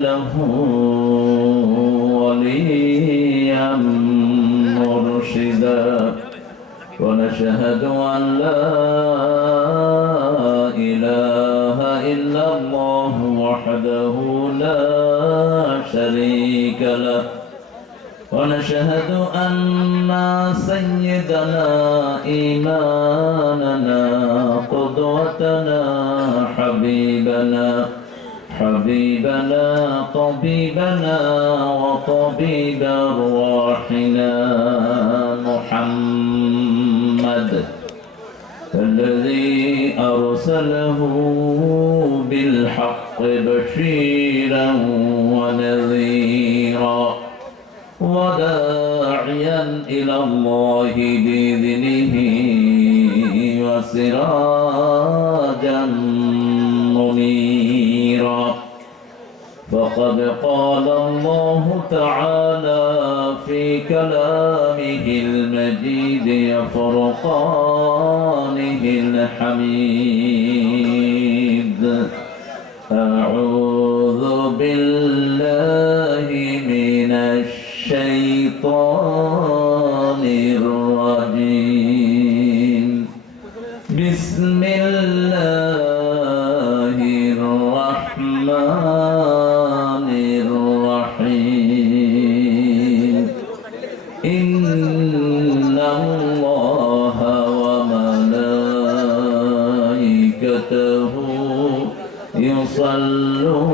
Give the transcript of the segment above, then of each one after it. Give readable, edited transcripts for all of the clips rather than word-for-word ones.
له وليا مرشدا ونشهد أن لا إله إلا الله وحده لا شريك له ونشهد أن سيدنا إمامنا قدوتنا حبيبنا طبيبنا وطبيب أرواحنا محمد الذي أرسله بالحق بشيرا ونذيرا وداعيا إلى الله بإذنه وسراجا منيرا فقد قال الله تعالى في كلامه المجيد وفرقانه الحميد أعوذ بالله من الشيطان الرجيم بسم الله الرحمن الرحيم إن الله وملائكته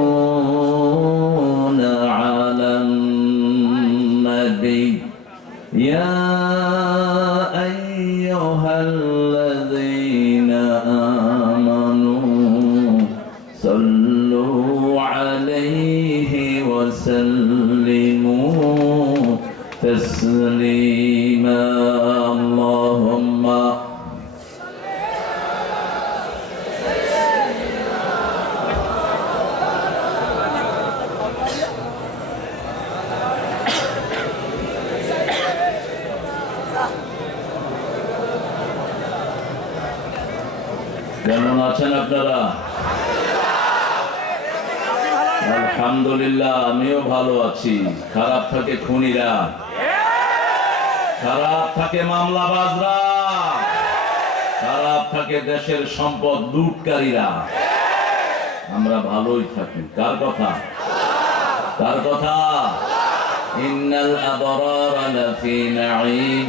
يصلون على النبي يا أيها الذين آمنوا صلوا عليه وسلموا تسليما اللهم কেমন আছেন আপনারা? আলহামদুলিল্লাহ, আমিও ভালো আছি। খারাপ থাকে খুনিরা, খারাপ থাকে মামলাবাজরা, খারাপ থাকে দেশের সম্পদ লুটকারীরা। আমরা ভালোই থাকি। কার কথা? কার কথা? ইন্নাল আবরারা লাফি নাঈম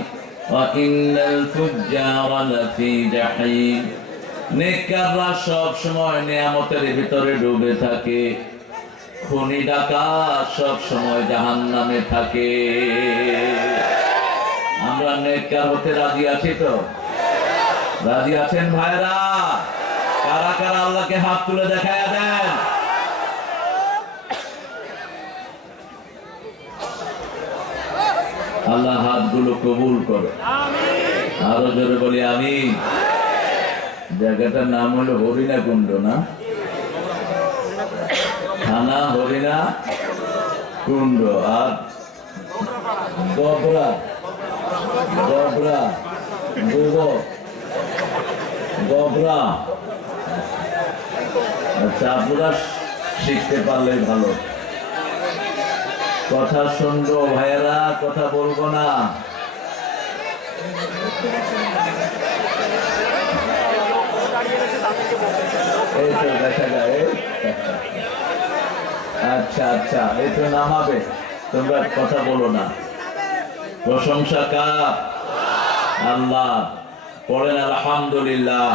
ওয়া ইন্নাল ফুজ্জারা লাফি জাহিম। নেককাররা সব সময় নিয়ামতের ভিতরে ডুবে থাকে, খুনি ডাকাত সব সময় জাহান্নামে থাকে। আমরা নেককার হতে রাজি আছি তো? রাজি আছেন ভাইরা? কারা কারা আল্লাহকে হাত তুলে দেখায়া দেন? আল্লাহ হাতগুলো কবুল করে। আরো জোরে বলি আমিন। জায়গাটার নাম হলো হরিণা কুণ্ড, না? থানা হরিণা কুণ্ড। আর গবরা গবরা গবরা। আচ্ছা, আপনারা শিখতে পারলে ভালো। কথা শুনবো ভাইয়েরা, কথা বলবো না। এই তো দেখা যায়। আচ্ছা আচ্ছা, এই তো নামাবে, তোমরা কথা বলো না। প্রশংসা কার? আল্লাহ। পড়েন আলহামদুলিল্লাহ।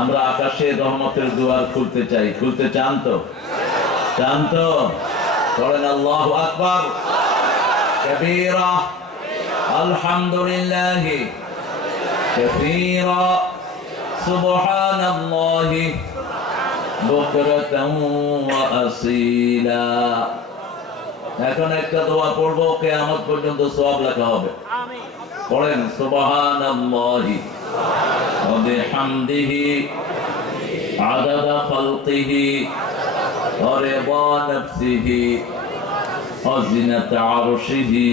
আমরা আকাশের রহমতের দুয়ার খুলতে চাই। খুলতে চান তো? চান তো? পড়েন আল্লাহু আকবার কাবীরা আলহামদুলিল্লাহি কাসীরা সুবহানাল্লাহি বুকরাতান ওয়া আসীলা। এখন একটা দোয়া পড়বো, কিয়ামত পর্যন্ত সওয়াব লেখা হবে। আমিন। পড়েন সুবহানাল্লাহি ওয়া বিহামদিহি আদাদা খালকিহি ওয়া রিদা নাফসিহি ওয়া জিনাতা আরশিহি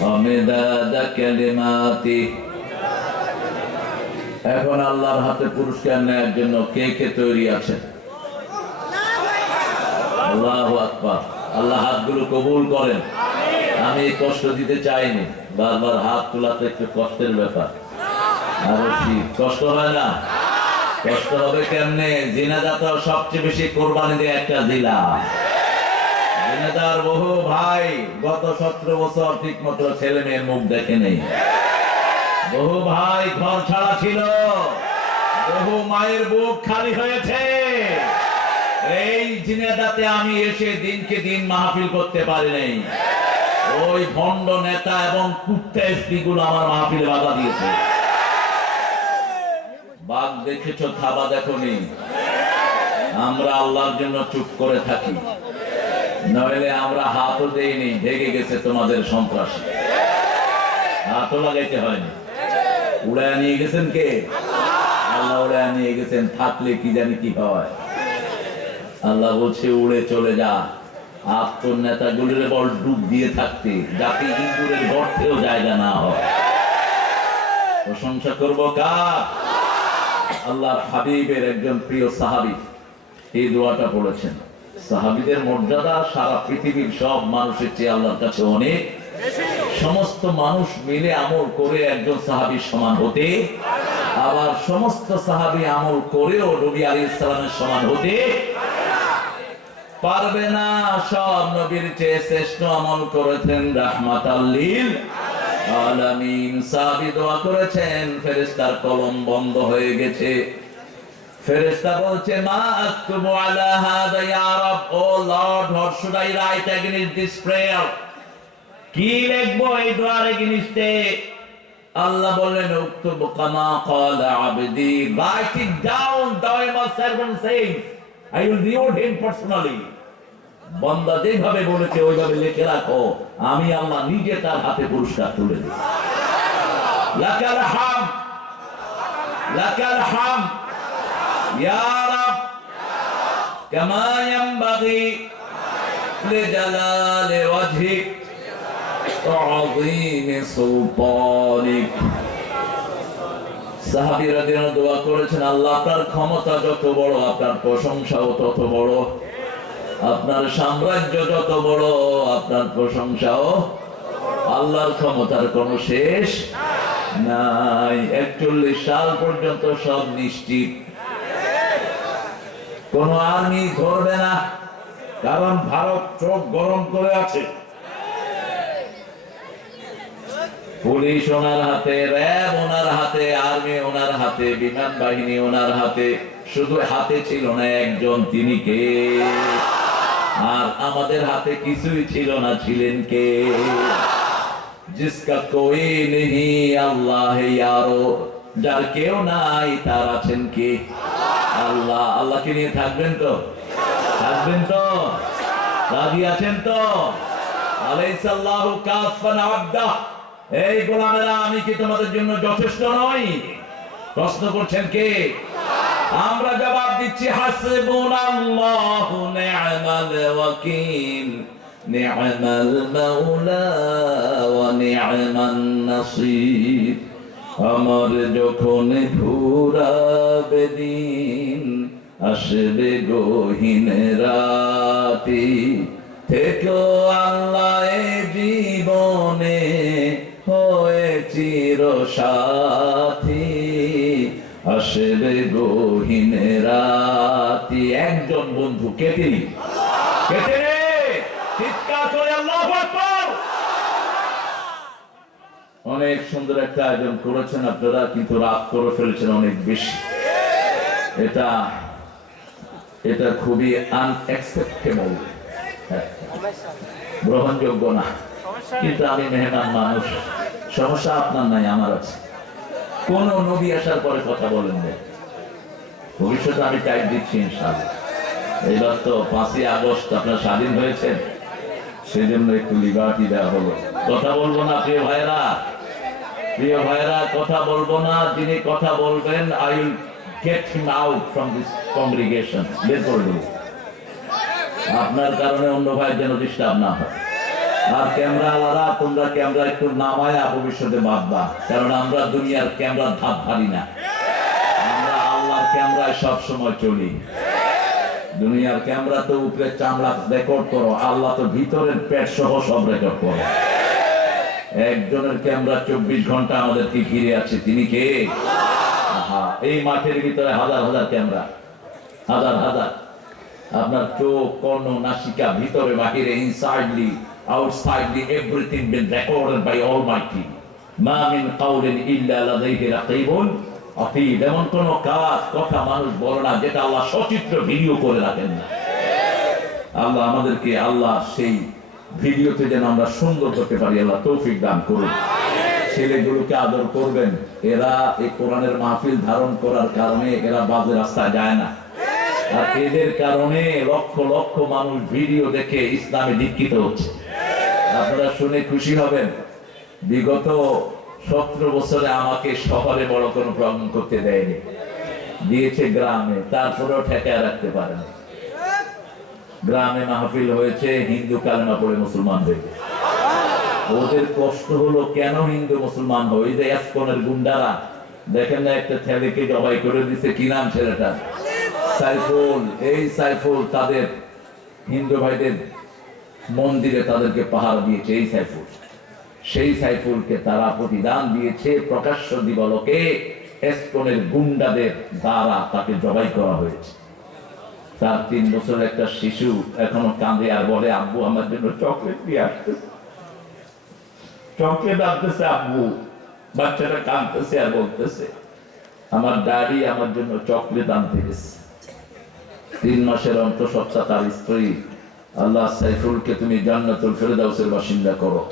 ওয়া মিদাদা কালিমাতিহি। এখন আল্লাহর হাতে পুরস্কার নেওয়ার জন্য কে কে তৈরি আছেন? আল্লাহু আকবার। আল্লাহ হাতগুলো কবুল করেন। আমি কষ্ট দিতে চাইনি, বারবার হাত তোলাতে একটু কষ্টের ব্যাপার। আর কষ্ট হয় না? কষ্ট হবে কেমনে? জিনাদাটা সবচেয়ে বেশি কোরবানি দিয়ে একটা জেলা। জিনাদার বহু ভাই গত 17 বছর ঠিক মতো ছেলে মেয়ের মুখ দেখে নেই। বহু ভাই ঘর ছাড়া ছিল, বহু মায়ের বুক খালি হয়েছে। এই জিনাদাতে আমি এসে দিনকে দিন মাহফিল করতে পারি নাই। ওই ভণ্ড নেতা এবং কুত্তা এসপি গুলো আমার মাহফিলে বাধা দিয়েছে। বাঘ দেখেছ, থাবা দেখনি। আমরা আল্লাহর জন্য চুপ করে থাকি, নইলে আমরা হাতও দেইনি। ঢেকে গেছে তোমাদের সন্ত্রাসী, হাতও লাগাইতে হয়নি। উড়ায় নিয়ে গেছেন কে? আল্লাহ উড়ায় নিয়ে গেছেন। থাকলে কি জানি কি হয়। আল্লাহ বলছে উড়ে চলে যা। তোর নেতাগুলির বল ডুব দিয়ে থাকতে, যাতে ইঁদুরের গর্তেও জায়গা না হয়। প্রশংসা করবো কার? আল্লাহর হাবিবের একজন প্রিয় সাহাবী এই দোয়াটা পড়েছেন। সাহাবীদের মর্যাদা সারা পৃথিবীর সব মানুষের চেয়ে আল্লাহর কাছে অনেক। সমস্ত মানুষ মিলে আমল করে একজন সাহাবীর সমান হতে, আবার সমস্ত সাহাবী আমল করেও নবী আলাইহিস সালামের সমান হতে পারবে না। সব নবীর চেয়ে শ্রেষ্ঠ আমল করেছেন রাহমাতাল লিল আলামিন। সাহাবী দোয়া করেছেন, ফেরেশতার কলম বন্ধ হয়ে গেছে। ফেরেশতা বলছে, মা আকতুবু আলা হাদা ইয়া রাব, O lord, what should I write against this prayer? কি লিখবো এই দোয়ার এগেইনস্টে? আল্লাহ বললেন, উকতুব কামা ক্বালা আবদি, রাইট ইট ডাউন, দাও মাই servant Sage, I will reward him personally. বান্দা যেভাবে বলেছে ওইভাবে লিখে রাখো, আমি আল্লাহ নিজে তার হাতে পুরস্কার তুলে দেব। লাকাল হামদ, লাকাল হামদ ইয়া রাব, কামা ইয়ানবাগি লিজালালি ওয়াজহিক ওয়া আযীমি সুলতানিক। সাহাবী রাদিয়াল্লাহু দোয়া করেছেন, আল্লাহ আপনার ক্ষমতা যত বড়, আপনার প্রশংসাও তত বড়। আপনার সাম্রাজ্য যত বড়, আপনার প্রশংসাও। আল্লাহর ক্ষমতার কোনো শেষ নাই। 41 সাল পর্যন্ত সব নিশ্চিত, কোন আর্মি ধরবে না, কারণ ভারত চোখ গরম করে আছে। পুলিশ ওনার হাতে, র্যাব ওনার হাতে, আর্মি ওনার হাতে, বিমান বাহিনী ওনার হাতে। শুধু হাতে ছিল না একজন, তিনি কে? আর আমাদের হাতে কিছুই ছিল না, ছিলেন কে? জিসকা কোই নেহি আল্লাহ ইয়ারো, যার কেউ নাই তার আছেন কে? আল্লাহ। আল্লাহকে নিয়ে থাকবেন তো? থাকবেন তো? রাজি আছেন তো? আলাইসাল্লাহু কাফান আবদা, এই গোলামেরা, আমি কি তোমাদের জন্য যথেষ্ট নই? প্রশ্ন করছেন কে? আমরা জবাব দিচ্ছি, হাসবুনাল্লাহু নি'মাল ওয়াকিল, নি'মাল মাওলা ওয়া নি'মান নাসির। আমার যখন ঘুরাবে দিন, আসবে গহীন রাতি, থেকো আল্লাহ জীবনে হয়ে চির সাথী, আসবে গহীন রাতি। একজন বন্ধু, কে তিনি? কে তিনি? চিৎকার করে আল্লাহু আকবার। অনেক সুন্দর একটা আয়োজন করেছেন আপনারা, কিন্তু রাত করে ফেলেছেন অনেক বেশি। এটা খুবই আনএক্সেপ্টেবল, গ্রহণযোগ্য না। কিন্তু আমি মেহমান মানুষ, সমস্যা আপনার নাই, আমার আছে। কোন নবী আসার পরে কথা বলেন না, ভবিষ্যতে আমি টাইম দিচ্ছি ইনশাআল্লাহ। এইবার তো 5ই আগস্ট আপনারা স্বাধীন হয়েছেন, সেজন্য একটু লিবার্টি দেওয়া হলো। কথা বলবো না প্রিয় ভাইরা, প্রিয় ভাইরা, কথা বলবো না। যিনি কথা বলবেন, I will get him out from this congregation, বের করে দেব। আপনার কারণে অন্য ভাই যেন ডিস্টার্ব না হয়। আর ক্যামেরাওয়ালা, তোমরা ক্যামেরা একটু নামায়া ভবিষ্যতে বাঁধবা, কারণ আমরা দুনিয়ার ক্যামেরার ধাপ ধারি না, আমরা আল্লাহর ক্যামেরায় সব সময় চলি। দুনিয়ার ক্যামেরা তো উপরে চামড়া রেকর্ড করো, আল্লাহ তো ভিতরের পেট সহ সব রেকর্ড করো। একজনের ক্যামেরা 24 ঘন্টা আমাদেরকে ঘিরে আছে, তিনি কে? এই মাঠের ভিতরে হাজার হাজার ক্যামেরা, হাজার হাজার। আপনার চোখ, কর্ণ, নাসিকা, ভিতরে বাহিরে, insidely outsidely, everything been recorded by almighty. মা মিন কাউলিন ইল্লা লাদাইহি রাকিবুন আতীদ। এমন কোন কাজ, কথা মানুষ বলে না যেটা আল্লাহ সচিত্র ভিডিও করে রাখেন না। আল্লাহ আমাদেরকে আল্লাহ সেই ভিডিওতে যেন আমরা সুন্দর করতে পারি, আল্লাহ তৌফিক দান করুন। ছেলেগুলোকে আদর করবেন, এরা এই কোরআনের মাহফিল ধারণ করার কারণে এরা বাজে রাস্তায় যায় না, আর এদের কারণে লক্ষ লক্ষ মানুষ ভিডিও দেখে ইসলামে দীক্ষিত হচ্ছে। আপনারা শুনে খুশি হবেন, বিগত 17 বছরে আমাকে শহরে বড় কোনো প্রোগ্রাম করতে দেয়নি, দিয়েছে গ্রামে, তারপরেও ঠেকায় রাখতে পারেনি। গ্রামে মাহফিল হয়েছে, হিন্দু কালেমা পড়ে মুসলমান হয়ে গেছে। ওদের কষ্ট হলো কেন হিন্দু মুসলমান হয়? যে ইসকনের গুন্ডারা দেখেন না, একটা ছেলেকে জবাই করে দিছে, কি নাম ছেলেটা? সাইফুল। এই সাইফুল তাদের হিন্দু ভাইদের মন্দিরে তাদেরকে পাহারা দিয়েছে। এই সাইফুল, সেই সাইফুলকে তারা প্রতিদান দিয়েছে প্রকাশ্য দিবালোকে ইসকনের গুন্ডাদের দ্বারা তাকে জবাই করা হয়েছে। তার 3 বছরের একটা শিশু এখনো কাঁদে আর বলে, আব্বু আমার জন্য চকলেট দিয়ে আসতে, চকলেট আনতেছে আব্বু। বাচ্চাটা কাঁদতেছে আর বলতেছে, আমার ড্যাডি আমার জন্য চকলেট আনতে গেছে। 3 মাসের অন্তঃসত্ত্বা তার স্ত্রী, আল্লাহ সাইফুলকে তুমি জান্নাতুল ফেরদাউসের বাসিন্দা করো।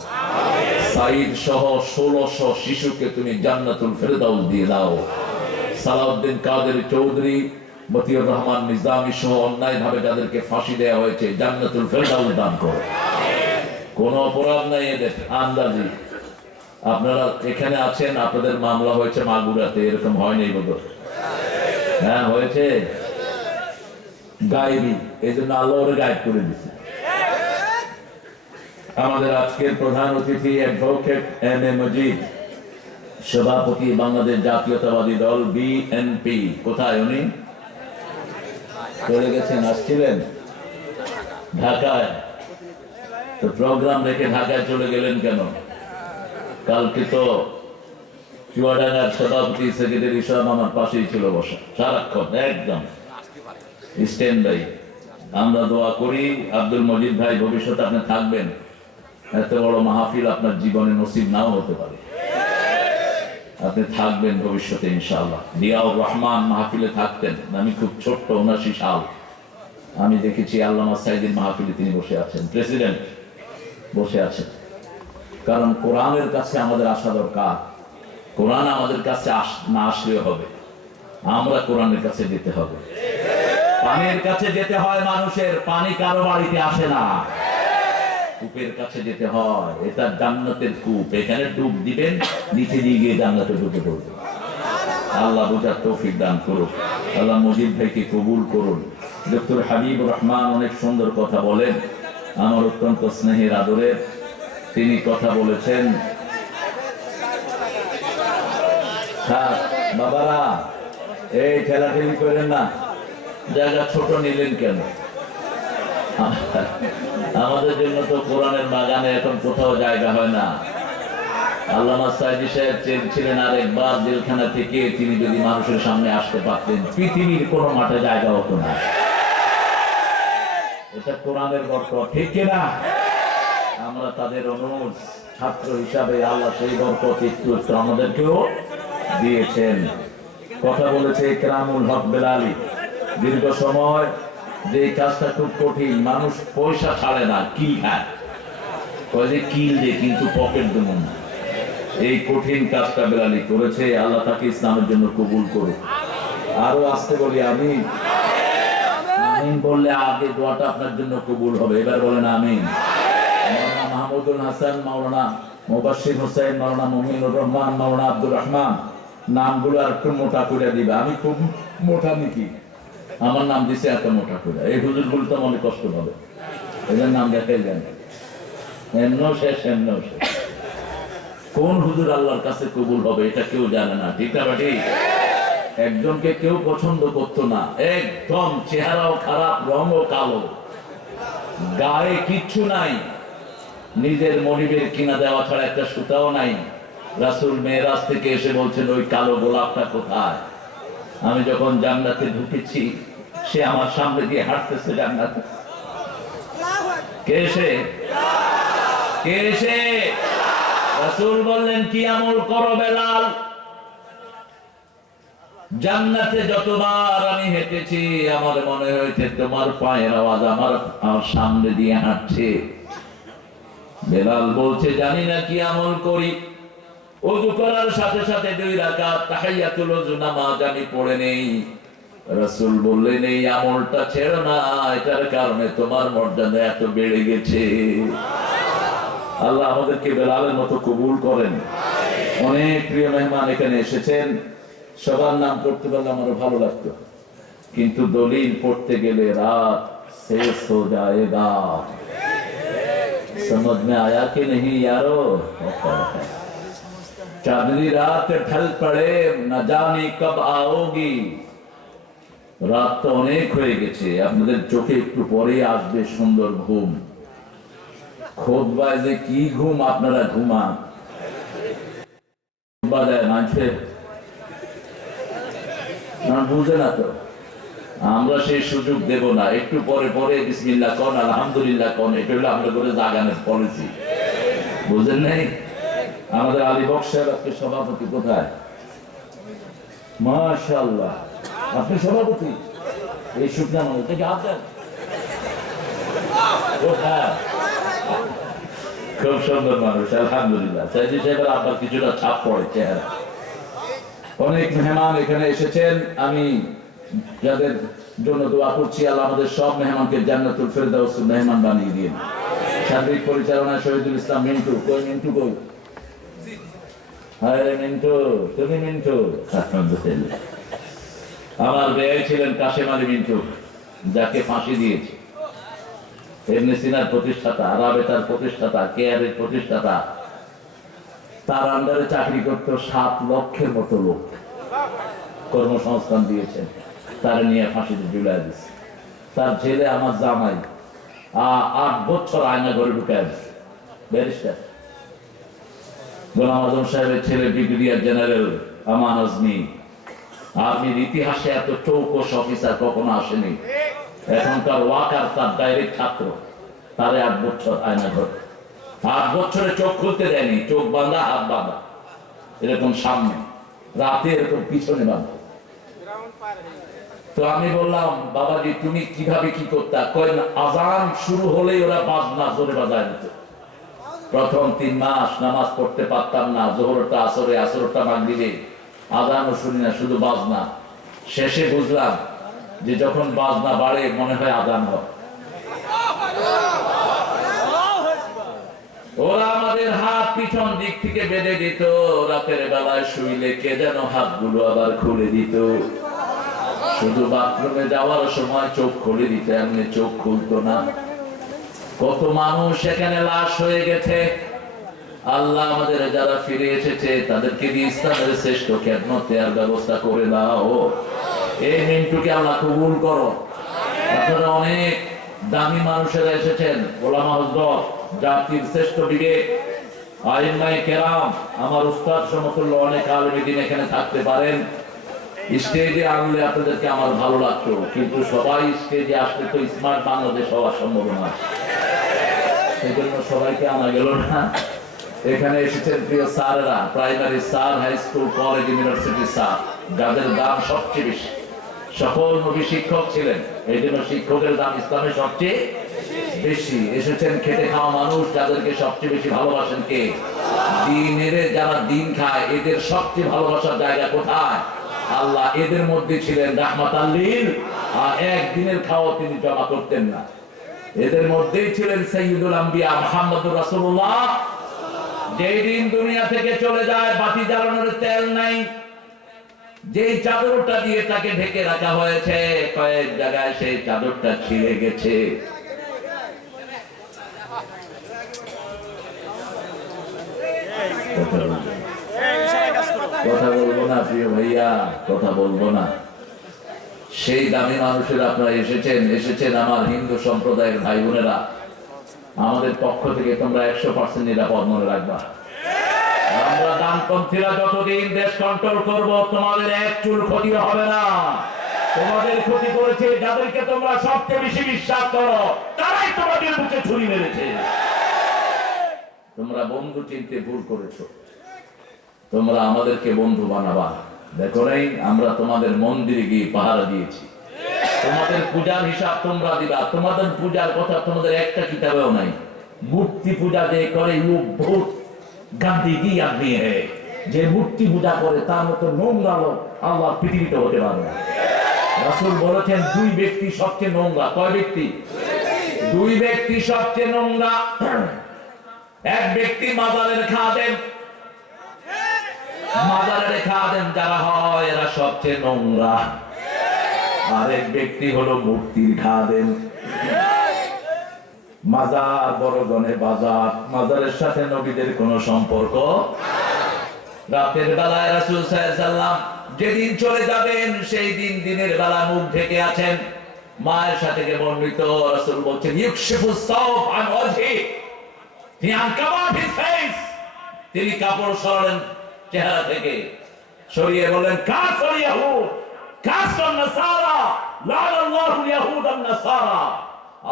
সাইদ সহ 1600 শিশুকে তুমি জান্নাতুল ফেরদাউস দিয়ে দাও। সালাউদ্দিন কাদের চৌধুরী, মতিউর রহমান নিজামী সহ অন্যায় ভাবে যাদেরকে ফাঁসি দেওয়া হয়েছে, জান্নাতুল ফেরদাউস দান করো। কোন অপরাধ নাই এদের, আন্দাজি। আপনারা এখানে আছেন, আপনাদের মামলা হয়েছে মাগুরাতে, এরকম হয়নি বোধ? হ্যাঁ হয়েছে, গায়েবী, এই জন্য আল্লাহ ওরে গায়েব করে দিচ্ছে। আমাদের আজকের প্রধান অতিথি অ্যাডভোকেট এম এ মজিদ, সভাপতি বাংলাদেশ জাতীয়তাবাদী দল বিএনপি। কোথায় উনি? চলে গেছেন, আসছিলেন ঢাকায়। তো প্রোগ্রাম রেখে ঢাকায় চলে গেলেন কেন? কালকে তো চুয়াডাঙ্গার সভাপতি সেক্রেটারি সাহেব আমার পাশেই ছিল বসা, সারাক্ষণ একদম স্ট্যান্ড বাই। আমরা দোয়া করি আব্দুল মজিদ ভাই ভবিষ্যতে আপনি থাকবেন, এত বড় মাহফিল আপনার জীবনে নসিব নাও হতে পারে, আপনি থাকবেন ভবিষ্যতে ইনশাআল্লাহ। জিয়াউর রহমান মাহফিলে থাকতেন, আমি খুব ছোট্ট 79 সাল আমি দেখেছি আল্লামা সাইদির মাহফিলে তিনি বসে আছেন, প্রেসিডেন্ট বসে আছেন। কারণ কোরআনের কাছে আমাদের আসা দরকার। কোরআন আমাদের কাছে না আসলেও হবে, আমরা কোরআনের কাছে যেতে হবে। পানির কাছে যেতে হয় মানুষের, পানি কারো বাড়িতে আসে না। কূপের কাছে যেতে হয়, এটা জান্নাতের কূপ, এখানে ডুব দিবেন, নিচে দিয়ে গিয়ে জান্নাতে ঢুকে পড়বেন। আল্লাহ বুঝার তৌফিক দান করুন, আল্লাহ মজিদ ভাইকে কবুল করুন। ডক্টর হাবিবুর রহমান অনেক সুন্দর কথা বলেন, আমার অত্যন্ত স্নেহের আদরের, তিনি কথা বলেছেন। হ্যাঁ বাবারা, এই ঠেলাঠেলি করেন না, জায়গা ছোট নিলেন কেন? আমাদের জন্য তো কোরআনের বাগানে এখন কোথাও জায়গা হয় না। আল্লামা সাইদি সাহেব চেয়েছিলেন আরেকবার জেলখানা থেকে তিনি যদি মানুষের সামনে আসতে পারতেন, পৃথিবীর কোনো মাঠে জায়গা হতো না। এটা কোরআনের বরকত, ঠিক কিনা? আমরা তাদের অনুজ ছাত্র হিসাবে আল্লাহ সেই বরকত একটু একটু আমাদেরকেও দিয়েছেন। কথা বলেছে ইকরামুল হক বেলালি, দীর্ঘ সময় যে কাজটা খুব কঠিন, মানুষ পয়সা ছাড়ে না, কিল খায়, কিল দিয়ে কিন্তু পকেট দেব না। এই কঠিন কাজটা বেলালি করেছে, আল্লাহ তাকে ইসলামের জন্য কবুল করুক। আরো আসতে বলি আমিন। আমিন বললে আগে দোয়াটা আপনার জন্য কবুল হবে। এবার বলেন আমিন। মাওলানা মাহমুদুল হাসান, মাওলানা মুবাশশির হোসেন, মাওলানা মুমিনুর রহমান, মাওলানা আব্দুর রহমান, নামগুলো আর একটু মোটা করে দিবে। আমি খুব মোটা নাকি, আমার নাম দিছে এত মোটা করে, এই হুজুর গুলো তো মনে কষ্ট পাবে, এদের নাম দেখাই যায় না। এমনও শেষ, এমনও শেষ। কোন হুজুর আল্লাহর কাছে কবুল হবে এটা কেউ জানে না, ঠিক না? ঠিক একজনকে কেউ পছন্দ করতো না, একদম চেহারাও খারাপ, রঙও কালো, গায়ে কিচ্ছু নাই, নিজের মনিবের কিনা দেওয়া ছাড়া একটা সুতাও নাই। রাসূল মেরাজ থেকে এসে বলছেন, ওই কালো গোলাপটা কোথায়? আমি যখন জান্নাতে ঢুকেছি, সে আমার সামনে দিয়ে হাঁটতেছে জান্নাতে। কে সে? কে সে? রাসূল বললেন, কি আমল করো বেলাল? জান্নাতে যতবার আমি হেঁটেছি, আমার মনে হয়েছে তোমার পায়ের আওয়াজ আমার সামনে দিয়ে হাঁটছে। বেলাল বলছে, জানি না কি আমল করি, ওযু করার সাথে সাথে 2 রাকাত তাহিয়াতুল ওযু নামাজ আমি পড়ে নেই। রাসূল বললেন, এই আমলটা ছেড়ো না, এটার কারণে তোমার মর্যাদা এত বেড়ে গেছে। আল্লাহ আমাদেরকে বেলালের মতো কবুল করেন। অনেক প্রিয় মেহমান এখানে এসেছেন, সবার নাম পড়তে পারলে আমারও ভালো লাগতো, কিন্তু দলিল পড়তে গেলে রাত শেষ হো যায়েগা। समझ में आया कि नहीं यारो? चांदनी रात ढल पड़े, न जाने कब आओगी। রাত তো অনেক হয়ে গেছে, আপনাদের চোখে একটু পরেই আসবে সুন্দর ঘুম। খোদবায় যে কি ঘুম, আপনারা ঘুমান মানুষের বুঝে না তো, আমরা সেই সুযোগ দেব না। একটু পরে পরে বিসমিল্লাহ কোন, আলহামদুলিল্লাহ কোন, এটা হলো আমরা করে জাগানোর পলিসি, বুঝেন নাই? আমাদের আলী বক্সের আজকে সভাপতি কোথায়? মাশাআল্লাহ, আপনি সভাপতি? এই শুকনা মানুষ থেকে হাত দেন। খুব সুন্দর মানুষ, আলহামদুলিল্লাহ। সাইদি সাহেবের আপনার কিছুটা ছাপ পড়ে চেহারা। অনেক মেহমান এখানে এসেছেন, আমি যাদের জন্য দোয়া করছি, আল্লাহ আমাদের সব মেহমানকে জান্নাতুল ফেরদাউস মেহমান বানিয়ে দিন। সার্বিক পরিচালনায় শহীদুল ইসলাম মিন্টু। কই মিন্টু কই? আরে মিন্টু, তুমি মিন্টু? আমার বেয়াই ছিলেন কাশেম আলী মিন্টু, যাকে ফাঁসি দিয়েছে। ইবনে সিনার প্রতিষ্ঠাতা, আরাবেতার প্রতিষ্ঠাতা, কেয়ারের প্রতিষ্ঠাতা। তার আন্ডারে চাকরি করত 7 লক্ষের মতো লোক, কর্মসংস্থান দিয়েছেন। তার নিয়ে ফাঁসিতে ঝুলাই দিচ্ছে। তার ছেলে আমার জামাই 8 বছর আয়না ঘরে ঢুকায় দিচ্ছে। ব্যারিস্টার গোলাম আজম সাহেবের ছেলে ব্রিগেডিয়ার জেনারেল আমান আজমি। আর্মির ইতিহাসে এত চৌকস অফিসার কখনো আসেনি। এখনকার ওয়াকার তার ডাইরেক্ট ছাত্র, তারে 8 বছর আয়না ঘর। 8 বছরে চোখ খুলতে দেয়নি, চোখ বাঁধা, হাত বাঁধা, এরকম সামনে, রাতে এরকম পিছনে বাঁধা। তো আমি বললাম, বাবাজি তুমি কিভাবে কি করতা? কয় আজান শুরু হলেই ওরা বাজনা জোরে বাজায় দিত। প্রথম 3 মাস নামাজ পড়তে পারতাম না, জোহরটা আসরে, আসরটা মাগরিবে, আজানও শুনি না, শুধু বাজনা। শেষে বুঝলাম যে যখন বাজনা বাড়ে মনে হয় আজান হয়। ওরা আমাদের হাত পিছন দিক থেকে বেঁধে দিত, রাতের বেলায় শুইলে কে যেন হাতগুলো আবার খুলে দিত। শুধু বাথরুমে যাওয়ার সময় চোখ খুলে দিতে, এমনি চোখ খুলতো না। কত মানুষ সেখানে লাশ হয়ে গেছে। আল্লাহ আমাদের যারা ফিরে এসেছে তাদেরকে দিয়ে ইসলামের শ্রেষ্ঠ খেদমত দেওয়ার ব্যবস্থা করে দাও। এই মিন্টুকে আল্লাহ কবুল করো। আপনারা অনেক দামি মানুষেরা এসেছেন, ওলামা হযরত, জাতির শ্রেষ্ঠ বিবেক, আইম্মায়ে কেরাম, আমার উস্তাদ সমতুল্য অনেক আলেম দ্বীন এখানে থাকতে পারেন। স্টেজে আনলে আপনাদেরকে আমার ভালো লাগতো, কিন্তু সবাই স্টেজে আসলে তো স্মার্ট বাংলাদেশ হওয়ার সম্ভাবনা আছে, সেজন্য সবাইকে আনা গেল না। এখানে এসেছেন প্রিয় স্যারেরা, primary sir, high school, college, university sir, যাদের দাম সবচেয়ে বেশি। সকল নবী শিক্ষক ছিলেন, এই জন্য শিক্ষকের দাম ইসলামে সবচেয়ে বেশি। এসেছেন খেটে খাওয়া মানুষ, যাদেরকে সবচেয়ে বেশি ভালোবাসেন কে? দিনের যারা দিন খায়, এদের সবচেয়ে ভালোবাসার জায়গা কোথায়? আল্লাহ এদের মধ্যে ছিলেন রাহমাতাল লিল, আর একদিনের খাওয়া তিনি জমা করতেন না। এদের মধ্যেই ছিলেন সাইয়্যিদুল আম্বিয়া মুহাম্মদুর রাসূলুল্লাহ। যেই দিন দুনিয়া থেকে চলে যায়, বাতি জ্বালানোর তেল নাই, যেই চাদরটা দিয়ে তাকে ঢেকে রাখা হয়েছে, কয়েক জায়গায় সেই চাদরটা ছিঁড়ে গেছে। কথা বলবো না, প্রিয় ভাইয়া, কথা বলবো না। সেই দামি মানুষের আপনারা এসেছেন আমার হিন্দু সম্প্রদায়ের ভাই বোনেরা, আমাদের পক্ষ থেকে তোমরা 100% নিরাপদ মনে রাখবা। আমরা ডানপন্থীরা যতদিন দেশ কন্ট্রোল করব, তোমাদের এক চুল ক্ষতি হবে না। তোমাদের ক্ষতি করেছে যাদেরকে তোমরা সবচেয়ে বেশি বিশ্বাস করো, তারাই তোমাদের বুকে ছুরি মেরেছে। তোমরা বন্ধু চিনতে ভুল করেছো, তোমরা আমাদেরকে বন্ধু বানাবা। দেখো নাই, আমরা তোমাদের মন্দিরে গিয়ে পাহারা দিয়েছি, তোমাদের পূজার হিসাব তোমরা দিবা। তোমাদের পূজার কথা তোমাদের একটা কিতাবেও নাই। মূর্তি পূজা যে করে ভূত গান্ধী কি আপনি, যে মূর্তি পূজা করে তার মতো নোংরা লোক আল্লাহ পৃথিবীতে হতে পারে না। রাসূল বলেছেন দুই ব্যক্তি সবচেয়ে নোংরা। কয় ব্যক্তি? দুই ব্যক্তি সবচেয়ে নোংরা। এক ব্যক্তি মাজারের খাদেম, মাজারের খাদেম যারা হয় এরা সবচেয়ে নোংরা। আরেক ব্যক্তি হলো মূর্তির খাদেম। মাজার বড় জনে বাজার, মাজারের সাথে নবীদের কোনো সম্পর্ক। রাতের বেলায় রাসূল সাল্লাল্লাহু আলাইহি ওয়াসাল্লাম যেদিন চলে যাবেন সেই দিন দিনের বেলা মুখ ঢেকে আছেন। মায়ের সাথে বর্ণিত, রাসূল বলছেন ইউকশিফুস সাওব আন ওয়াজহি, তিনি কাপড় সরালেন চেহারা থেকে, সরিয়ে বললেন কাসর ইয়াহুদ কাসর নাসারা লানাল্লাহু ইয়াহুদ ওয়ান নাসারা,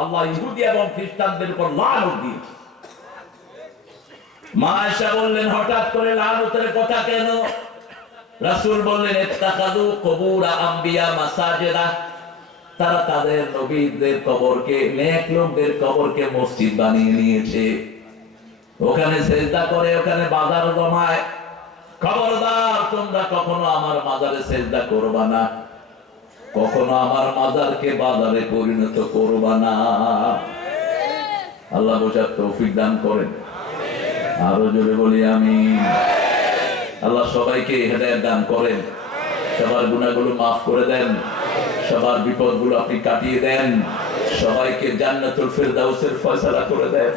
আল্লাহ ইহুদি এবং খ্রিস্টানদের উপর লানত দিয়েছে। মা আয়েশা বললেন হঠাৎ করে লানতের কথা কেন? রাসূল বললেন ইত্তাখাযু কুবুর আম্বিয়া মাসাজিদা, তারা তাদের নবীদের কবরকে, নেক লোকদের কবরকে মসজিদ বানিয়ে নিয়েছে, ওখানে সেজদা করে, ওখানে বাজার জমায়। খবরদার, তোমরা কখনো আমার মাজারে সেজদা করবা না, কখনো আমার মাজারকে বাজারে পরিণত করবা না। আল্লাহ বোঝার তৌফিক দান করেন, আরো জোরে বলি আমিন। আল্লাহ সবাইকে হেদায়েত দান করেন, সবার গুনাহগুলো মাফ করে দেন, সবার বিপদগুলো আপনি কাটিয়ে দেন, সবাইকে জান্নাতুল ফেরদাউসের ফয়সালা করে দেন,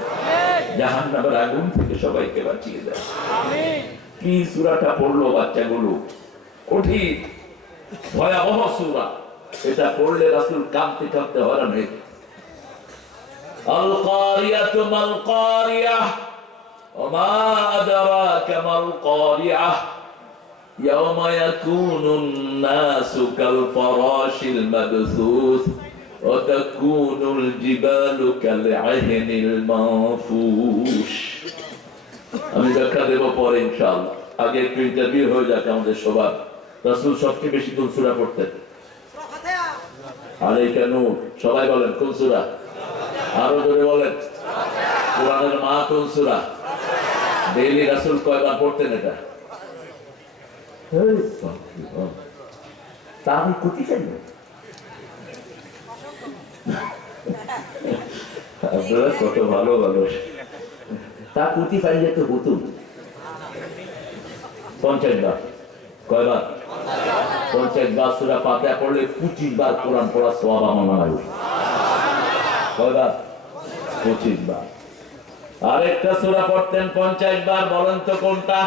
জাহান্নামের আগুন থেকে সবাইকে বাঁচিয়ে দেন। আমিন। কি সূরাটা পড়লো বাচ্চাগুলো, কঠিন ভয়াবহ সূরা। এটা পড়লে রাসূল কাঁদতে কাঁদতে হয়রান হয়ে যায়। আল কারিয়াতু মাল কারিয়াহ ওয়া মা আদরাকা মাল কারিয়াহ ইয়াওমা ইয়াকুনুন নাসু কাল ফারাশিল মাবসুস ওয়া তাকুনুল জিবালু কাল আহনিল মানফুশ। আমি ব্যাখ্যা দেব পরে ইনশাআল্লাহ, আগে একটু ইন্টারভিউ হয়ে যাক আমাদের সবার। রাসূল সবচেয়ে বেশি কোন সূরা পড়তেন? আলাইকা নূর। সবাই বলেন কোন সূরা? আরো জোরে বলেন। কোরআনের মা কোন সূরা? ডেইলি রাসূল কয়বার পড়তেন এটা? তা আমি কুটি চাই আপনারা কত ভালো মানুষ, তা কুটি পাই যেত হতো 50 বার। কয়বার? 50 বার সূরা ফাতিহা পড়লে 25 বার কোরআন পড়া সওয়াব আমার হয়। কয়বার? 25 বার। আরেকটা সূরা পড়তেন 50 বার, বলেন তো কোনটা?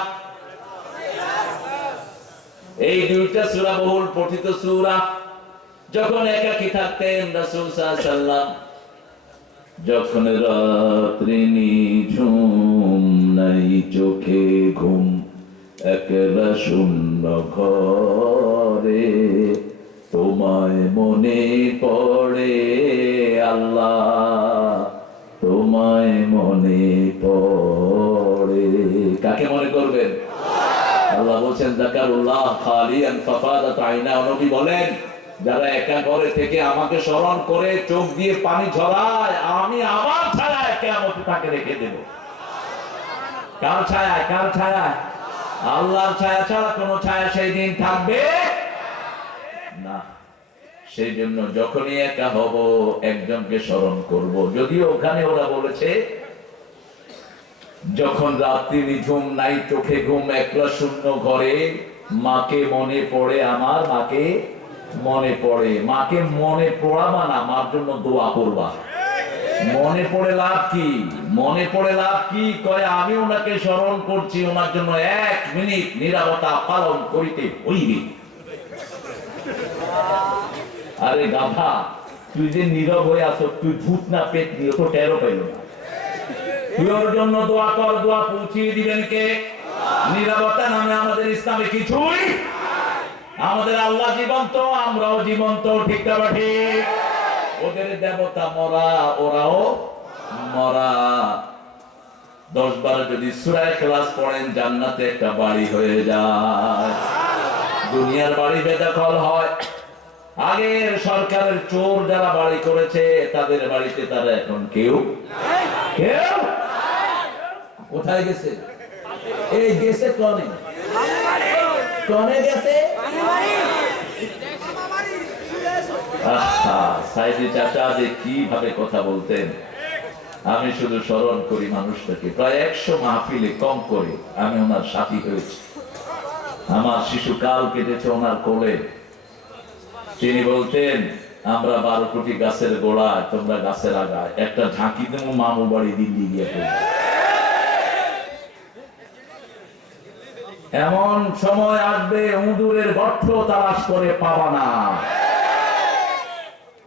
এই দুইটা সূরা বহুল পঠিত সূরা। যখন একাকী থাকতেন রাসূল সাল্লাল্লাহু আলাইহি ওয়াসাল্লাম, যখন রাত্রি নিঝুম নাই চোখে ঘুম, একলা শূন্য ঘরে তোমায় মনে পড়ে আল্লাহ, তোমায় মনে পড়ে। কাকে মনে করবেন? আল্লাহ বলছেন যাকারুল্লাহ খালিয়ান ফাফাদাত আইনা। নবী বলেন যারা একা ঘরে থেকে আমাকে স্মরণ করে চোখ দিয়ে পানি ঝরায়, আমি আমার ছায়ায় কিয়ামতে তাকে রেখে দেব। কার ছায়ায়? কার ছায়ায়? আল্লাহর ছায়া ছাড়া কোন ছায়া সেই দিন থাকবে না। সেই জন্য যখনই একা হব একজনকে স্মরণ করব। যদিও ওখানে ওরা বলেছে যখন রাত্রি নিঝুম নাই চোখে ঘুম, একলা শূন্য ঘরে মাকে মনে পড়ে, আমার মাকে মনে পড়ে। মাকে মনে পড়াবা না, মার জন্য দোয়া করবা। মনে পড়ে লাভ কি? মনে পড়ে লাভ কি? কয় আমি ওনাকে স্মরণ করছি, ওনার জন্য 1 মিনিট নীরবতা পালন করিতে হইবে। আরে গাধা, তুই যে নীরব হয়ে আছো, তুই ভূত না পেট নিয়ে তো টেরো পাইল না। তুই ওর জন্য দোয়া কর, দোয়া পৌঁছিয়ে দিবেন কে? নীরবতা নামে আমাদের ইসলামে কিছুই। আমাদের আল্লাহ জীবন্ত, আমরাও জীবন্ত, ঠিক না ঠিক? ওদের দেবতা মরা, ওরাও মরা। 10-12 যদি সূরা ইখলাস পড়েন, জান্নাতে একটা বাড়ি হয়ে যায়। দুনিয়ার বাড়ি বেদখল হয়। আগের সরকারের চোর যারা বাড়ি করেছে, তাদের বাড়িতে তারা এখন কেউ কেউ কোথায় গেছে? এই গেছে কনে কনে গেছে? সাইদি চাচা যে কিভাবে কথা বলতেন, আমি শুধু স্মরণ করি মানুষটাকে। প্রায় 100 মাহফিলে কম করে আমি ওনার সাথী হয়েছি। আমার শিশুকাল কেটেছে ওনার কোলে। তিনি বলতেন, আমরা 12 কোটি গাছের গোড়ায়, তোমরা গাছের আগায়, একটা ঝাঁকি দেব মামু বাড়ি দিল্লি গিয়ে। এমন সময় আসবে উঁদুরের গর্ত তালাশ করে পাবা না।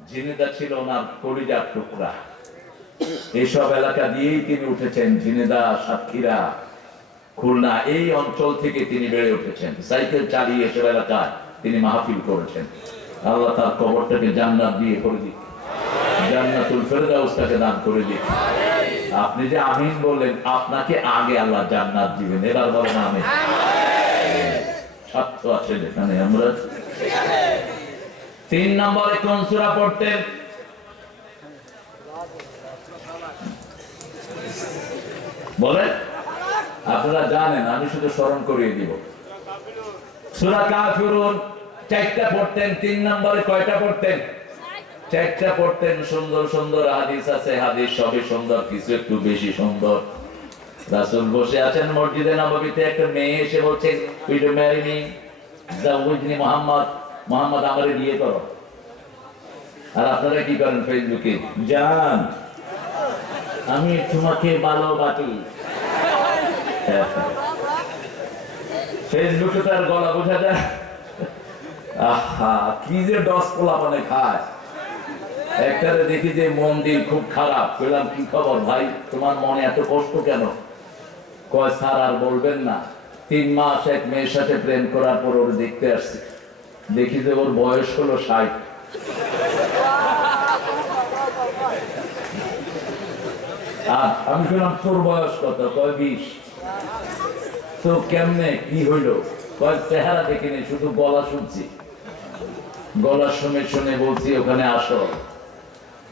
ঝিনেদা ছিল ওনার কলিজার টুকরা। এসব এলাকা দিয়েই তিনি উঠেছেন। ঝিনেদা, সাতক্ষীরা, খুলনা, এই অঞ্চল থেকে তিনি বেড়ে উঠেছেন। সাইকেল চালিয়ে এসব এলাকায় তিনি মাহফিল করেছেন। আল্লাহ তার কবরটাকে জান্নাত দিয়ে করে দিক, জান্নাতুল ফেরদাউস তাকে দান করে দিক। আপনি যে আমিন বললেন, আপনাকে আগে আল্লাহ জান্নাত দিবেন। এবার বলেন আমিন। ছাত্র আছে যেখানে আমরা। 3 নম্বরে কোন সূরা পড়তেন? বলেন, আপনারা জানেন, আমি শুধু স্মরণ করিয়ে দিব। সূরা কাফিরুন 4টা পড়তেন। 3 নম্বরে কয়টা পড়তেন? 4টা পড়তেন। সুন্দর সুন্দর হাদিস আছে, হাদিস সবই সুন্দর, কিছু একটু বেশি সুন্দর। রাসূল বসে আছেন মসজিদে নববীতে, একটা মেয়ে এসে বলছে, উইল ইউ ম্যারি মি, জাওয়াজনি মুহাম্মদ, মুহাম্মদ আমারে বিয়ে করো। আর আপনারা কি করেন ফেসবুকে, জান আমি তোমাকে ভালোবাসি। ফেসবুকে তার গলা বোঝা যায়। আহা, কি যে ডস পোলাপানে খায়। একটারে দেখি যে মন দিল খুব খারাপ। বললাম, কি খবর ভাই, তোমার মনে এত কষ্ট কেন? কয় স্যার আর বলবেন না, 3 মাস এক মেয়ের সাথে প্রেম করার পর ওর দেখতে আসছে, দেখি যে ওর বয়স হলো 60। আর আমি বললাম, তোর বয়স কত? কয় 20। তো কেমনে, কি হইল? কয় চেহারা দেখিনি, শুধু গলা শুনছি। গলা শুনে শুনে বলছি, ওখানে আসো।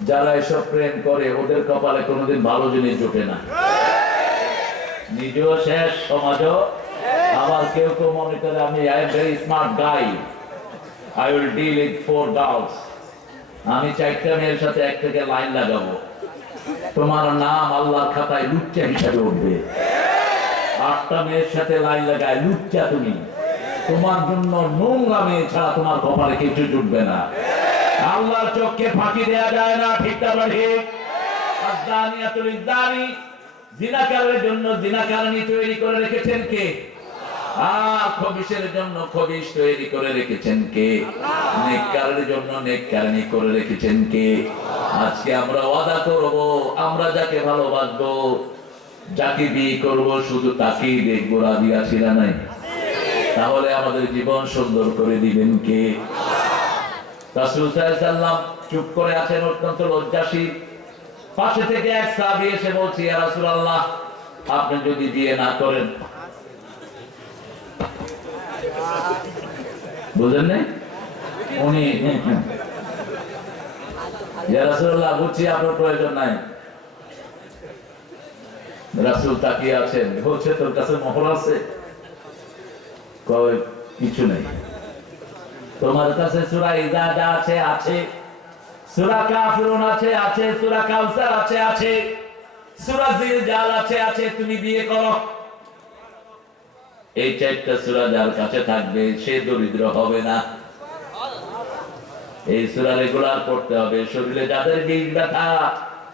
যারা এসব প্রেম করে, ওদের কপালে কোনোদিন ভালো জিনিস জোটে না। নিজেও শেষ, সমাজও। আবার কেউ কেউ মনে করে, আমি I am very smart guy, I will deal with 4 girls. আমি 4টা মেয়ের সাথে এক থেকে লাইন লাগাবো, তোমার নাম আল্লাহর খাতায় লুচ্চা হিসাবে উঠবে। 8টা মেয়ের সাথে লাইন লাগায় লুচ্চা তুমি, তোমার জন্য নোংরা মেয়ে ছাড়া তোমার কপালে কিছু জুটবে না। আল্লাহর চোখকে ফাঁকি দেয়া যায় না, ঠিক না ঠিক? আযযানিয়াতুল ইযযানি, জিনাকারের জন্য জিনাকারনী তৈরি করে রেখেছেন কে? আর খবিশের জন্য খবিশ তৈরি করে রেখেছেন কে? নেককারের জন্য নেককারনী করে রেখেছেন কে? আজকে আমরা ওয়াদা করব, আমরা যাকে ভালোবাসবো, যাকে বিয়ে করব, শুধু তাকেই দেখবো। রাজি আছি না নাই? তাহলে আমাদের জীবন সুন্দর করে দিবেন কে? রাসূল সাল্লাল্লাহু আলাইহি ওয়াসাল্লাম চুপ করে আছেন, অত্যন্ত লজ্জাশীল। পাশে থেকে এক সাহাবী এসে বলছে, ইয়া রাসূলুল্লাহ, আপনি যদি বিয়ে না করেন। বুঝেন নাই? উনি, ইয়া রাসূলুল্লাহ, বুঝছি আপনার প্রয়োজন নাই। রাসূল তাকিয়ে আছেন, বলছে, তোর কাছে মোহর আছে? কয়, কিছু নেই। তোমার কাছে সূরা ইজা আছে? আছে। সূরা কাফিরুন আছে? আছে। সূরা কাউসার আছে? আছে। সূরা জিলজাল আছে? আছে। তুমি বিয়ে করো। এই 4টা সূরা যার কাছে থাকবে, সে দরিদ্র হবে না। এই সূরা রেগুলার পড়তে হবে। শরীরে যাদের বিষ ব্যথা,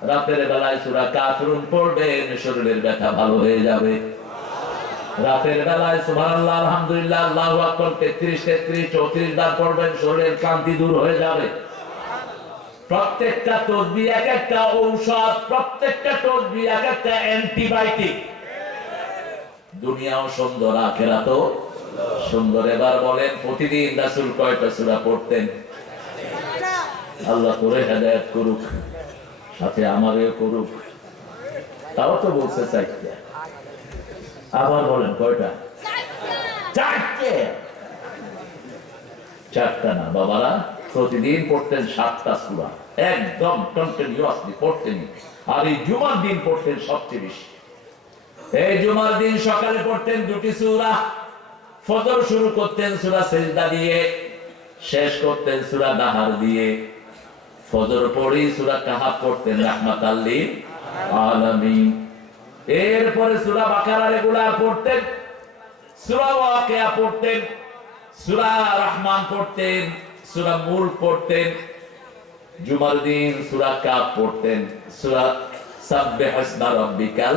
রাতের বেলায় সূরা কাফিরুন পড়বেন, শরীরের ব্যথা ভালো হয়ে যাবে। রাতের বেলায় সুবহানাল্লাহ আলহামদুলিল্লাহ আল্লাহু আকবার 33 33 34 বার পড়বেন, শরীরের ক্লান্তি দূর হয়ে যাবে। প্রত্যেকটা তাসবিহ এক একটা ঔষধ, প্রত্যেকটা তাসবিহ এক একটা অ্যান্টিবায়োটিক। দুনিয়াও সুন্দর, আখিরাতও সুন্দর। এবার বলেন প্রতিদিন রাসূল কয়টা সূরা পড়তেন? আল্লাহ করে হেদায়েত করুক, সাথে আমারও করুক। তাও তো বলছে চারটে। আবার বলেন কয়টা? চারটে। চারটা না বাবারা, প্রতিদিন পড়তেন 7টা সূরা, একদম কন্টিনিউয়াসলি পড়তেন। আর এই জুমার দিন পড়তেন সবচেয়ে বেশি। এই জুমার দিন সকালে পড়তেন 2টি সূরা। ফজর শুরু করতেন সূরা সিজদা দিয়ে, শেষ করতেন সূরা নাহার দিয়ে। ফজর পড়ি সূরা কাহাফ পড়তেন রাহমাতাল লিল আলামিন। এরপরে সূরা বাকারা রেগুলার পড়তেন, সূরা ওয়াকিয়া পড়তেন, সূরা রহমান পড়তেন, সূরা মুলক পড়তেন। জুমার দিন সূরা কাফ পড়তেন, সূরা সাব্বিহ ইসমা রাব্বিকাল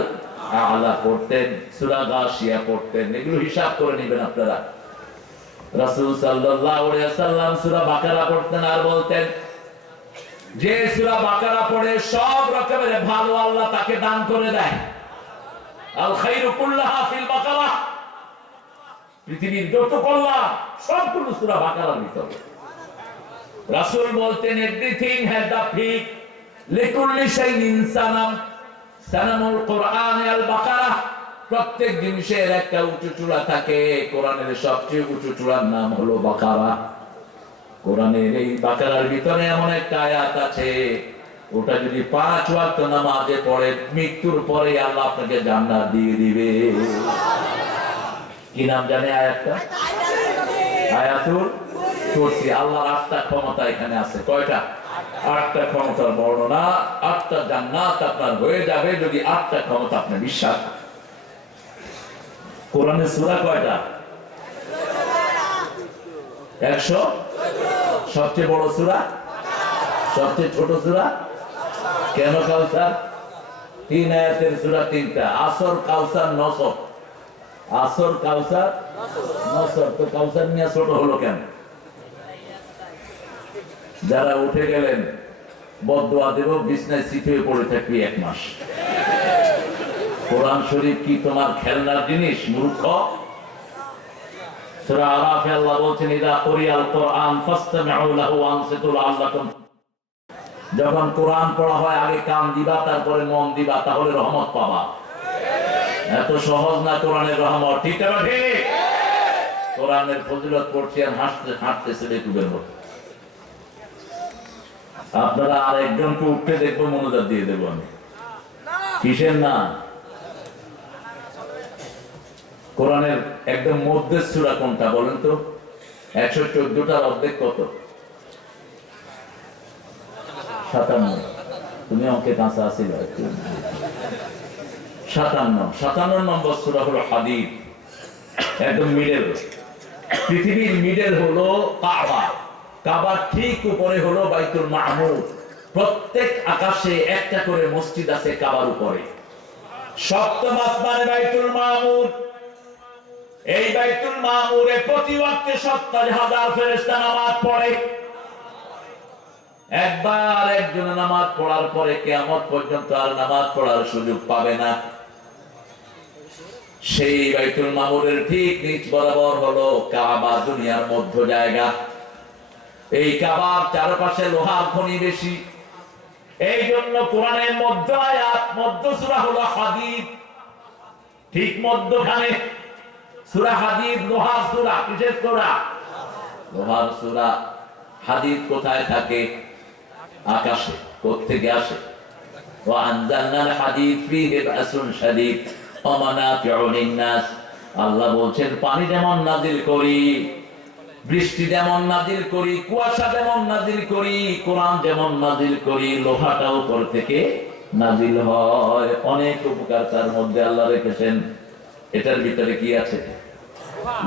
আ'লা পড়তেন, সূরা গাশিয়া পড়তেন। এগুলো হিসাব করে নেবেন আপনারা। রাসূল সাল্লাল্লাহু আলাইহি ওয়াসাল্লাম সূরা বাকারা পড়তেন আর বলতেন, যে সূরা বাকারা পড়ে সব রকমের ভালো আল্লাহ তাকে দান করে দেয়। আল খায়রু কুল্লুহা ফিল বাকারা। পৃথিবীর যত কল্যাণ সবগুলো সূরা বাকারার ভিতরে। রাসূল বলতেন, everything has the peak, লিকুল্লি শাইইন Sanam, সানামুল কুরআন আল বাকারা। প্রত্যেক জিনিসের একটা উঁচু চূড়া থাকে, কোরআনের সবচেয়ে উঁচু চূড়ার নাম হলো বাকারা। কোরআনের এই বাকারার ভিতরে এমন একটা আয়াত আছে, ওটা যদি 5 ওয়াক্ত নামাজে পড়ে মৃত্যুর পরে আল্লাহ আপনাকে জান্নাত দিয়ে দিবে। কি নাম জানে আয়াতটা? আয়াতুল কুরসি। আল্লাহর 8টা ক্ষমতা এখানে আছে। কয়টা? 8টা ক্ষমতার বর্ণনা। 8টা জান্নাত আপনার হয়ে যাবে যদি 8টা ক্ষমতা আপনি বিশ্বাস। কোরআনের সূরা কয়টা? 100। সবচেয়ে বড় সূরা? সবচেয়ে ছোট সূরা? কেন কাউসার? 3 আয়াতের সূরা 3টা। আসর, কাউসার, নসর। আসর, কাউসার, নসর। তো কাউসার নিয়ে ছোট হলো কেন? যারা উঠে গেলেন বদদোয়া দেব, বিছনায় চিত পড়ে থাকবি 1 মাস। কোরআন শরীফ কি তোমার খেলনার জিনিস মূর্খ? সূরা আরাফে আল্লাহ বলছেন, ইযা কুরিয়াল কুরআন ফাসতামিউ লাহু ওয়ানসিতু লাআল্লাকুম। যখন কোরআন পড়া হয় আগে কান দিবা, তারপরে মন দিবা, তাহলে রহমত পাবা। এত সহজ না কোরআনের রহমত। ঠিক না ঠিক? কোরআনের ফজিলত পড়ছি আর হাসতে হাঁটতে ছেলে টুবের মতো। আপনারা আর একজনকে উঠতে দেখবো, মনোযোগ দিয়ে দেবো আমি। কিসের না? কোরআনের একদম মধ্যের সূরা কোনটা বলেন তো? 114টার অর্ধেক কত? 57। তুমি অঙ্কে কাঁচা আছিস। 57 নম্বর সূরা হলো হাদীদ। একদম মিডল। পৃথিবীর মিডল হলো কাবা। কাবার ঠিক উপরে হলো বাইতুল মামুর। প্রত্যেক আকাশে একটা করে মসজিদ আছে কাবার উপরে। 7ম আসমানে বাইতুল মামুর। এই বাইতুল মামুরে প্রতি ওয়াক্তে 70,000 ফেরেশতা নামাজ পড়ে। একবার একজন নামাজ পড়ার পরে কিয়ামত পর্যন্ত আর নামাজ পড়ার সুযোগ পাবে না। সেই বাইতুল মামুরের ঠিক নিচ বরাবর হলো কাবা, দুনিয়ার মধ্য জায়গা। এই কাবার চারপাশে লোহার খনি বেশি। এই জন্য কোরআনের মধ্য আয়াত, মধ্য সূরা হলো হাদীদ। ঠিক মধ্যখানে সূরা হাদীদ লোহার সূরা। কিসের সূরা? লোহার সূরা। হাদীদ কোথায় থাকে? আকাশে। কোত্থেকে আসে? ওয়া আনজালনাল হাদীদ ফীহি বাসুন শাদীদ ওয়া মানাফিউ লিন-নাস। আল্লাহ বলছেন, পানি যেমন নাজিল করি, বৃষ্টি যেমন নাজিল করি, কুয়াশা যেমন নাজিল করি, কোরআন যেমন নাজিল করি, লোহাটা উপর থেকে নাজিল হয়। অনেক উপকার তার মধ্যে আল্লাহ রেখেছেন। এটার ভিতরে কি আছে?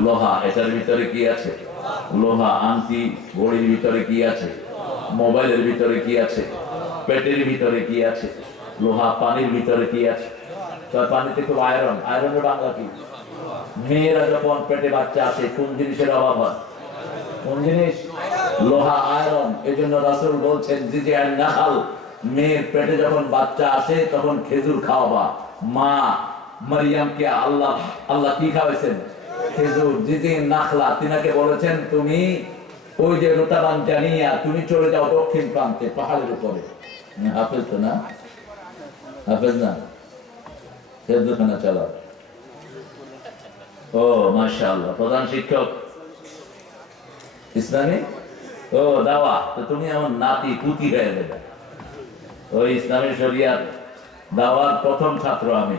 লোহা। এটার ভিতরে কি আছে? লোহা। আংটি, ঘড়ির ভিতরে কি আছে? মোবাইলের ভিতরে কি আছে? পেটের ভিতরে কি আছে? লোহা। পানির ভিতরে কি আছে? পানিতে খুব আয়রন। আয়রনের বাংলা কি? মেয়েরা যখন পেটে বাচ্চা আসে কোন জিনিসের অভাব হয়? কোন জিনিস? লোহা, আয়রন। এই জন্য রাসূল বলছেন জিজে আর নাহাল, মেয়ের পেটে যখন বাচ্চা আসে তখন খেজুর খাওয়াবা। মা মারিয়ামকে আল্লাহ কি খাওয়াইছেন? খেজুর। জিজি নাখলা তিনাকে বলেছেন তুমি ওই যে রুতাবান জানিয়া তুমি চলে যাও দক্ষিণ প্রান্তে পাহাড়ের উপরে। হাফেজ তো না? হাফেজ না? খেজুরখানা চালাও। ও মাশাআল্লাহ, প্রধান শিক্ষক ইসলামী। ও দাওয়া, তো তুমি আমার নাতি পুতি হয়ে যাবে। ওই ইসলামী শরিয়াত দাওয়ার প্রথম ছাত্র আমি।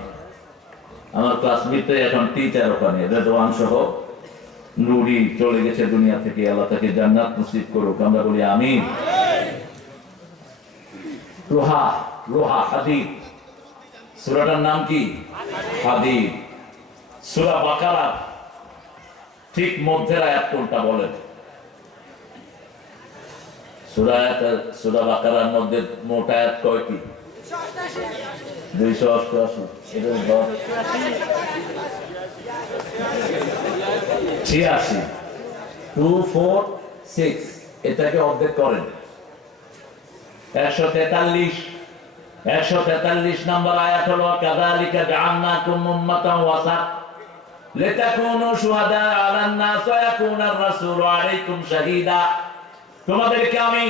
আমার ক্লাসমেটে এখন টিচার ওখানে, রেদওয়ান সহ। নুরি চলে গেছে দুনিয়া থেকে, আল্লাহ তাকে জান্নাত নসিব করুক, আমরা বলি আমিন। লোহা, লোহা, হাদিদ। সূরাটার নাম কি? হাদিদ। সূরা বাকারা ঠিক মধ্যের আয়াত কোনটা বলেন? সূরা বাকারার মধ্যে মোট আয়াত কয়টি? 288। এটা 86, 246। এটাকে অর্ধেক করেন 143। 143 নম্বর আয়াত হলো কাযালিকা জাআলনাকুম উম্মাতান ওয়াসাত লিতাকুনু শুহাদা আলান নাস ওয়া ইয়াকুনার রাসূলু আলাইকুম শাহীদা। তোমাদেরকে আমি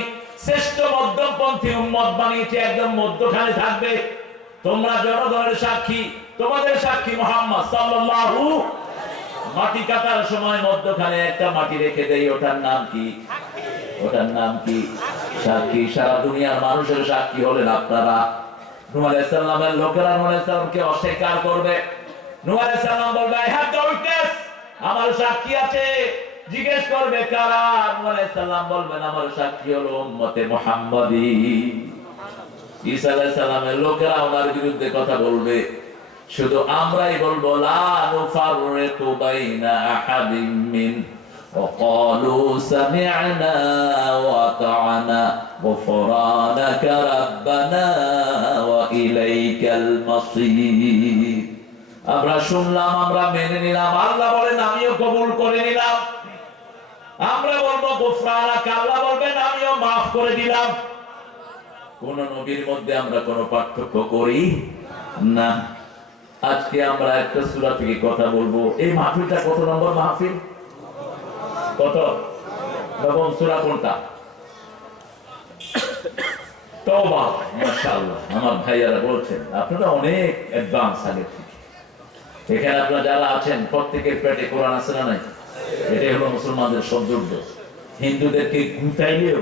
শ্রেষ্ঠ মধ্যপন্থী উম্মত বানিয়েছি, একদম মধ্যখানে থাকবে তোমরা জনগণের সাক্ষী। তোমাদের সাক্ষী মুহাম্মদ সাল্লাল্লাহু। মাটি কাটার সময় মধ্যখানে একটা মাটি রেখে দেই, ওটার নাম কি? ওটার নাম কি? সাক্ষী। সারা দুনিয়ার মানুষের সাক্ষী হলেন আপনারা। নূহ আলাইহিস সালামের লোকেরা নূহ আলাইহিস সালামকে অস্বীকার করবে। নূহ আলাইহিস সালাম বলবে আই হ্যাভ দ্য উইটনেস, আমার সাক্ষী আছে। জিজ্ঞেস করবে কারা? নূহ আলাইহিস সালাম বলবেন আমার সাক্ষী হলো উম্মতে মুহাম্মাদি। ঈসা আলাইহিস সালামের লোকেরা ওনার বিরুদ্ধে কথা বলবে, শুধু আমরাই বলবো লা নুফাররিকু বাইনা আহাদিম মিন ওয়া ক্বালু সামি'না ওয়া আতা'না গুফরানাকা রাব্বানা ওয়া ইলাইকাল মাসীর। আমরা শুনলাম, আমরা মেনে নিলাম। আল্লাহ বলেন আমিও কবুল করে নিলাম। আমরা বলবো গুফরানাকা, আল্লাহ বলবেন আমিও maaf করে দিলাম। কোন নবীর মধ্যে আমরা কোনো পার্থক্য করি না। আজকে আমরা একটা সূরা থেকে কথা বলবো। এই মাহফিলটা কত নম্বর মাহফিল? কত নবম সূরা কোনটা? তওবা। মাশাআল্লাহ, আমার ভাইয়ারা বলছেন আপনারা অনেক অ্যাডভান্স আগে থেকে। এখানে আপনারা যারা আছেন প্রত্যেকের পেটে কোরআন আছে না নাই? এটাই হলো মুসলমানদের সৌন্দর্য। হিন্দুদেরকে ঘুটাইলেও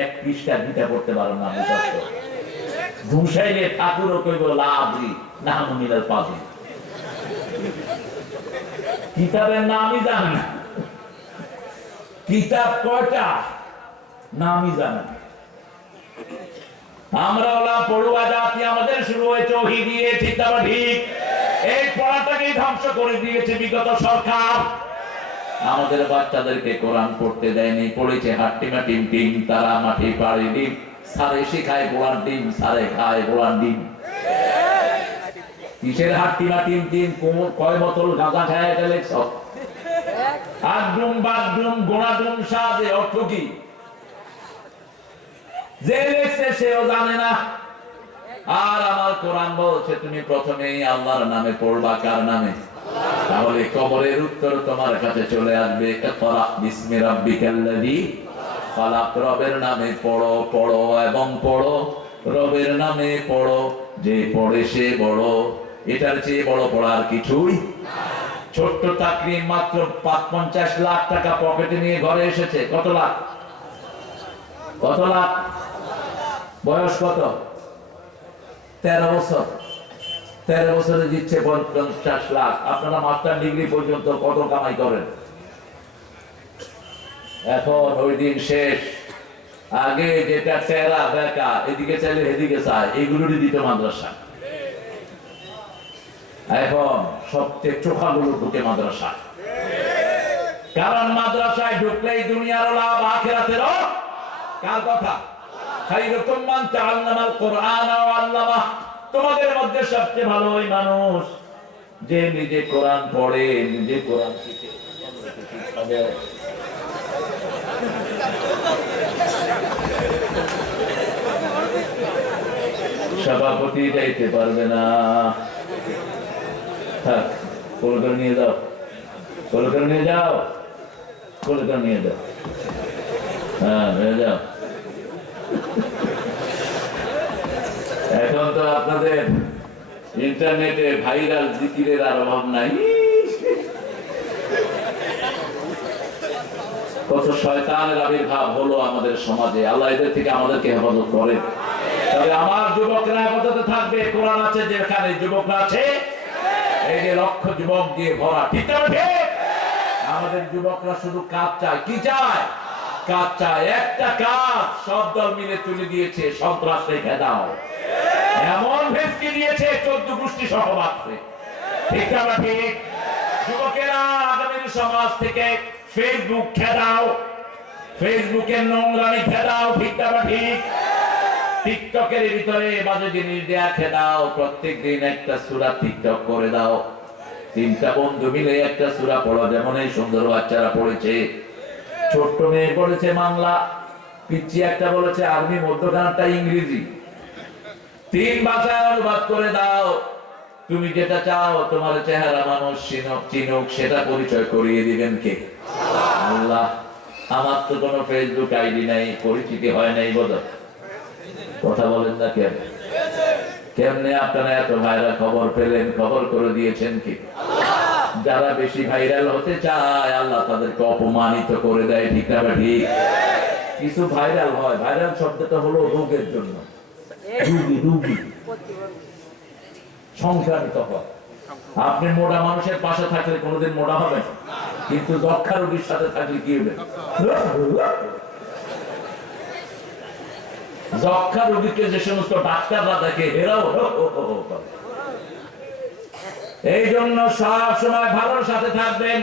এক পৃষ্ঠা গীতা পড়তে পারেন না, ঘুষাইলে ঠাকুরও কইব লা আদরি নাহনু মিনাল পাগল। কিতাবের নামই জানে না, কিতাব কয়টা নামই জানে না। আমরা হলাম পড়ুয়া জাতি, আমাদের শুরু হয়েছে ওহী দিয়ে, ঠিক না ঠিক? এই পড়াটাকেই ধ্বংস করে দিয়েছে বিগত সরকার। আমাদের বাচ্চাদেরকে কোরআন পড়তে দেয়নি, পড়েছে হাট্টিমা টিম টিম, তারা মাঠে পাড়ে ডিম। সারে শিখায় গোলার ডিম, সারে খায় গোলার ডিম। কিসের হাট্টিমা টিম টিম? কয় বোতল গাঁজা খায় গেলে সব আড্ডুম বাড্ডুম গোড়াডুম সাজে অর্থ কি? যে লেখছে সেও জানে না। আর আমার কোরআন বলছে তুমি প্রথমেই আল্লাহর নামে পড়বা। কার নামে? তাহলে কবরের উত্তর তোমার কাছে চলে আসবে। ইকরা বিসমি রাব্বিকাল্লাযী খালাক। রবের নামে পড়ো, পড়ো এবং পড়ো। রবের নামে পড়ো, যে পড়ে সে বড়। এটার চেয়ে বড় পড়ার কিছুই। ছোট্ট তাকরিম মাত্র 50 লাখ টাকা পকেটে নিয়ে ঘরে এসেছে। কত লাখ? কত লাখ? বয়স কত? 13 বছর। 13 বছরে দিচ্ছে 50 লাখ। আপনারা মাস্টার ডিগ্রি পর্যন্ত কত কামাই করেন? এখন ওই দিন শেষ। আগে যেটা চেহারা বেকা, এদিকে চাইলে এদিকে চায়, এগুলোরই দিত মাদ্রাসা। এখন সবচেয়ে চোখাগুলো ঢুকে মাদ্রাসা। কারণ মাদ্রাসায় ঢুকলেই দুনিয়ারও লাভ, আখিরাতেরও। কার কথা? খায়রুকুম মান তাআল্লামাল কুরআন ওয়া আল্লামাহ, তোমাদের মধ্যে সবচেয়ে ভালো ওই মানুষ যে নিজে কোরআন পড়ে, নিজে কোরআন শিখে। সভাপতি যাইতে পারবে না, থাক, কলকাতা নিয়ে যাও, কলকাতা নিয়ে যাও, কলকাতা নিয়ে যাও, হ্যাঁ নিয়ে যাও। এখন তো আপনাদের ইন্টারনেটে ভাইরাল জিকিরের আর অভাব নাই। কত শয়তানের আবির্ভাব হলো আমাদের সমাজে, আল্লাহ এদের থেকে আমাদেরকে হেফাজত করে। তবে আমার যুবকরা হেফাজতে থাকবে, কোরআন আছে যেখানে যুবকরা আছে, এই যে লক্ষ যুবক দিয়ে ভরা, ঠিক আছে? আমাদের যুবকরা শুধু কাজ চায়, কি চায়? কাজ চায়, একটা কাজ সব দল মিলে তুলে দিয়েছে, সন্ত্রাস রেখে দাও, এমন ভেস্কি দিয়েছে 14 গোষ্ঠী সহ বাঁচছে, ঠিক না ঠিক? যুবকেরা আগামী সমাজ থেকে ফেসবুক খেদাও, ফেসবুকের নোংরামি খেদাও, ঠিক না ঠিক? টিকটকের ভিতরে বাজে জিনিস দেয়া খেদাও, প্রত্যেকদিন একটা সূরা টিকটক করে দাও, 3টা বন্ধু মিলে একটা সূরা পড়ো, যেমন এই সুন্দর বাচ্চারা পড়েছে, ছোট্ট মেয়ে পড়েছে বাংলা, পিচ্চি একটা বলেছে আরবি, মধ্যখানটা ইংরেজি, 3 ভাষায় অনুবাদ করে দাও। তুমি যেটা চাও তোমার চেহারা মানুষ চিনুক, সেটা পরিচয় করিয়ে দিবেন কে? আল্লাহ। আমার তো কোনো ফেসবুক আইডি নাই, পরিচিতি হয় নাই, বোধহয় কথা বলেন না কেন? কেমনে আপনারা এত ভাইরাল খবর পেলেন? খবর করে দিয়েছেন কি? যারা বেশি ভাইরাল হতে চায় আল্লাহ তাদেরকে অপমানিত করে দেয়, ঠিক না ঠিক? কিছু ভাইরাল হয়, ভাইরাল শব্দটা হলো রোগের জন্য, রোগী সংক্রামিত হয়। আপনি মোটা মানুষের পাশে থাকলে কোনোদিন মোটা হবে, কিন্তু যক্ষা রোগীর সাথে থাকলে কি হবে? যক্ষা রোগীকে যে সমস্ত ডাক্তাররা দেখে এরাও। এই জন্য সব সময় ভালোর সাথে থাকবেন,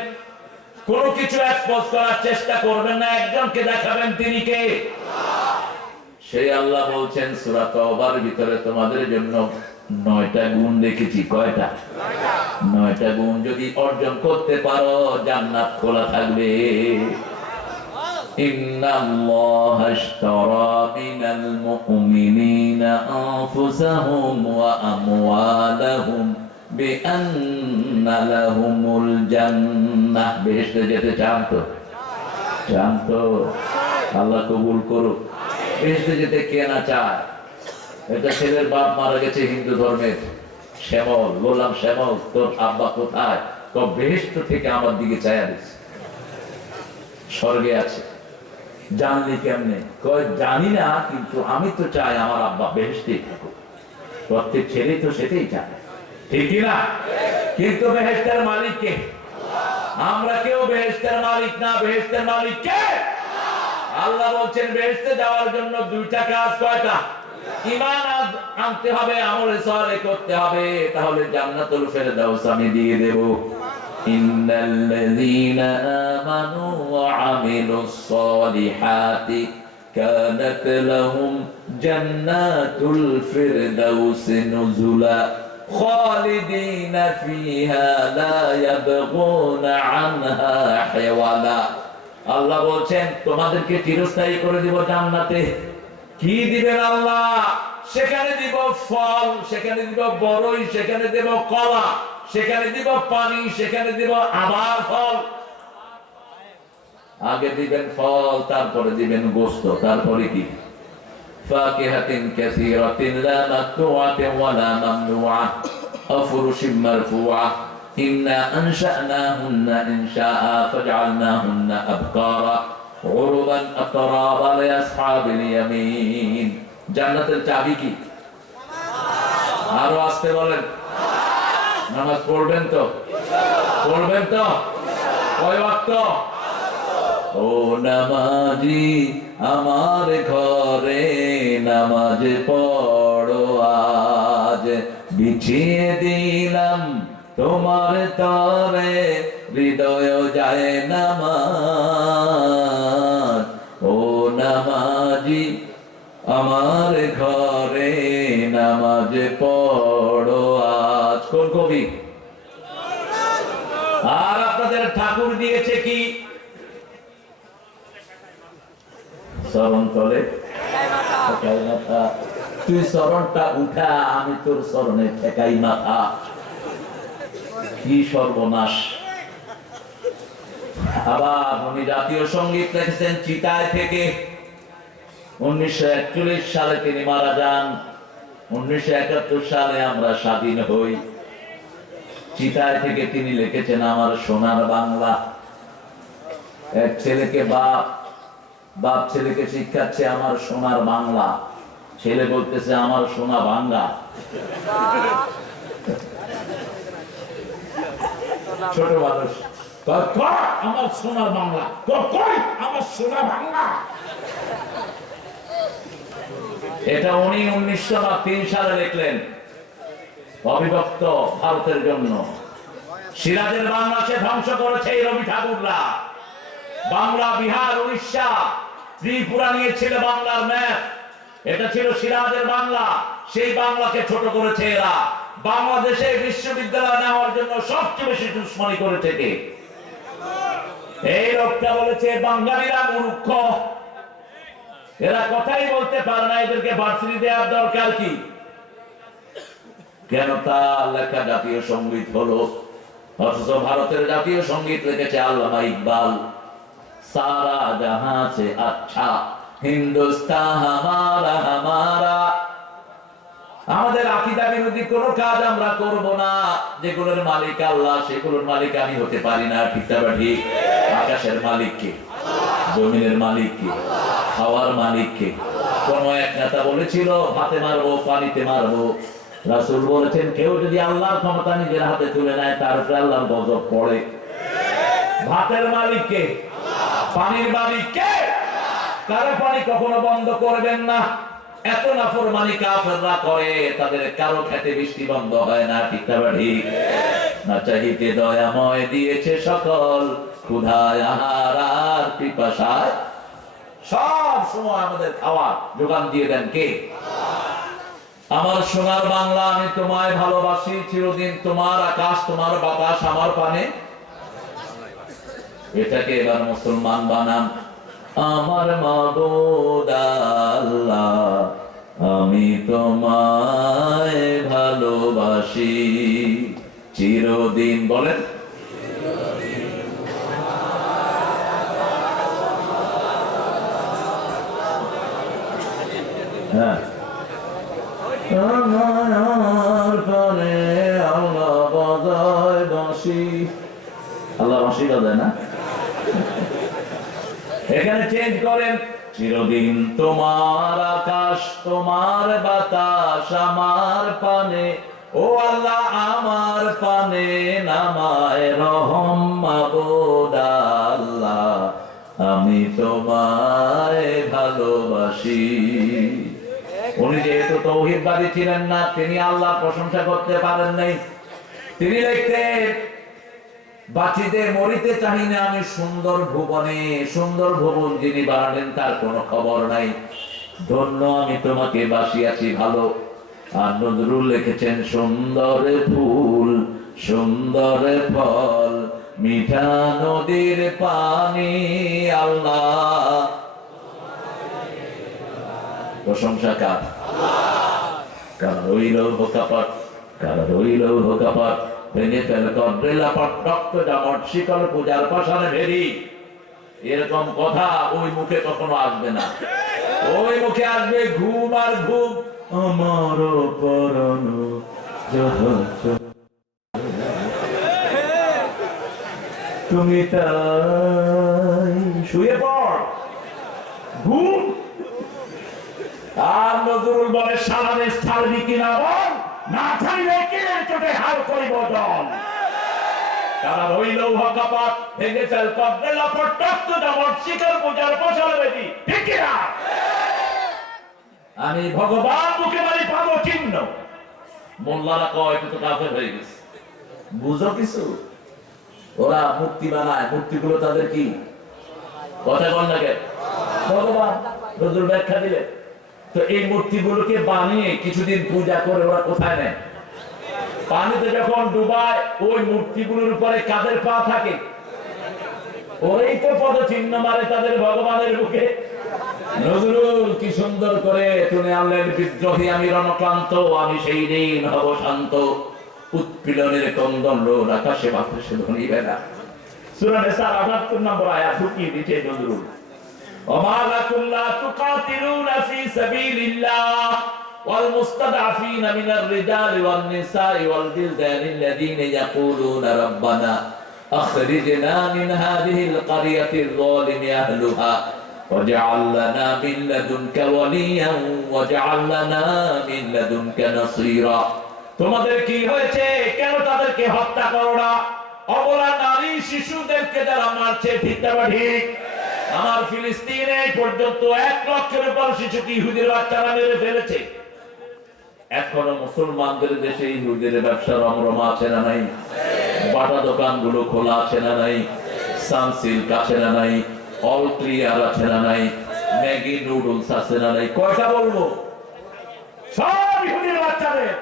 কোনো কিছু এক্সপোজ করার চেষ্টা করবেন না, একজনকে দেখাবেন, তিনি কে? সেই আল্লাহ বলছেন সূরা তাওবার ভিতরে তোমাদের জন্য 9টা গুণ রেখেছি। কয়টা? 9টা গুণ যদি অর্জন করতে পারো জান্নাত খোলা থাকবে। ইন্নাল্লাহা আশতারা মিনাল মুমিনিনা আনফুসাহুম ওয়া আমওয়ালাহুম বিআন্না লাহুমুল জান্নাহ। বেহেশতে যেতে চান তো? চান তো? আল্লাহ কবুল করুক। বেহেশতে যেতে কে না চায়? এটা ছেলের বাপ মারা গেছে হিন্দু ধর্মের, শ্যামল, গোলাম শ্যামল, তোর আব্বা কোথায়? তো বেহেশত থেকে আমার দিকে চায়া দিচ্ছে, স্বর্গে আছে। জানলি কেমনে? কয় জানি না, কিন্তু আমি তো চাই আমার আব্বা বেহেশতেই থাকুক। প্রত্যেক ছেলে তো সেটাই চায়, ঠিক না? কিন্তু বেহেশতের মালিক কে? আমরা কেউ বেহেশতের মালিক না। বেহেশতের মালিক কে? আল্লাহ বলছেন বেহেশতে যাওয়ার জন্য 2টা কাজ। কয়টা? ঈমান আনতে হবে, আমলে সালেহ করতে হবে, তাহলে জান্নাতুল ফেরদাউস আমি দিয়ে দেব। ইন্নাল্লাযীনা আমানু ওয়া আমিলুস সালিহাতি কানাত লাহুম জান্নাতুল ফিরদাউস নুজুলা খালিদিনা ফিহা লা ইয়াবগুনা আনহা হিওয়ালা। আল্লাহ বলছেন তোমাদেরকে চিরস্থায়ী করে দিব জান্নাতে। কি দিবেন আল্লাহ? সেখানে দিব ফল, সেখানে দিব বড়ই, সেখানে দেব কলা, সেখানে দিব পানি, সেখানে দিব আবার ফল। আগে দিবেন ফল, তারপরে দিবেন গোশত, তারপরে কি? ফাকিহাতিন কাসীরাতিন লা মাকতুআতিন ওয়া লা মামনুআহ আফরুশিম মারফুআহ ইন্না আনশা'নাহুন্না ইনশাআ ফাজআলনাহুন্না আবকারা উরবান আতরাবা লিআসহাবিল ইয়ামিন। জান্নাতের চাবি কি? আরো আসতে বলেন। নামাজ পড়বেন তো? পড়বেন তো? কয় ওয়াক্ত? ও নামাজি আমার ঘরে নামাজ পড়ো আজ, বিছিয়ে দিলাম তোমার তরে হৃদয় যায় নামাজ। ও নামাজি আমার ঘরে নামাজ পড়ো আজ। কোন কবি? আর আপনাদের ঠাকুর দিয়েছে কি? চরণ তলে মাথা। তুই চরণটা উঠা, আমি তোর চরণে ঠেকাই মাথা। কি সর্বনাশ! আবার উনি জাতীয় সঙ্গীত লিখেছেন চিতায় থেকে। 1941 সালে তিনি মারা যান। 1971 সালে আমরা স্বাধীন হই। চিতায় থেকে তিনি লিখেছেন আমার সোনার বাংলা। এক ছেলেকে বাপ ছেলেকে শিক্ষাচ্ছে আমার সোনার বাংলা। ছেলে বলতেছে আমার সোনা ভাঙ্গা। ছোট মানুষ আমার সোনার বাংলা, আমার সোনা ভাঙ্গা। এটা উনি 1903 সালে লিখলেন অবিভক্ত ভারতের জন্য। সিরাজের বাংলা সে ধ্বংস করেছে এই রবি ঠাকুররা। বাংলা, বিহার, উড়িষ্যা, ত্রিপুরা নিয়েছিল বাংলার ম্যাপ। এটা ছিল সিরাজের বাংলা। সেই বাংলাকে ছোট করেছে এরা। বাংলাদেশে বিশ্ববিদ্যালয় নেওয়ার জন্য সবচেয়ে বেশি দুশ্মনী করেছে কে? এই লোকটা বলেছে বাঙালিরা মূর্খ, এরা কথাই বলতে পারে না, এদেরকে ভার্সিটি দেওয়ার দরকার কি? কেন তার লেখা জাতীয় সঙ্গীত হলো, অথচ ভারতের জাতীয় সঙ্গীত লিখেছে আল্লামা ইকবাল। সারা জাহাঁ সে আচ্ছা হিন্দুস্তান হামারা হামারা। আমাদের আকীদা বিরোধী কোন কাজ আমরা করব না। যেগুলোর মালিক আল্লাহ সেগুলোর মালিক আমি হতে পারি না। ঠিক না ঠিক? আকাশের মালিক কে? জমিনের মালিক কে? খাওয়ার মালিক কে? কোন এক নেতা বলেছিল ভাতে মারবো পানিতে মারবো। রাসূল বলেছেন কেউ যদি আল্লাহর ক্ষমতা নিজের হাতে তুলে নেয় তার উপরে আল্লাহর গজব পড়ে। ভাতের মালিক কে? পানির মালিক কে? কারো পানি কখনো বন্ধ করবেন না। এত নাফরমানি কাফেররা করে, তাদের কারো খেতে বৃষ্টি বন্ধ হয় না। ঠিক না ঠিক? না চাহিতে দয়াময় দিয়েছে সকল, ক্ষুধায় আহার আর পিপাসায় সব সময় আমাদের খাওয়া যোগান দিয়ে দেন কে? আমার সোনার বাংলা আমি তোমায় ভালোবাসি চিরদিন, তোমার আকাশ তোমার বাতাস আমার পানে। এটাকে এবার মুসলমান বানান। আমার মাবুদ আল্লাহ আমি তোমায় ভালোবাসি চিরদিন। বলেন হ্যাঁ। আমার প্রাণে আল্লাহ বাজায় বাঁশি। আল্লাহ বাঁশি বাজায় না? এখানে চেঞ্জ করেন চিরদিন তোমার আকাশ তোমার বাতাস আমার পানে। ও আল্লাহ আমার পানে নামায় রহম মাবুদ আল্লাহ আমি তোমায় ভালোবাসি। উনি যেহেতু তাওহীদবাদী ছিলেন না, তিনি আল্লাহর প্রশংসা করতে পারেন নাই। তিনি লিখতেন বাঁচিতে মরিতে চাহি না আমি সুন্দর ভুবনে। সুন্দর ভুবন যিনি বানালেন তার কোনো খবর নাই। ধন্য আমি তোমাকে বাসিয়াছি ভালো। আর নজরুল লিখেছেন সুন্দর ফুল সুন্দর ফল মিঠা নদীর পানি আল্লাহ। প্রশংসা কার? কার রইল ভোকাপট, কার রইল ভোকাপট। ভেঙে ফেল কদ্রেলাপট রক্ত জামট শিকল পূজার পাশানে ভেরি। এরকম কথা ওই মুখে কখনো আসবে না। ওই মুখে আসবে ঘুম আর ঘুম। আমার পরন তুমি তাই শুয়ে পড় ঘুম। আর নজরুল বলে সারা দেশ থাকবি কিনা বল, না থাকলে কিনের চোটে হাল করিব দল। তারা রইল হকাপাত ভেঙে ফেল কদ্রেলাপট রক্ত জামট শিকল পূজার পাশানে ভেরি। ঠিক কিনা? আমি ভগবান মুখে মারি পাবো চিহ্ন। মোল্লারা কয় এটা তো কাফের হয়ে গেছে। বুঝো কিছু? ওরা মূর্তি বানায়, মূর্তিগুলো তাদের কি কথা বল না? ভগবান নজরুল ব্যাখ্যা দিলে তো এই মূর্তিগুলোকে বানিয়ে কিছুদিন পূজা করে ওরা কোথায় নেয়? পানিতে যখন ডুবায় ওই মূর্তিগুলোর উপরে কাদের পা থাকে? ওরাই তো পদচিহ্ন মারে তাদের ভগবানের বুকে। নজরুল কি সুন্দর করে তুমি আনলেন, বিদ্রোহী আমি রণক্লান্ত, আমি সেই দিন হব শান্ত, উৎপীড়নের কন্দন রোল আকাশে বাতাসে ধ্বনিবে না। সূরা নিসা ৭৮ নম্বর আয়াত ঢুকিয়ে দিয়েছে নজরুল। ওমা লাকুম লা তুকাতিলুনা ফি সাবিলিল্লাহ ওয়াল মুস্তাদআফিনা মিনার রিজালি ওয়ান নিসাই ওয়াল বিলদানিল্লাযীনা ইয়াকুলুনা রাব্বানা আখরিজনা মিন হাযিহিল ক্বরিয়াতিল যালিমি আহলুহা ওয়াজআল লানা মিন লাদুনকা ওয়ালিয়ান ওয়াজআল লানা মিন লাদুনকা নাসীরা। তোমাদের কি হয়েছে? কেন তাদেরকে হত্যা করো না? অবলা নারী শিশুদেরকে যারা মারছে, ঠিক না ঠিক? আমার ফিলিস্তিনে পর্যন্ত ১ লক্ষের উপর শিশুকে ইহুদির বাচ্চারা মেরে ফেলেছে। এখনো মুসলমানদের দেশে ইহুদির ব্যবসা রমরমা আছে না নাই? বাটা দোকানগুলো খোলা আছে না নাই? সানসিল্ক আছে না নাই? অল ক্লিয়ার আছে না নাই? ম্যাগি নুডলস আছে না নাই? কয়টা বলবো? সব ইহুদির বাচ্চাদের।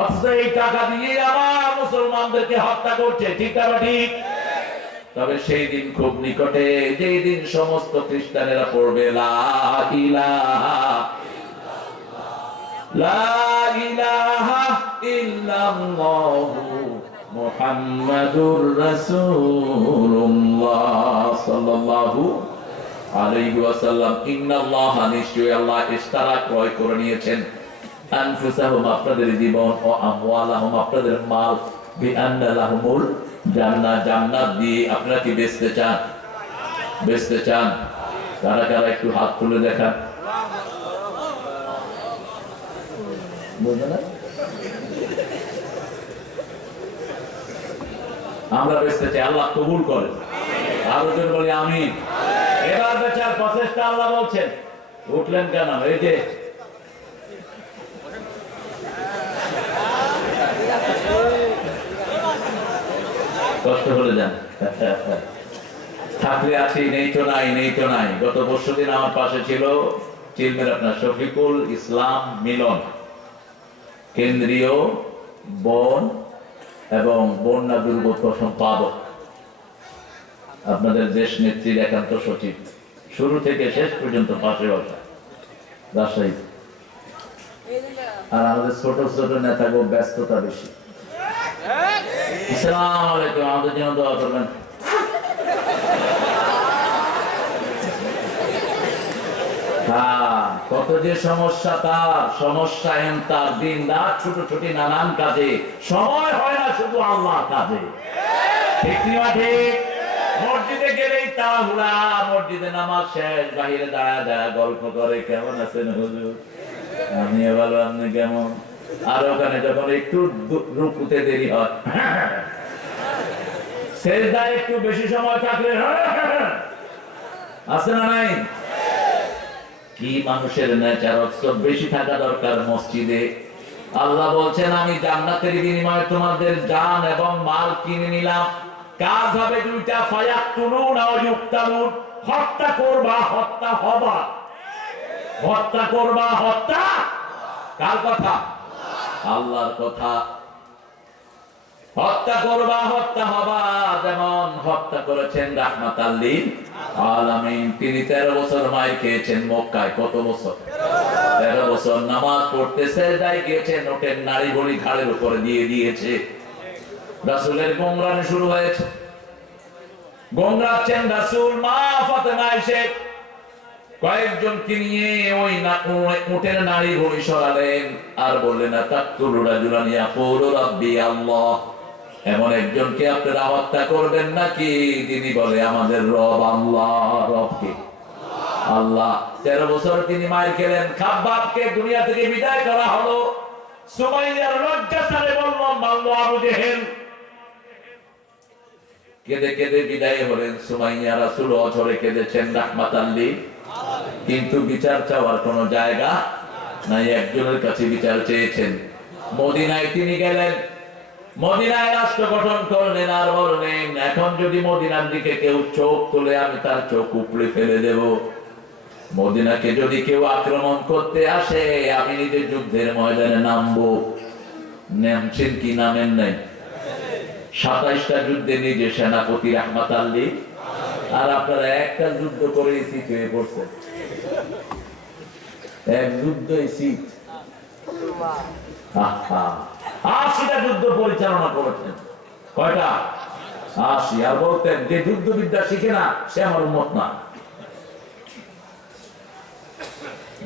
অথচ এই টাকা দিয়ে আমার মুসলমানদেরকে হত্যা করছে, ঠিক না ঠিক? তবে সেই দিন খুব নিকটে, যেই দিন সমস্ত খ্রিস্টানেরা পড়বে লা ইলাহা ইল্লাল্লাহু মুহাম্মাদুর রাসূলুল্লাহ সাল্লাল্লাহু আলাইহি ওয়াসাল্লাম। ইন্নাল্লাহা, নিশ্চয়ই আল্লাহ, ইশতারা, ক্রয় করে নিয়েছেন, আনফুসাহুম, আপনাদের জীবন, ও আমওয়ালাহুম, আপনাদের মাল, বিআন্না লাহুমুল জান্নাহ, জান্নাত দিয়ে। আপনারা কি বেচতে চান? বেচতে চান? কারা কারা একটু হাত তুলে দেখান। আমরা বেচতে চাই, আল্লাহ কবুল করেন। আরো জন বলি আমিন। এবার বেচার প্রচেষ্টা আল্লাহ বলছেন। উঠলেন কেন? এই যে কষ্ট হলে যান, থাকলে আছি, নেই তো নাই, নেই তো নাই। গত পরশুদিন আমার পাশে ছিল চিলমের আপনার শফিকুল ইসলাম মিলন, কেন্দ্রীয় বন এবং বন্যা দুর্গত সম্পাদক, আপনাদের দেশ নেত্রীর একান্ত সচিব, শুরু থেকে শেষ পর্যন্ত পাশে বসা, রাজশাহী। আর আমাদের ছোট ছোট নেতাগো ব্যস্ততা বেশি। আসসালামু আলাইকুম, আমাদের জন্য দোয়া করবেন। কত যে সমস্যা, তার সমস্যা তার দিন রাত ছোট ছোট নানান কাজে সময় হয় না, শুধু আল্লাহ কাজে, ঠিক না ঠিক? মসজিদে গেলেই তাড়াহুড়া, মসজিদে নামাজ শেষ, বাহিরে দাঁড়া দাঁড়া গল্প করে, কেমন আছেন হুজুর? আমি ভালো, আপনি কেমন? আর ওখানে যখন একটু রুকুতে দেরি হয়, সেজদায় একটু বেশি সময় থাকলে আছে না নাই? কি মানুষের নেচার, বেশি থাকা দরকার মসজিদে। আল্লাহ বলছেন, আমি জান্নাতের বিনিময়ে তোমাদের জান এবং মাল কিনে নিলাম। কাজ হবে দুইটা, ফায়াকতুলুন আও ইউকতালুন, হত্যা করবা, হত্যা হবা। হত্যা করবা, হত্যা কার কথা? আল্লাহর কথা। হত্যা করবা, হত্যা হবা। যেমন হত্যা করেছেন রাহমাতাল লিল আলামিন, তিনি 13 বছর মায়ের খেয়েছেন মক্কায়। কত বছর? 13 বছর। নামাজ পড়তে সেজদায় গিয়েছেন, নোটের নাড়ি ভরি ঘাড়ের উপরে দিয়ে দিয়েছে। রাসূলের গোমরানি শুরু হয়েছে, গোমরাচ্ছেন রাসূল। মা ফাতেমা এসে কয়েকজনকে নিয়ে ওই উটের নাড়ি ভরি সরালেন আর বললেন, তাকতুলু রাজুলান ইয়াকুলু রাব্বি আল্লাহ, এমন একজনকে আপনারা হত্যা করবেন নাকি তিনি বলে আমাদের রব আল্লাহ। রব কে? আল্লাহ। 13 বছর তিনি মায়ের খেলেন। খাব্বাবকে দুনিয়া থেকে বিদায় করা হলো। সুমাইয়ার লজ্জা ছাড়ে বলল, মাল্লু আবু জেহেল। কেঁদে কেঁদে বিদায় হলেন সুমাইয়া। রাসূল অঝরে কেঁদেছেন রাহমাতাল লিল, কিন্তু বিচার চাওয়ার কোন জায়গা নাই। একজনের কাছে বিচার চেয়েছেন। মদিনায় তিনি গেলেন, মদিনায় রাষ্ট্র গঠন করলেন আর বললেন, এখন যদি মদিনার দিকে কেউ চোখ তুলে আমি তার চোখ উপড়ে ফেলে দেব। মদিনাকে যদি কেউ আক্রমণ করতে আসে, আমি নিজে যুদ্ধের ময়দানে নামবো। নামছেন কি নামেন নাই? 27টা যুদ্ধে নিজে সেনাপতি রাহমাতাল লিল, আর আপনারা একটা যুদ্ধ করে শীত হয়ে পড়ছেন। এক যুদ্ধ শীত, 80টা যুদ্ধ পরিচালনা করেছেন। কয়টা? 80। আর বলতেন যে যুদ্ধবিদ্যা শিখে না সে আমার উম্মত না।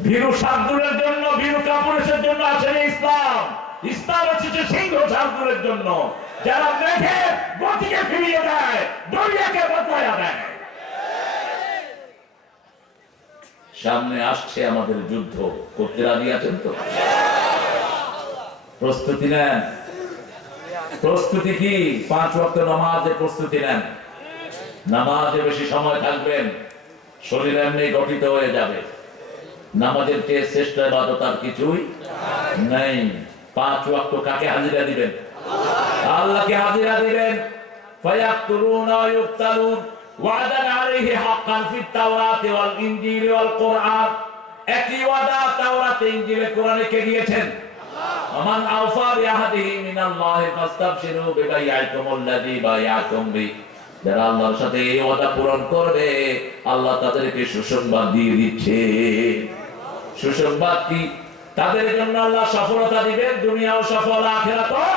ভীরু শার্দুলের জন্য, ভীরু কাপুরুষের জন্য আছে ইসলাম। ইসলাম হচ্ছে সিংহ শার্দুলের জন্য, যারা মেঘে গতিকে ফিরিয়ে দেয়, দরিয়াকে বদলাইয়া দেয়। সামনে আসছে আমাদের যুদ্ধ, করতে রাজি আছেন তো? প্রস্তুতি নেন। প্রস্তুতি কি? 5 ওয়াক্ত নামাজে প্রস্তুতি নেন। নামাজে বেশি সময় থাকবেন, শরীর এমনি গঠিত হয়ে যাবে। নামাজের চেয়ে শ্রেষ্ঠ ইবাদত আর কিছুই নাই। 5 ওয়াক্ত কাকে হাজিরা দিবেন? আল্লাহকে হাজিরা দিবেন। ফায়াকতুলুনা ওয়া ইউকতালুন ওয়াদান আলাইহি হাক্কান ফিত তাওরাতি ওয়াল ইনজিল ওয়াল কোরআন। একই ওয়াদা তাওরাতে, ইনজিলে, কোরআনে কে দিয়েছেন? আমান আওফা বিআহদিহি মিনাল্লাহি ফাস্তাবশিরু বিবাইআকুমুল্লাযী বায়াতুম বি। যারা আল্লাহর সাথে এই ওয়াদা পূরণ করবে, আল্লাহ তাদেরকে সুসংবাদ দিয়ে দিচ্ছে। সুসংবাদ কি? তাদের জন্য আল্লাহ সফলতা দিবেন, দুনিয়াও সফল, আখিরাতও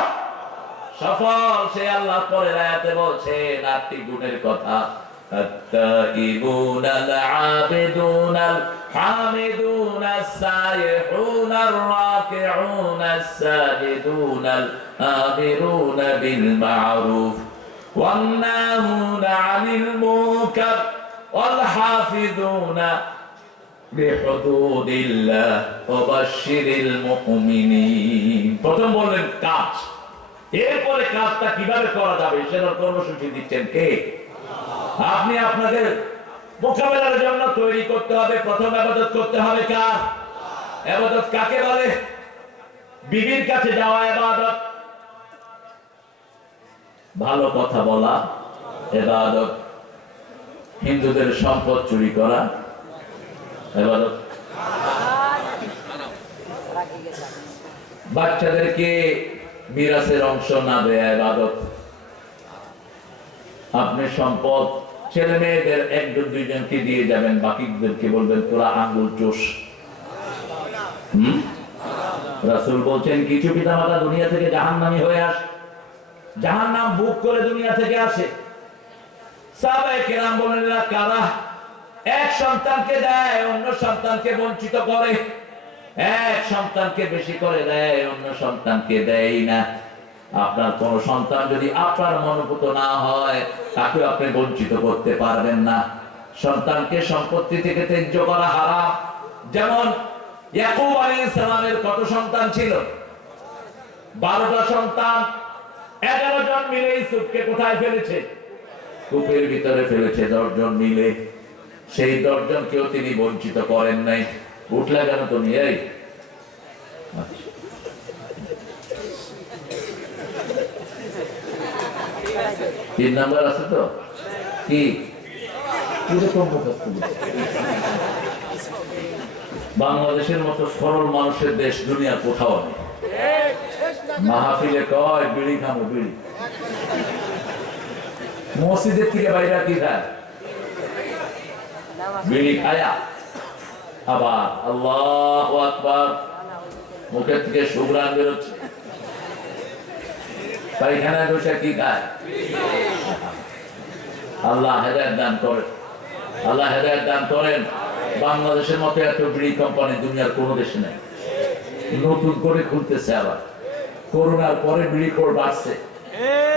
সফল। সে আল্লাহ পরের আয়াতে বলছেন 8টি গুণের কথা। التائبون العابدون الحامدون السائحون الراكعون الساجدون الآمرون بالمعروف والناهون عن المنكر والحافظون لحدود الله وبشر المؤمنين। প্রথম বললেন কাজ, এরপরে কাজটা কিভাবে করা যাবে সেটার কর্মসূচি দিচ্ছেন কে? আপনি আপনাদের মোকাবেলার জন্য তৈরি করতে হবে। প্রথম ইবাদত করতে হবে কার? ইবাদত কাকে বলে? বিবির কাছে যাওয়া ইবাদত, ভালো কথা বলা ইবাদত, হিন্দুদের সম্পদ চুরি করা ইবাদত, বাচ্চাদেরকে মিরাসের অংশ না দেয়া ইবাদত। আপনি সম্পদ ছেলে মেয়েদের 1-2জনকে দিয়ে যাবেন, বাকিদেরকে বলবেন তোরা আঙ্গুল চোষ। রাসূল বলছেন কিছু পিতামাতা দুনিয়া থেকে জাহান্নামী হয়ে আসে, জাহান্নাম বুক করে দুনিয়া থেকে আসে। সাহাবায়ে কেরাম বলেন কারা? এক সন্তানকে দেয়, অন্য সন্তানকে বঞ্চিত করে। এক সন্তানকে বেশি করে দেয়, অন্য সন্তানকে দেয় না। আপনার কোন সন্তান যদি আপনার মনোভূত না হয়, তাকে আপনি বঞ্চিত করতে পারবেন না। সন্তানকে সম্পত্তি থেকে ত্যায্য করা হারাম। যেমন ইয়াকুব আলাইহিস সালামের কত সন্তান ছিল? 12টা সন্তান। 11 জন মিলে ইউসুফকে কোথায় ফেলেছে? কূপের ভিতরে ফেলেছে 10 জন মিলে। সেই 10 জনকেও তিনি বঞ্চিত করেন নাই। উঠলে কেন তুমি? এই 3 নাম্বার আছে তো কি? বাংলাদেশের মতো সরল মানুষের দেশ দুনিয়ার কোথাও নেই। মাহফিলে কয় বিড়ি খামো, বিড়ি। মসজিদের থেকে বাইরে কি খায়? বিড়ি খায়া আবার আল্লাহু আকবার, মুখের থেকে সুঘ্রাণ বেরোচ্ছে। পায়খানায় বসে কি খায়? আল্লাহ হেদায়েত দান করেন, আল্লাহ হেদায়েত দান করেন। বাংলাদেশের মতো এত বিড়ি কোম্পানি দুনিয়ার কোন দেশে নেই। নতুন করে খুলতেছে আবার। করোনার পরে বিড়ি খোর বাড়ছে।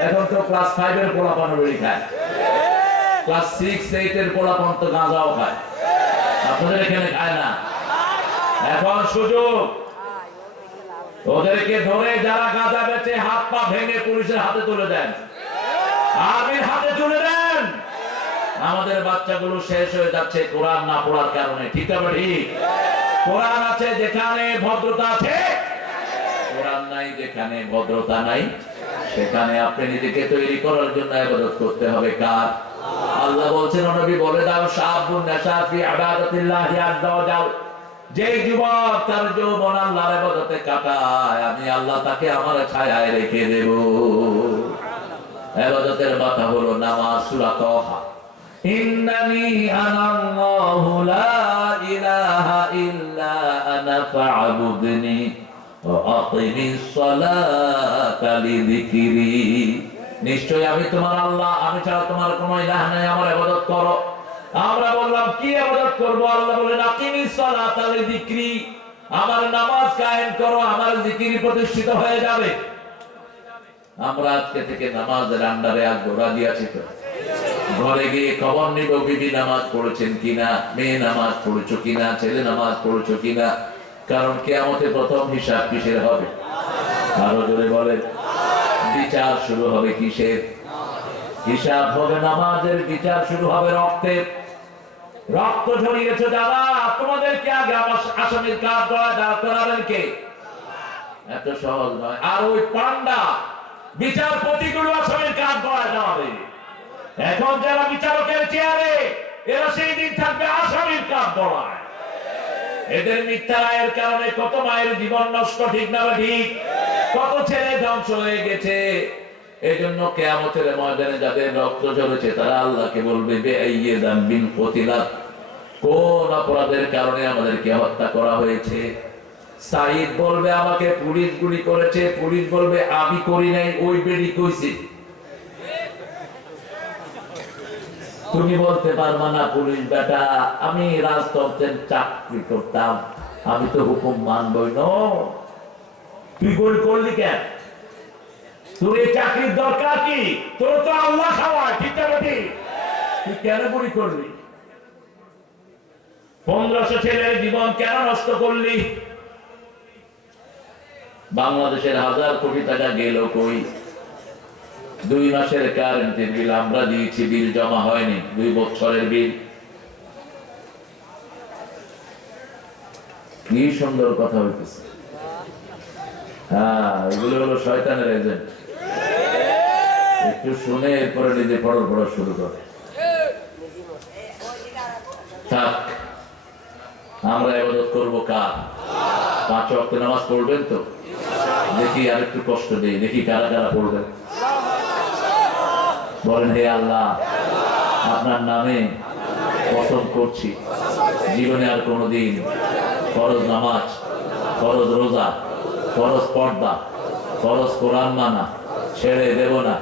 এখন তো ক্লাস 5 এর পোলাপান বিড়ি খায়, ক্লাস 6, 8 এর পোলাপান তো গাঁজাও খায়। আপনাদের এখানে খায় না। এখন সুযোগ, ওদেরকে ধরে যারা গাঁজা বেচে হাত পা ভেঙে পুলিশের হাতে তুলে দেন, আর্মির হাতে তুলে দেন। আমাদের বাচ্চাগুলো শেষ হয়ে যাচ্ছে কোরআন না পড়ার কারণে। ঠিক আছে? ঠিক। কোরআন আছে যেখানে ভদ্রতা আছে, কোরআন নাই যেখানে ভদ্রতা নাই। সেখানে আপনি নিজেকে তৈরি করার জন্য ইবাদত করতে হবে কার? আল্লাহ বলছেন নবী বলে দাও শাবুন নাশা ফি ইবাদাতিল্লাহি আযজা ওয়া জাল, যে যুবক তার যৌবন আল্লাহর ইবাদতে কাটায় আমি আল্লাহ তাকে আমার ছায়ায় রেখে দেব। ইবাদতের কথা হলো নামাজ। সূরা তাহা, ইন্নানি আনাল্লাহু লা ইলাহা ইল্লা আনা ফা'বুদনি ওয়া আকিমিস সালাতা লিযিকরি, নিশ্চয় আমি তোমার আল্লাহ, আমি ছাড়া তোমার কোনো ইলাহ নাই, আমার ইবাদত করো। আমরা বললাম কি ইবাদত করব? আল্লাহ বলেন আকিমিস সালাতা লিযিকরি, আমার নামাজ কায়েম করো, আমার জিকির প্রতিষ্ঠিত হয়ে যাবে। আমরা আজকে থেকে নামাজের আন্ডারে রাজি আছি তো? ঘরে গিয়ে খবর নিব বিবি নামাজ পড়েছেন কিনা, মেয়ে নামাজ পড়েছো কিনা, ছেলে নামাজ পড়েছো কিনা। কারণ কিয়ামতে প্রথম হিসাব কিসের হবে? আরো জোরে বলেন। বিচার শুরু হবে কিসের? হিসাব হবে নামাজের, বিচার শুরু হবে রক্তের। রক্ত ঝরিয়েছো যারা, তোমাদেরকে আগে আসামির কাঠ গড়ায় দাঁড় করাবেন কে? এত সহজ নয়। আর ওই পান্ডা বিচারপতিগুলো আসামির কাঠ গড়ায় দাঁড়াবে। এখন যারা বিচারকের চেয়ারে, এরা সেই দিন থাকবে আসামির কাঠ গড়ায়। এদের মিথ্যা রায়ের কারণে কত মায়ের জীবন নষ্ট, ঠিক না ঠিক? কত ছেলে ধ্বংস হয়ে গেছে। এই জন্য কিয়ামতের ময়দানে যাদের রক্ত ঝরেছে তারা আল্লাহকে বলবে বেআইয়ি যামবিন কুতিলাত, কোন অপরাধের কারণে আমাদেরকে হত্যা করা হয়েছে? সাঈদ বলবে আমাকে পুলিশ গুলি করেছে, পুলিশ বলবে আমি করি নাই, ওই বেড়ি কইছে। তুমি বলতে পারবা না পুলিশ বেটা আমি রাজতন্ত্রের চাকরি করতাম, আমি তো হুকুম মানবই না। তুই গুলি করলি কেন? তোর এই চাকরির দরকার কি? তোর তো আল্লাহ খাওয়ায়, ঠিক না বেটি? তুই কেন গুলি করলি? 1500 ছেলের জীবন কেন নষ্ট করলি? বাংলাদেশের 1000 কোটি টাকা গেল কই? 2 মাসের কারেন্টের বিল আমরা দিয়েছি, বিল জমা হয়নি। 2 বছরের বিল। কি সুন্দর কথা হইতেছে। হ্যাঁ, এগুলো হলো শয়তানের এজেন্ট। একটু শুনে এরপরে নিজে পড়া শুরু করে। থাক, আমরা ইবাদত করবো কার? 5 ওয়াক্ত নামাজ পড়বেন তো? দেখি আর একটু কষ্ট দেই, দেখি কারা কারা পড়বেন। বলেন হে আল্লাহ, আপনার নামে কসম করছি জীবনে আর কোনোদিন ফরজ নামাজ, ফরজ রোজা, ফরজ পর্দা, ফরজ কোরআন মানা ছেড়ে দেব না।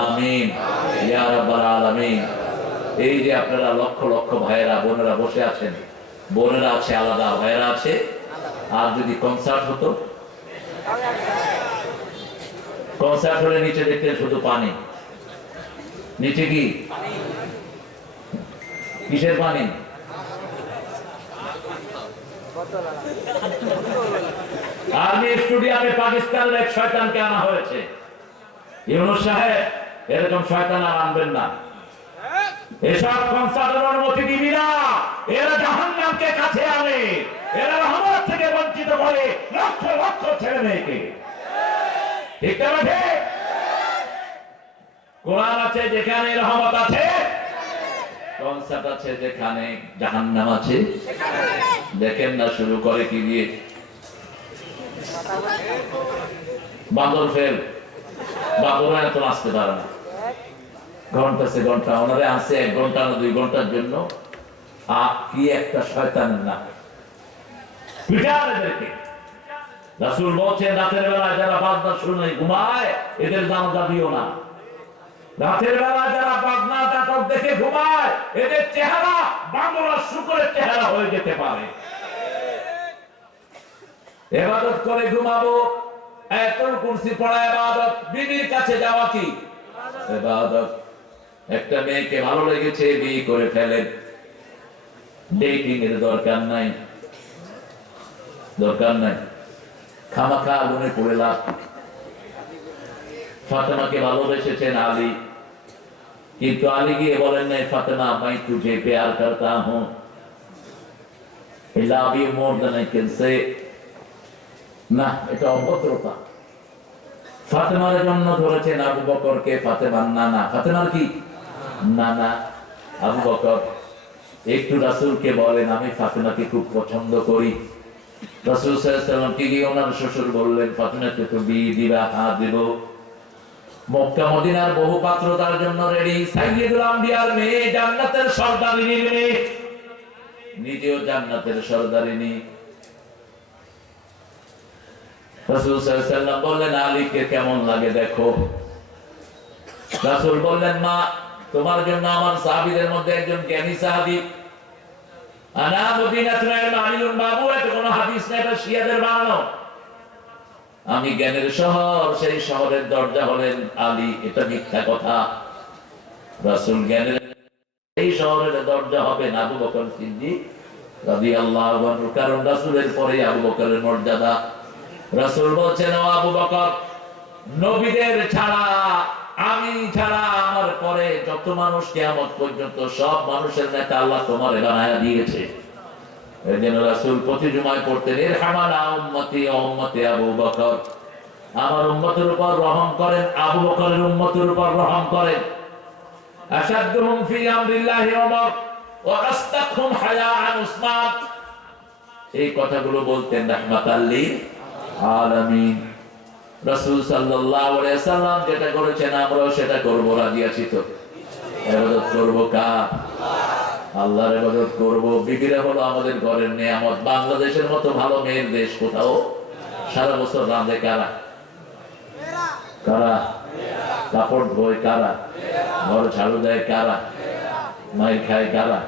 আমিন ইয়া রাব্বাল আলামিন। এই যে আপনারা লক্ষ লক্ষ ভাইয়েরা বোনেরা বসে আছেন, বোনেরা আছে আলাদা, ভাইয়েরা আছে। আর যদি কনসার্ট হতো, কনসার্ট হলে নিচে দেখতেন শুধু পানি। নিচে কি কিসের পানি? আর্মি স্টেডিয়ামে পাকিস্তানের এক শয়তানকে আনা হয়েছে। ইউনূস সাহেব, এরকম শয়তান আর আনবেন না। এসব কনসার্টের অনুমতি দিবি না। এরা জাহান্নামকে কাছে আনে, এরা রহমত থেকে বঞ্চিত করে লক্ষ লক্ষ ছেলে মেয়েকে। ঠিক আছে? কোরআন আছে যেখানে রহমত আছে, কনসার্ট আছে যেখানে জাহান্নাম আছে। দেখেন না শুরু করে কি দিয়ে? বান্দর ফেল, বান্দর এত নাচতে পারে না। ঘন্টা সে ঘন্টা ওনারে আসে 1 ঘন্টা না 2 ঘন্টার জন্য। কি একটা শয়তানের নাম। এদেরকে রাসূল বলছেন রাতের বেলায় যারা বাজনা শুনে ঘুমায় এদের জানাজা দিও না। রাতের বেলায় যারা বাজনা নাটক দেখে ঘুমায় এদের চেহারা বান্দর শুকরের চেহারা হয়ে যেতে পারে। ইবাদত করে ঘুমাবো, আয়াতুল কুরসি পড়া ইবাদত। বিবির কাছে যাওয়া কি ইবাদত? একটা মেয়েকে ভালো লেগেছে, বিয়ে করে ফেলেন। ডেটিং এর দরকার নাই, দরকার নাই। খামাখা আগুনে পড়ে লাভ। ফাতেমাকে ভালোবেসেছেন আলী, কিন্তু আলী গিয়ে বলেন নাই ফাতেমা मैं तुझे प्यार करता हूं, I love you more than I can say। না, এটা অভদ্রতা। ফাতেমার জন্য ধরেছেন আবু বকরকে ফাতেমার নানা। ফাতেমার কি নানা? আবু বকর একটু রাসূলকে বলেন আমি ফাতেমাকে খুব পছন্দ করি। রাসূল সাল্লাল্লাহু আলাইহি ওয়াসাল্লাম কি ওনার শ্বশুর বললেন ফাতেমাকে তো বিয়ে দিবা? হ্যাঁ দেব। মক্কা মদিনার বহু পাত্র তার জন্য রেডি। সাইয়্যিদুল আম্বিয়ার মেয়ে, জান্নাতের সর্দারিনীর মেয়ে, নিজেও জান্নাতের সর্দারিনী। রাসূল সাল্লাল্লাহু আলাইহি ওয়াসাল্লাম বললেন আলীকে কেমন লাগে দেখো। রাসূল বললেন মা তোমার জন্য আমার সাহাবীদের মধ্যে একজন জ্ঞানী সাহাবী, আনা মদিনাতুল ইলম বাবু, এটা কোনো হাদিস না, এটা শিয়াদের বানানো। আমি জ্ঞানের শহর, সেই শহরের দরজা হলেন আলী, এটা মিথ্যা কথা। রাসূল জ্ঞানের এই শহরের দরজা হবেন আবু বকর সিদ্দিক রাদিয়াল্লাহু আনহু, কারণ রাসূলের পরে আবু বকরের মর্যাদা। রাসূল বলছেন ও আবু বকর, নবীদের ছাড়া, আমি ছাড়া আমার পরে যত মানুষ কিয়ামত পর্যন্ত সব মানুষের নেতা আল্লাহ তোমারে বানায়া দিয়েছে। এজন্য রাসূল প্রতি জুমায় পড়তেন ইরহামানা উম্মতি ওয়া উম্মতি আবু বকর, আমার উম্মতের উপর রহম করেন, আবু বকরের উম্মতের উপর রহম করেন। আশাদুহুম ফি আমরিল্লাহি ওমর ওয়া আস্তাকহুম হায়াআন উসমান, এই কথাগুলো বলতেন রাহমাতাল লিল আলামিন। রাসূল সাল্লাল্লাহু আলাইহি ওয়াসাল্লাম যেটা করেছেন আমরাও সেটা করব, রাজি আছি তো? ইবাদত করব কার? আল্লাহর ইবাদত করব। বিবিরা হলো আমাদের ঘরের নিয়ামত। বাংলাদেশের মতো ভালো মেয়ের দেশ কোথাও সারা বছর রাঁধে কারা? কারা? কাপড় ধোয় কারা? ঘর ঝাড়ু দেয় কারা? মাইর খায় কারা?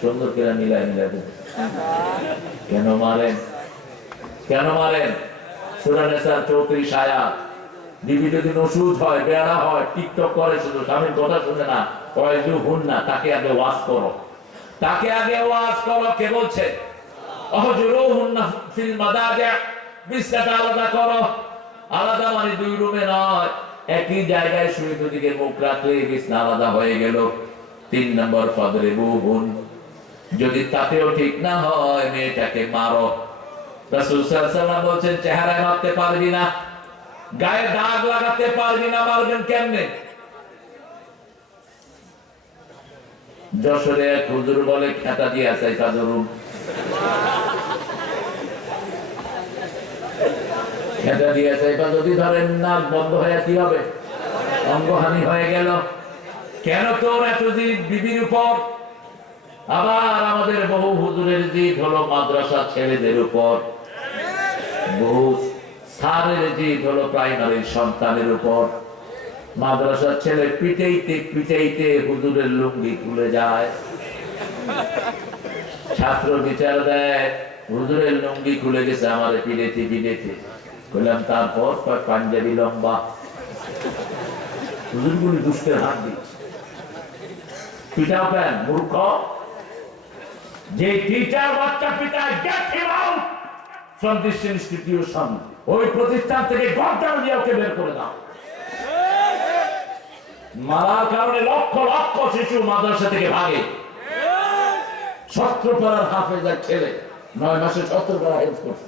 সুন্দর করে মিলাই মিলাই কেন মারেন? কেন মারেন? সূরা নিসার 34 আয়াত। বিবি যদি নসুজ হয়, বেড়া হয়, টিকটক করে, শুধু স্বামীর কথা শুনে না, কয়জু হুন না, তাকে আগে ওয়াজ করো, তাকে আগে ওয়াজ করো। কে বলছে? অহজুরুহুন্না ফিল মাদাজি, বিছানা আলাদা করো। আলাদা মানে দুই রুমে নয়, একই জায়গায় শুয়ে দুদিকে মুখ রাখলে বিছানা আলাদা হয়ে গেল। 3 নম্বর ফাদরিবুহুন, যদি তাতেও ঠিক না হয় মেয়েটাকে মারো। রাসূল সাল্লাল্লাহু আলাইহি ওয়াসাল্লাম বলেন চেহারায় মারতে পারবি না, গায়ে দাগ লাগাতে পারবি না, মারবেন কেমনে? যশোরে এক হুজুর বলে খেতা দিয়ে আছে কাদরুম, খেতা দিয়ে আছে, যদি ধরেন নাক বন্ধ হয়ে কি হবে? অঙ্গহানি হয়ে গেল। কেন তোর এত জিদ বিবির উপর? আবার আমাদের বহু হুজুরের জিদ হলো মাদ্রাসা ছেলেদের উপর, বহু স্যারের জিদ হলো প্রাইমারির সন্তানের উপর। মাদ্রাসার ছেলে পিটাইতে পিটাইতে হুজুরের লুঙ্গি খুলে যায়, ছাত্র বিচার দেয় হুজুরের লুঙ্গি খুলে গেছে আমার পিটাইতে পিটাইতে। বললাম তারপর পাঞ্জাবি লম্বা, হুজুরগুলি দুষ্টের হাত দিয়ে পিটাও কেন? মূর্খ। যে টিচার বাচ্চা পিটায়, get him out from this institution, ওই প্রতিষ্ঠান থেকে গর্দান দিয়ে ওকে বের করে দাও। মারার কারণে লক্ষ লক্ষ শিশু মাদ্রাসা থেকে ভাগে। ছত্রপাড়ার হাফেজার ছেলে 9 মাসে ছত্রপাড়া হেফজ করছে,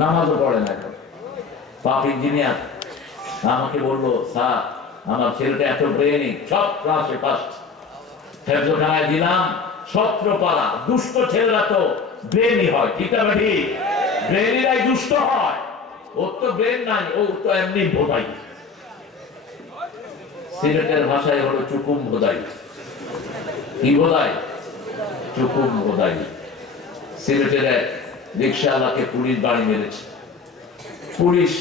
নামাজও পড়ে না। এখন পাপ ইঞ্জিনিয়ার আমাকে বললো স্যার আমার ছেলেটা এত ব্রেনি, সব ক্লাসে ফার্স্ট। হেফজখানায় দিলাম, ছত্রপাড়া দুষ্ট ছেলেরা তো ব্রেনি হয়, ঠিক আছে? ঠিক, ব্রেনিরাই দুষ্ট হয়। ওর তো ব্রেন নাই, ও তো এমনি ভোদাই। সিলেটের ভাষায় হলো চুকুম ভোদাই। কি ভোদাই? চুকুম ভোদাই। সিলেটের এক রিক্সাওয়ালাকে পুলিশ বাড়ি মেরেছে। পুলিশ,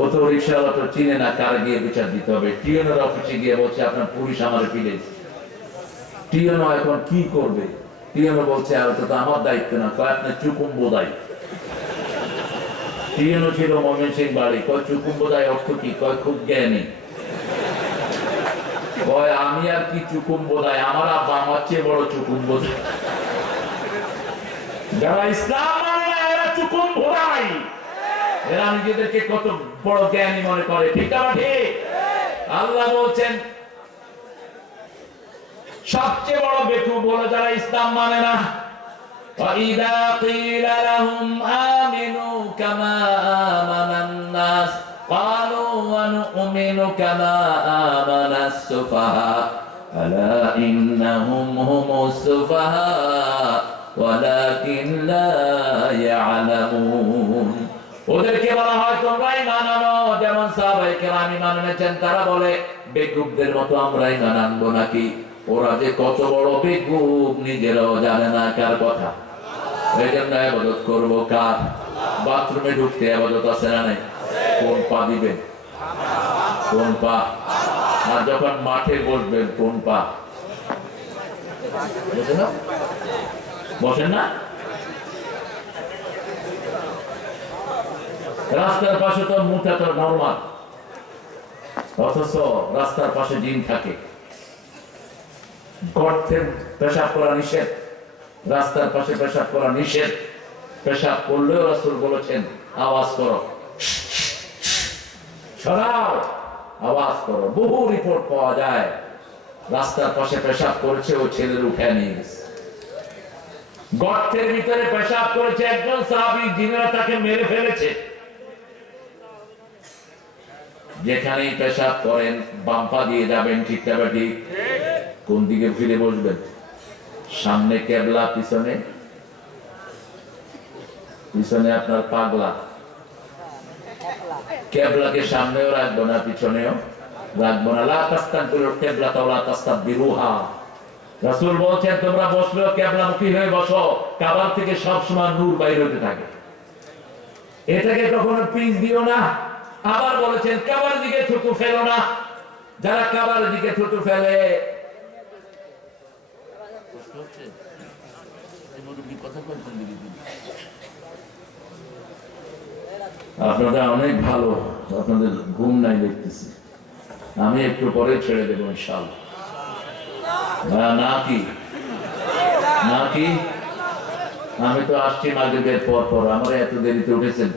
ও তো রিক্সাওয়ালা তো চিনে না, কারে গিয়ে বিচার দিতে হবে। টিএনওর অফিসে গিয়ে বলছে আপনার পুলিশ আমার পিড়েছে। টিএনও এখন কি করবে? টিএনও বলছে আর তো আমার দায়িত্ব না, কয় আপনার চুকুম বোধাই। টিএনও ছিল ময়মনসিংহ বাড়ি, কয় চুকুম বোধাই অর্থ কি? কয় খুব জ্ঞানী। কয় আমি আর কি চুকুম বোধাই, আমার আব্বা আমার চেয়ে বড় চুকুম বোধাই। যারা ইসলাম মানে না এরা চুকুম বোধাই, এরা নিজেদেরকে কত বড় জ্ঞানী মনে করে, ঠিক আছে? আল্লাহ বলছেন সবচেয়ে বড় বেকুব হলো যারা ইসলাম মানে না। وَإِذَا قِيلَ لَهُمْ آمِنُوا كَمَا آمَنَ النَّاسُ قَالُوا وَنُؤْمِنُ كَمَا آمَنَ السُّفَهَاءُ আলা ইন্নাহুম হুমুস সুফাহা ওয়ালাকিন লা ইয়ালামুন। ওদেরকে বলা হয় তোমরা ঈমান আনো, যেমন সাহাবায়ে কেরাম ঈমান এনেছেন। তারা বলে বেকুবদের মতো আমরা ঈমান আনবো নাকি? ওরা যে কত বড় বেকুব নিজেরাও জানে না কার কথা। এই জন্য ইবাদত করবো কার? বাথরুমে ঢুকতে ইবাদত আছে না নাই? কোন পা দিবেন? কোন পা? আর যখন মাঠে বসবেন কোন পা? বসেন না? বসেন না? রাস্তার পাশে তো মুঠা তো নরমাল, অথচ রাস্তার পাশে জিন থাকে। গর্তে পেশাব করা নিষেধ, রাস্তার পাশে পেশাব করা নিষেধ। পেশাব করলেও রাসূল বলেছেন আওয়াজ করো, সরাও, আওয়াজ করো। বহু রিপোর্ট পাওয়া যায় রাস্তার পাশে পেশাব করেছে, ও ছেলের উঠে নিয়ে গেছে। গর্তের ভিতরে পেশাব করেছে একজন সাহাবী, জিনেরা তাকে মেরে ফেলেছে। যেখানেই পেশাব করেন বাম পা দিয়ে যাবেন, ঠিক না ঠিক? কোন দিকে ফিরে বসবেন? সামনে কেবলা, পিছনে পিছনে আপনার পাগলা। কেবলাকে সামনেও রাখবো না, পিছনেও রাখবো না। লা তাস্তাকবিলু কিবলাতা ওয়া লা তাস্তাদবিরুহা। রাসূল বলেছেন তোমরা বসলেও কিবলামুখী হয়ে বসো, কাবার থেকে সব সময় নূর বাইরে হতে থাকে। এটাকে কখনো পিছ দিও না। আবার বলেছেন কাবার দিকে থুতু ফেলো না। যারা কাবার দিকে থুতু ফেলে, আপনারা অনেক ভালো, আপনাদের ঘুম নাই দেখতেছি। আমি একটু পরে ছেড়ে দেবো ইনশাআল্লাহ। নাকি নাকি আমি তো আসছি মাগরিবের পর পর। আমার এত দেরিতে উঠেছেন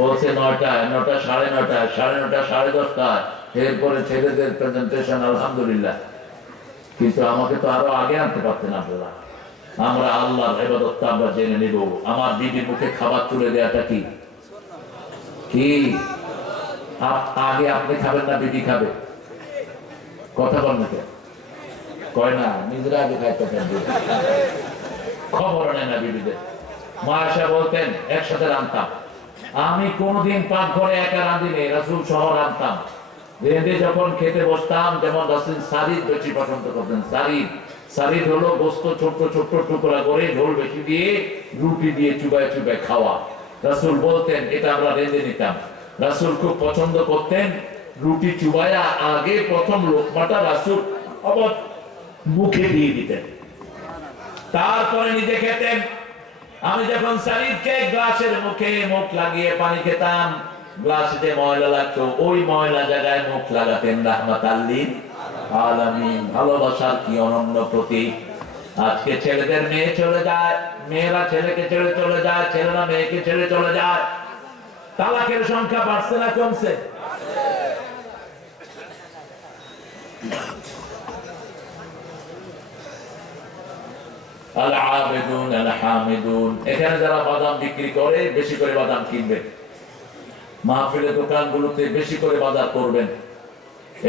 বলছে 9টায়, 9টা, 9:30, 9:30, 10:30। এরপরে ছেলেদের প্রেজেন্টেশন, আলহামদুলিল্লাহ। কিন্তু আমাকে তো আরো আগে আনতে পারতেন আপনারা। আমরা আল্লাহর ইবাদত আমরা জেনে নিব। আমার বিবির মুখে খাবার তুলে দেওয়াটা কি কি আগে আপনি খাবেন না বিবি খাবে? কথা বল না, কয় না, নিজেরা আগে খাইতে খবর নেয় না বিবিদের। মা আয়েশা বলতেন একসাথে রান্তাম। আমি কোনদিন পাকঘরে একা রাঁধিনি, রাসূল সহ রাঁধতাম। রেঁধে যখন খেতে বসতাম, যেমন রাসূল সারিদ বেশি পছন্দ করতেন। সারিদ হলো গোস্ত ছোট্ট ছোট্ট টুকরা করে ঝোল বেশি দিয়ে রুটি দিয়ে চুবায় চুবায় খাওয়া। রাসূল বলতেন এটা আমরা রেঁধে নিতাম। রাসূল খুব পছন্দ করতেন রুটি চুবায়া আগে প্রথম লোকমাটা রাসূল আবার মুখে দিয়ে দিতেন, তারপরে নিজে খেতেন। আমি যখন সারিদকে গ্লাসের মুখে মুখ লাগিয়ে পানি খেতাম, গ্লাসে যে ময়লা লাগতো ওই ময়লা জায়গায় মুখ লাগাতেন রাহমাতাল লিল আলামিন। ভালোবাসার কি অনন্য প্রতীক। আজকে ছেলেদের মেয়ে চলে যায়, মেয়েরা ছেলেকে ছেড়ে চলে যায়, ছেলেরা মেয়েকে ছেড়ে চলে যায়। তালাকের সংখ্যা বাড়ছে না কমছে? আল আবিদুন আল হামিদুন। এখানে যারা বাদাম বিক্রি করে বেশি করে বাদাম কিনবেন, মাহফিলের দোকানগুলোতে বেশি করে বাজার করবেন।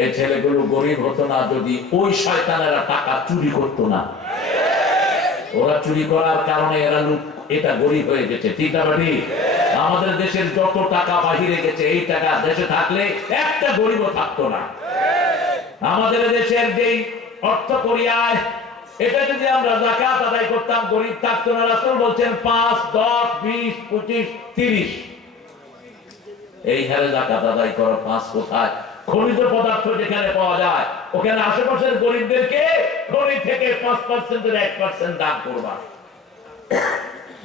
এই ছেলেগুলো গরিব হতো না যদি ওই শয়তানেরা টাকা চুরি করতো না। ওরা চুরি করার কারণে এরা লোক এটা গরিব হয়ে গেছে, ঠিক না ভাই? আমাদের দেশের যত টাকা বাহিরে গেছে, এই টাকা দেশে থাকলে একটা গরিবও থাকতো না। আমাদের দেশের যেই অর্থ করিয়ায়, এটা যদি আমরা যাকাত আদায় করতাম গরিব থাকতো না। রাসূল বলছেন 5, 10, 20, 25, 30 এই হারে যাকাত আদায় করো। 5 কোথায়? খনিজ পদার্থ যেখানে পাওয়া যায় ওখানে আশেপাশের গরিবদেরকে খনি থেকে 5%-এর 1% দান করবা।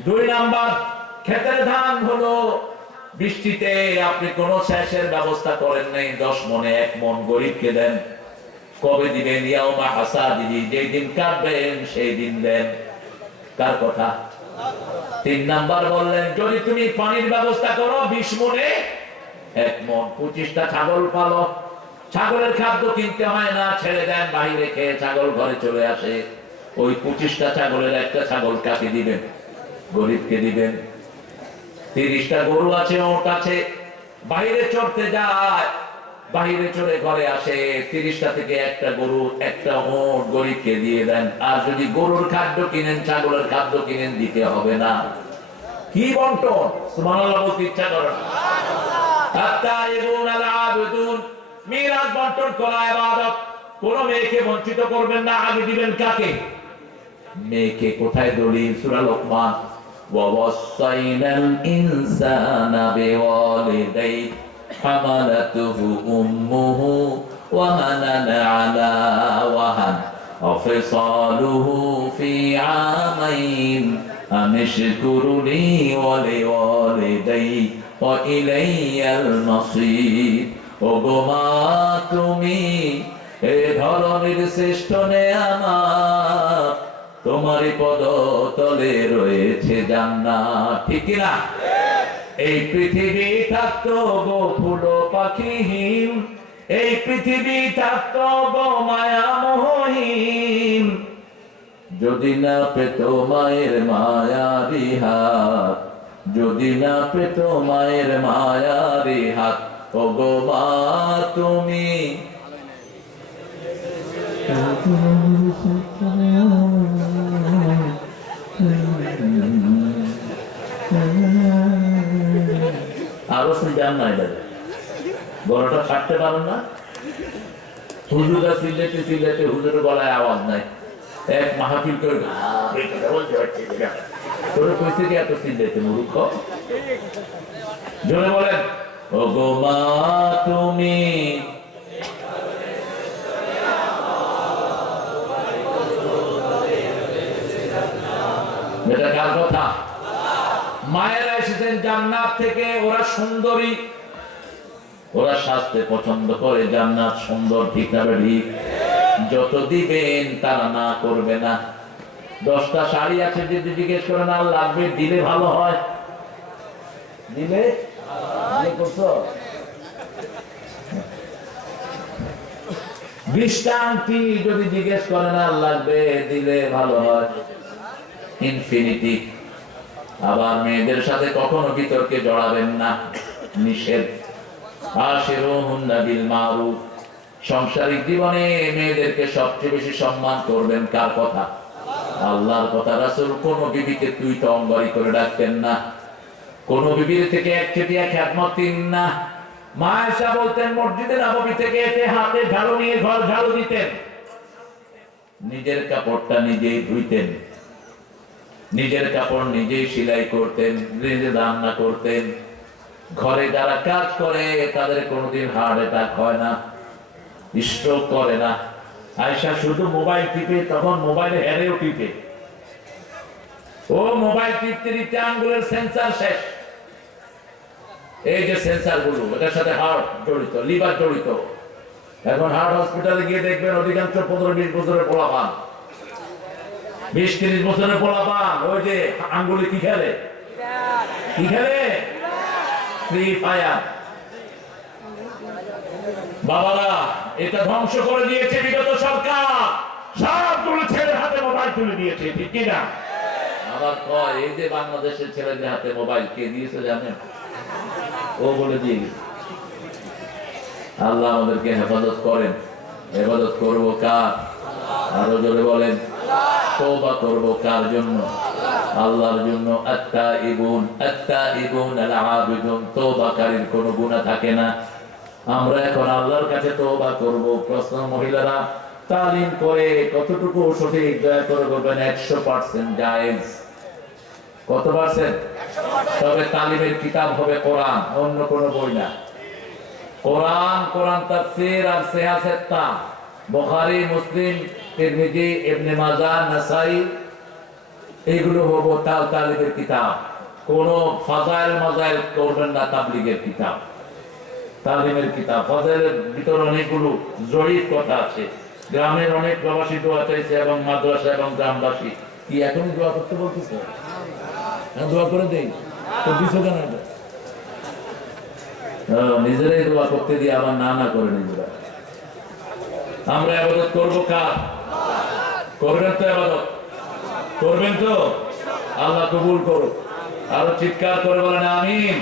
2 নাম্বার, ক্ষেতের ধান হলো বৃষ্টিতে আপনি কোন সেচের ব্যবস্থা করেন নাই, 10 মনে 1 মন গরিবকে দেন। কবে দিবেন? ইয়াউমা হাসাদিহি, যেই দিন কাটবেন সেই দিন দেন। কার কথা? 3 নাম্বার বললেন যদি তুমি পানির ব্যবস্থা করো 20 মনে 1 মন। 25টা ছাগল পালো, ছাগলের খাদ্য কিনতে হয় না, ছেড়ে দেন বাইরে খেয়ে ছাগল ঘরে চলে আসে। ওই 25টা ছাগলের একটা ছাগল কাকে দিবেন? গরিবকে দিবেন। 30টা গরু আছে, ওট আছে, বাইরে চড়তে যায়, বাহিরে চলে ঘরে আসে, 30টা থেকে একটা গরু একটা ওট গরিবকে দিয়ে দেন। আর যদি গরুর খাদ্য কিনেন, ছাগলের খাদ্য কিনেন, দিতে হবে না। কি বন্টন! সুবহানাল্লাহ বলতে ইচ্ছা করে না। আত-তাইবুন আল-আবিদুন, মিরাজ বন্টন করা ইবাদত। কোন মেয়েকে বঞ্চিত করবেন না। আগে দিবেন কাকে? মেয়েকে। কোথায় দলিল? সূরা লোকমান, ওয়া ওয়াসাইনাল ইনসানা বিওয়ালিদাইহি হামালাতুহু উম্মুহু ওয়াহানান আলা ওয়াহান ওয়াফিসালুহু ফি আমাইন আনিশকুরু লি ওয়া লিওয়ালিদাইহি ওয়া ইলাইয়াল মাসীর। ওগো মা, তুমি এ ধরনের শ্রেষ্ঠ নেয়ামত, তোমারই পদতলে রয়েছে জান্নাত। ঠিক কি না? এই পৃথিবী থাকতো গো ফুল পাখিহীন, এই পৃথিবী থাকতো গো মায়া মোহহীন, যদি না পেত মায়ের মায়ারি হাত, যদি না পেত মায়ের মায়ারি হাত। ওগো মা, তুমি আরো সিলজান নাই দাদা, গলাটা ছাড়তে পারেন না। হুজুরা সিলেটে সিলেটে হুজুরের গলায় আওয়াজ নাই। এক মাহফিল করে তোর কইছে কি এত সিলেটে মূর্খ? জোরে বলেন, ও গো মা তুমি এটা কার কথা? মায়েরা এসেছেন জান্নাত থেকে। ওরা সুন্দরী, ওরা স্বাস্থ্য পছন্দ করে। জান্নাত সুন্দর, ঠিক না ঠিক? যত দিবেন তারা না করবে না। 10টা শাড়ি আছে, যদি জিজ্ঞেস করেন আর লাগবে, দিলে ভালো হয়। দিলে করছো 20টা আংটি যদি জিজ্ঞেস করেন আর লাগবে, দিলে ভালো হয়। ইনফিনিটি। আবার মেয়েদের সাথে কখনো বিতর্কে জড়াবেন না, নিষেধ। আশিরুহুন্না বিল মারুফ। সাংসারিক জীবনে মেয়েদেরকে সবচেয়ে বেশি সম্মান করবেন কার কথা? আল্লাহর কথা। রাসূল কোন বিবিকে তুই তো অঙ্গারি করে ডাকতেন না, কোন বিবির থেকে একচেটিয়া খ্যাতমত না। মা আয়েশা বলতেন, মসজিদে নববী থেকে এসে হাতে ঝাড়ু নিয়ে ঘর ঝাড়ু দিতেন, নিজের কাপড়টা নিজেই ধুইতেন, নিজের কাপড় নিজেই সেলাই করতেন, নিজে রান্না করতেন। ঘরে যারা কাজ করে তাদের কোনোদিন হার্ট অ্যাটাক হয় না, স্ট্রোক করে না। আয়েশা শুধু মোবাইল টিপে, তখন মোবাইলে হেরেও টিপে। ও মোবাইল টিপতে টিপতে আঙ্গুলের সেন্সার শেষ। এই যে সেন্সার গুলো, এটার সাথে হার্ট জড়িত, লিভার জড়িত। এখন হার্ট হসপিটালে গিয়ে দেখবেন অধিকাংশ 15-20 বছরের পোলাপান, 20-30 বছরের পোলাপান ওই যে আঙ্গুলে কি খেলে? কি খেলে? Free fire. বাবারা, এটা ধ্বংস করে দিয়েছে বিগত সরকার। সবগুলো ছেলের হাতে মোবাইল তুলে দিয়েছে, ঠিক কিনা? আবার কয় এই যে বাংলাদেশের ছেলেদের হাতে মোবাইল কে দিয়েছে জানেন? ও বলে দিয়ে গেছে। আল্লাহ আমাদেরকে হেফাজত করেন। হেফাজত করবো কার? আরো জোরে বলেন। তওবা করবো কার জন্য? আল্লাহর জন্য। আত-তাইবুন আল-আবিদুন। তওবাকারীর কোনো গুনাহ থাকে না। আমরা এখন আল্লাহর কাছে তওবা করব। প্রশ্ন, মহিলারা তালিম করে কতটুকু সঠিক? দয়া করে বলবেন 100% জায়েজ। কত পার্সেন্ট? তবে তালিমের কিতাব হবে কোরআন, অন্য কোন বই না। কোরআন, কোরআন তাফসীর আর সিয়াসত, বুখারী, মুসলিম, তিরমিজি, ইবনে মাজাহ, নাসাই, এগুলো হবে তালিমের কিতাব। কোন ফাজাইল মাজাইল করবেন না। তাবলীগের কিতাব, তালিমের কিতাব। ফাজাইলের ভিতরে অনেকগুলো জয়ীফ কথা আছে। গ্রামের অনেক প্রবাসী দোয়া চাইছে, এবং মাদ্রাসা এবং গ্রামবাসী। কি এখনই দোয়া করতে বলতেছে? দোয়া করে দেই তো দিছো কেন? নিজেরাই দোয়া করতে দিয়ে আবার না না করে নিজেরা। আমরা ইবাদত করবো কার? করবেন তো? ইবাদত করবেন তো? আল্লাহ কবুল করুক। আরো চিৎকার করে বলেন আমিন।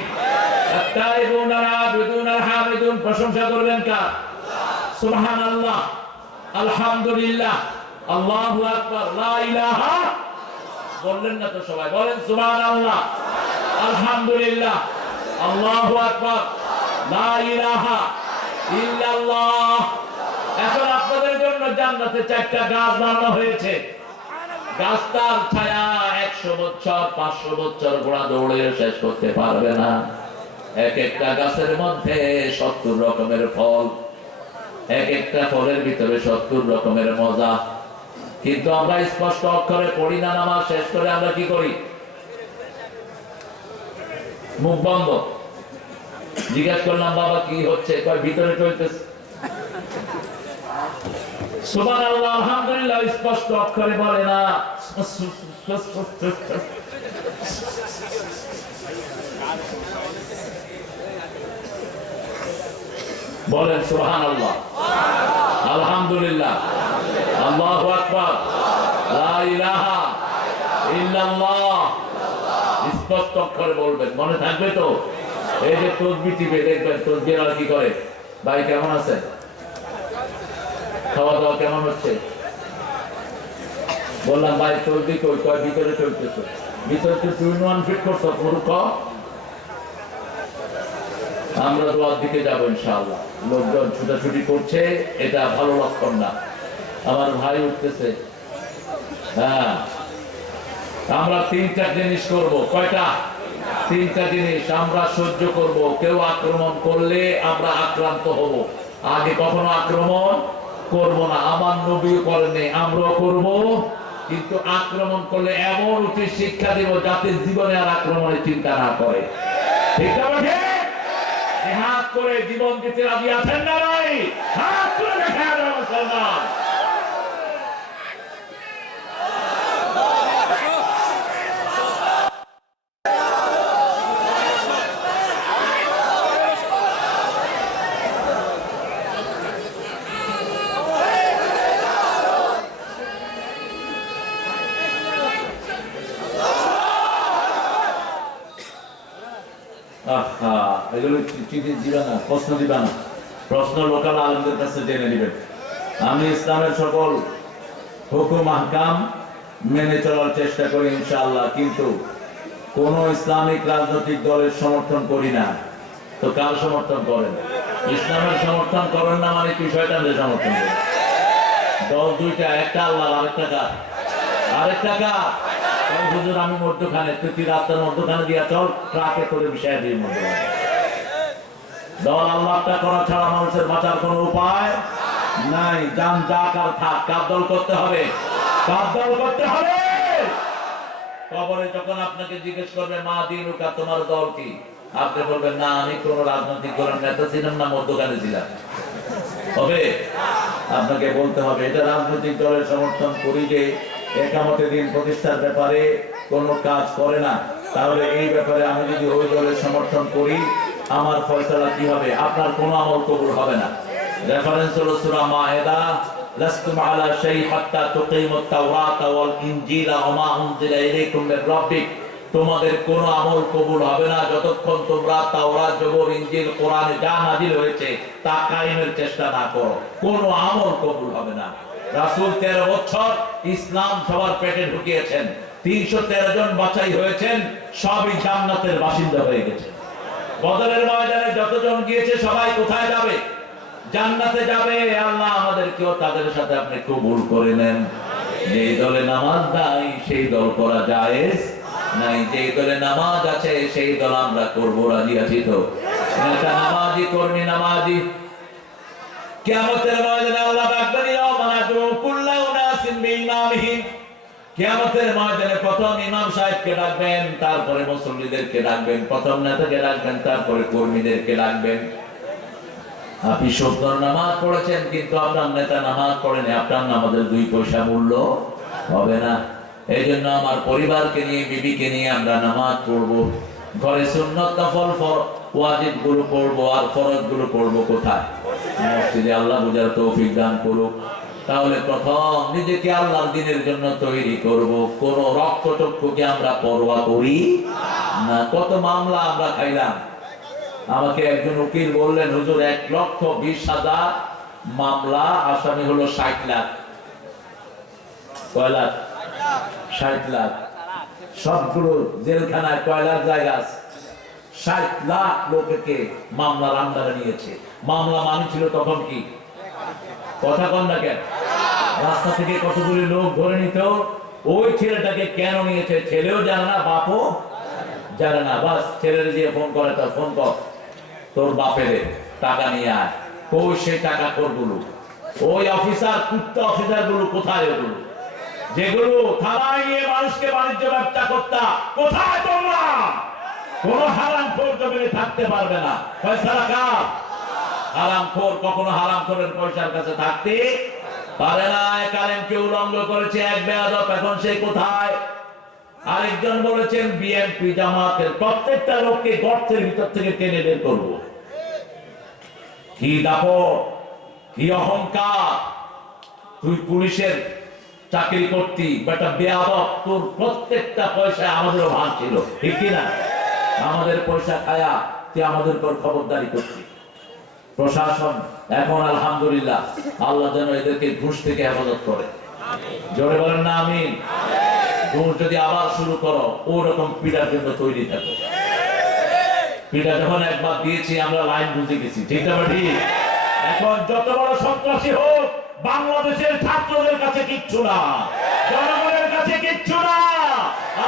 আত-তাইবুন আল-আবিদুন আল-হামিদুন প্রশংসা করবেন কার? সুবহানাল্লাহ, আলহামদুলিল্লাহ, আল্লাহু আকবার, লা ইলাহা, বললেন না তো সবাই? বলেন সুবহানাল্লাহ, আলহামদুলিল্লাহ, আল্লাহু আকবার, লা ইলাহা ইল্লাল্লাহ। এখন আপনাদের জন্য জান্নাতে 4টা গাছ বানানো হয়েছে। গাছটার ছায়া 100 বছর 500 বছর ঘোড়া দৌড়ে শেষ করতে পারবে না। এক একটা গাছের মধ্যে 70 রকমের ফল, এক একটা ফলের ভিতরে 70 রকমের মজা। কিন্তু আমরা স্পষ্ট অক্ষরে পড়ি না, নামাজ শেষ করে আমরা কি করি? মুখ বন্ধ। জিজ্ঞাসা করলাম বাবা কি হচ্ছে? কয় ভিতরে চলতেছে। সুবহানাল্লাহ, আলহামদুলিল্লাহ স্পষ্ট অক্ষরে বলে না। বলেন সুবহানাল্লাহ, আলহামদুলিল্লাহ, আল্লাহু আকবার, লা ইলাহা ইল্লাল্লাহ। স্পষ্ট অক্ষরে বলবেন, মনে থাকবে তো? এই যে তাসবিহ টিপে দেখবেন, তাসবিহ আর কি করে? ভাই কেমন আছেন? খাওয়া দাওয়া কেমন হচ্ছে? বললাম ভাই তাসবিহ কই? কয় ভিতরে চলতেছে। ভিতরে তো 2 in 1 ফিট করছো মূর্খ। আমরা দোয়ার দিকে যাবো ইনশাআল্লাহ। লোকজন ছুটাছুটি করছে, এটা ভালো লক্ষণ না। আমার ভাই উঠতেছে। হ্যাঁ, আমরা 3টা জিনিস করব। কয়টা? 3টা জিনিস আমরা সহ্য করব। কেউ আক্রমণ করলে আমরা আক্রান্ত হব, আগে কখনো আক্রমণ করব না। আমার নবীও করেনি, আমরাও করব। কিন্তু আক্রমণ করলে এমন উঠে শিক্ষা দেব যাতে জীবনে আর আক্রমণের চিন্তা না করে। ঠিক আছে? হাত করে জীবন দিতে রাজি আছেন না ভাই? হাত করে দেখা যাবে মুসলমান। এগুলো চিঠি দিবা না, প্রশ্ন দিবা না। প্রশ্ন লোকাল আলেমদের কাছে জেনে নেবেন। আমি ইসলামের সকল হুকুম আহকাম মেনে চলার চেষ্টা করি ইনশাআল্লাহ, কিন্তু কোন ইসলামিক রাজনৈতিক দলের সমর্থন করি না। তো কার সমর্থন করেন? ইসলামের সমর্থন করেন না মানে কি শয়তানের সমর্থন করেন? দল 2টা, একটা আল্লাহ, আরেকটা কার? আরেকটা কার? হুজুর আমি মধ্যখানে, তুই রাস্তার মধ্যখানে দিয়া চল, ট্রাকে করে বিষয় দিয়ে মধ্যখানে। দল আল্লাহটা করা ছাড়া মানুষের বাঁচার কোনো উপায় নাই। জান যাক আর থাক, কার দল করতে হবে? কার দল করতে হবে? কবরে যখন আপনাকে জিজ্ঞেস করবে মা দিনুকা, তোমার দল কি? আপনি বলবেন না আমি কোন রাজনৈতিক দলের নেতা ছিলাম না, মধ্যখানে ছিলাম। হবে? আপনাকে বলতে হবে এটা রাজনৈতিক দলের সমর্থন করি যে একামতের দিন প্রতিষ্ঠার ব্যাপারে কোনো কাজ করে না, তাহলে এই ব্যাপারে আমি যদি ওই দলের সমর্থন করি আমার ফয়সালা কি হবে? আপনার কোনো আমল কবুল হবে না। রেফারেন্স হলো সূরা মায়েদা, লাস্তুম আলা শাই হাত্তা তুকিমুত তাওরাতা ওয়াল ইনজিলা ওয়া মা উনজিলা ইলাইকুম মির রাব্বিক। তোমাদের কোনো আমল কবুল হবে না যতক্ষণ তোমরা তাওরাত, জবর, ইনজিল, কোরআনে যা নাযিল হয়েছে তা কায়েমের চেষ্টা না করো। কোনো আমল কবুল হবে না। রাসূল 13 বছর ইসলাম সবার পেটে ঢুকিয়েছেন, 313 জন বাছাই হয়েছেন, সবই জান্নাতের বাসিন্দা হয়ে গেছে। বদরের ময়দানে যতজন গিয়েছে সবাই কোথায় যাবে? জান্নাতে যাবে। আল্লাহ আমাদেরকেও তাদের সাথে আপনি কবুল করে নেন। যেই দলে নামাজ নাই সেই দল করা জায়েজ নাই, যেই দলে নামাজ আছে সেই দল আমরা করবো। রাজি আছি তো? এটা নামাজি কর্মী, নামাজি। কিয়ামতের ময়দানে আল্লাহ ডাকবেন, ইয়াউমা নাদউ কুল্লা উনাসিন বিইমামিহিম। কিয়ামতের ময়দানে প্রথম ইমাম সাহেবকে ডাকবেন, তারপরে মুসল্লিদেরকে ডাকবেন, প্রথম নেতাকে ডাকবেন, তারপরে কর্মীদেরকে ডাকবেন। আপনি 70 নামাজ পড়েছেন কিন্তু আপনার নেতা নামাজ পড়েনি, আপনার নামাজের 2 পয়সা মূল্য হবে না। এই জন্য আমার পরিবারকে নিয়ে, বিবিকে নিয়ে আমরা নামাজ পড়বো। ঘরে সুন্নত, নফল, ওয়াজিব গুলো পড়বো, আর ফরজ গুলো পড়বো কোথায়? মসজিদে। আল্লাহ বুঝার তৌফিক দান করুক। তাহলে প্রথম নিজেকে আল্লাহর দ্বীনের জন্য তৈরি করব। কোন রক্তচক্ষুকে আমরা পরোয়া করি না। কত মামলা আমরা খাইলাম, আমাকে একজন উকিল বললেন, হুজুর 1,20,000 মামলা, আসামি হলো 60 লাখ। কয় লাখ? 60 লাখ। সবগুলো জেলখানায় কয় লাখ জায়গা আছে? 60 লাখ লোককে মামলার আন্ডারে নিয়েছে। মামলা মানে ছিল তখন কি? কথা কন না কেন? রাস্তা থেকে কতগুলি লোক ধরে নিত, ওই ছেলেটাকে কেন নিয়েছে ছেলেও জানে না, বাপও জানে না। বাস ছেলের দিয়ে ফোন করে, তো ফোন কর তোর বাপের, টাকা নিয়ে আয়। কই সেই টাকা করগুলো? ওই অফিসার, কুত্তা অফিসার গুলো কোথায়? ওগুলো যেগুলো থানায় নিয়ে মানুষকে বাণিজ্য ব্যবসা করতা, কোথায় তোমরা? কোন হারামখোর জমিনে থাকতে পারবে না। পয়সা কার? হারামখোর কখনো হারামখোরের পয়সার কাছে থাকতে পারে না। কারেন্টকে উলঙ্গ করেছে এক বেয়াদব, এখন সে কোথায়? আরেকজন বলেছেন বিএনপি জামাতের প্রত্যেকটা লোককে গর্তের ভিতর থেকে টেনে বের করবো। কি দাপট, কি অহংকার! তুই পুলিশের চাকরি করতি, বেটা বেয়াদব, তোর প্রত্যেকটা পয়সা আমাদেরও ভাগ ছিল, ঠিক কিনা? আমাদের পয়সা খায়া তুই আমাদের উপর খবরদারি করতি। প্রশাসন এখন আলহামদুলিল্লাহ, আল্লাহ যেন এদেরকে ঘুষ থেকে হেফাজত করে। জোরে বলেন না আমিন। ঘুষ যদি আবার শুরু করো, ওরকম পিটার জন্য তৈরি থাকো। পিটা যখন একবার দিয়েছি আমরা লাইন বুঝে গেছি, ঠিক না ঠিক? এখন যত বড় সন্ত্রাসী হোক, বাংলাদেশের ছাত্রদের কাছে কিচ্ছু না, জনগণের কাছে কিচ্ছু না।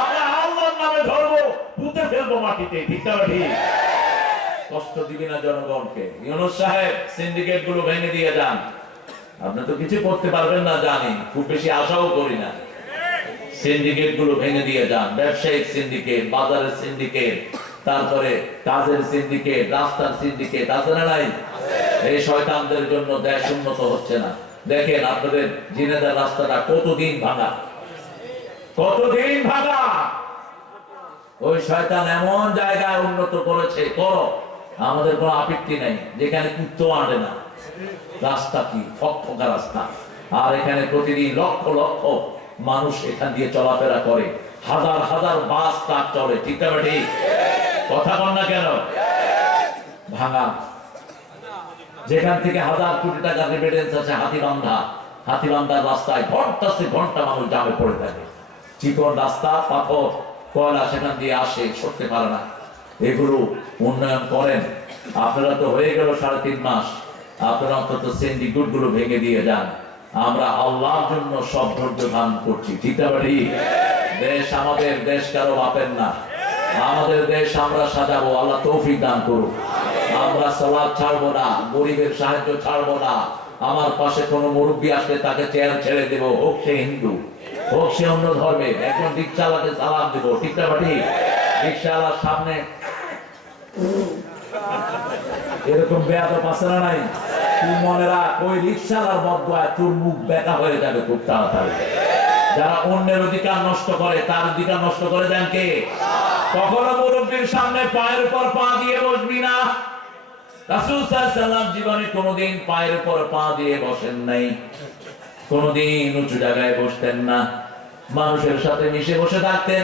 আমরা আল্লাহর নামে ধরবো, পুঁতে ফেলবো মাটিতে, ঠিক না ঠিক? কষ্ট দিবি না জনগণকে। ইউনূস সাহেব সিন্ডিকেট গুলো ভেঙে দিয়ে যান। আপনি তো কিছু করতে পারবেন না জানি, খুব বেশি আশাও করি না। সিন্ডিকেট গুলো ভেঙে দিয়ে যান। ব্যবসায়িক সিন্ডিকেট, বাজারের সিন্ডিকেট, তারপরে কাজের সিন্ডিকেট, রাস্তার সিন্ডিকেট আছে না নাই? এই শয়তানদের জন্য দেশ উন্নত হচ্ছে না। দেখেন আপনাদের ঝিনাইদহ রাস্তাটা কতদিন ভাঙা, কতদিন ভাঙা। ওই শয়তান এমন জায়গায় উন্নত করেছে, করো, আমাদের কোনো আপত্তি নাই, যেখানে কুত্তো আনে না। রাস্তা কি ফকফকা রাস্তা, আর এখানে প্রতিদিন লক্ষ লক্ষ মানুষ এখান দিয়ে চলাফেরা করে, হাজার হাজার বাস ট্রাক চলে, ঠিক না ঠিক? কথা বল না কেন? ভাঙা, যেখান থেকে হাজার কোটি টাকা রেমিটেন্স আছে, হাতিবান্ধা রাস্তায় ঘন্টা মানুষ জামে পড়ে থাকে। চিকন রাস্তা, পাথর, কয়লা সেখান দিয়ে আসে, সরতে পারে না। এগুলো উন্নয়ন করেন। আপনারা তো হয়ে গেল 3.5 মাস, আপনারা অন্তত সিন্ডিকেট গুলো ভেঙে দিয়ে যান। আমরা আল্লাহর জন্য সব ধৈর্য ধারণ করছি, ঠিক না ঠিক? দেশ আমাদের, দেশ কারো বাপের না। আমাদের দেশ আমরা সাজাবো, আল্লাহ তৌফিক দান করুক। আমরা সালাত ছাড়বো না, গরিবের সাহায্য ছাড়বো না। আমার পাশে কোনো মুরব্বী আসলে তাকে চেয়ার ছেড়ে দেব, হোক সে হিন্দু, হোক সে অন্য ধর্মের। একজন রিকশাওয়ালাকে সালাম দেব, ঠিক না ঠিক? রিকশাওয়ালার সামনে এরকম বেয়াদব আছে না নাই? তুই মনে রাখ, ওই রিকশাওয়ালার বদদোয়ায় তোর মুখ বেঁকা হয়ে যাবে খুব তাড়াতাড়ি। যারা অন্যের অধিকার নষ্ট করে, তার অধিকার নষ্ট করে দেন কে? কখনো মুরব্বীর সামনে পায়ের উপর পা দিয়ে বসবি না। রাসূল সাল্লাল্লাহু আলাইহি ওয়াসাল্লাম জীবনে কোনোদিন পায়ের উপর পা দিয়ে বসেন নাই, কোনোদিন উঁচু জায়গায় বসতেন না। মানুষের সাথে মিশে বসে থাকতেন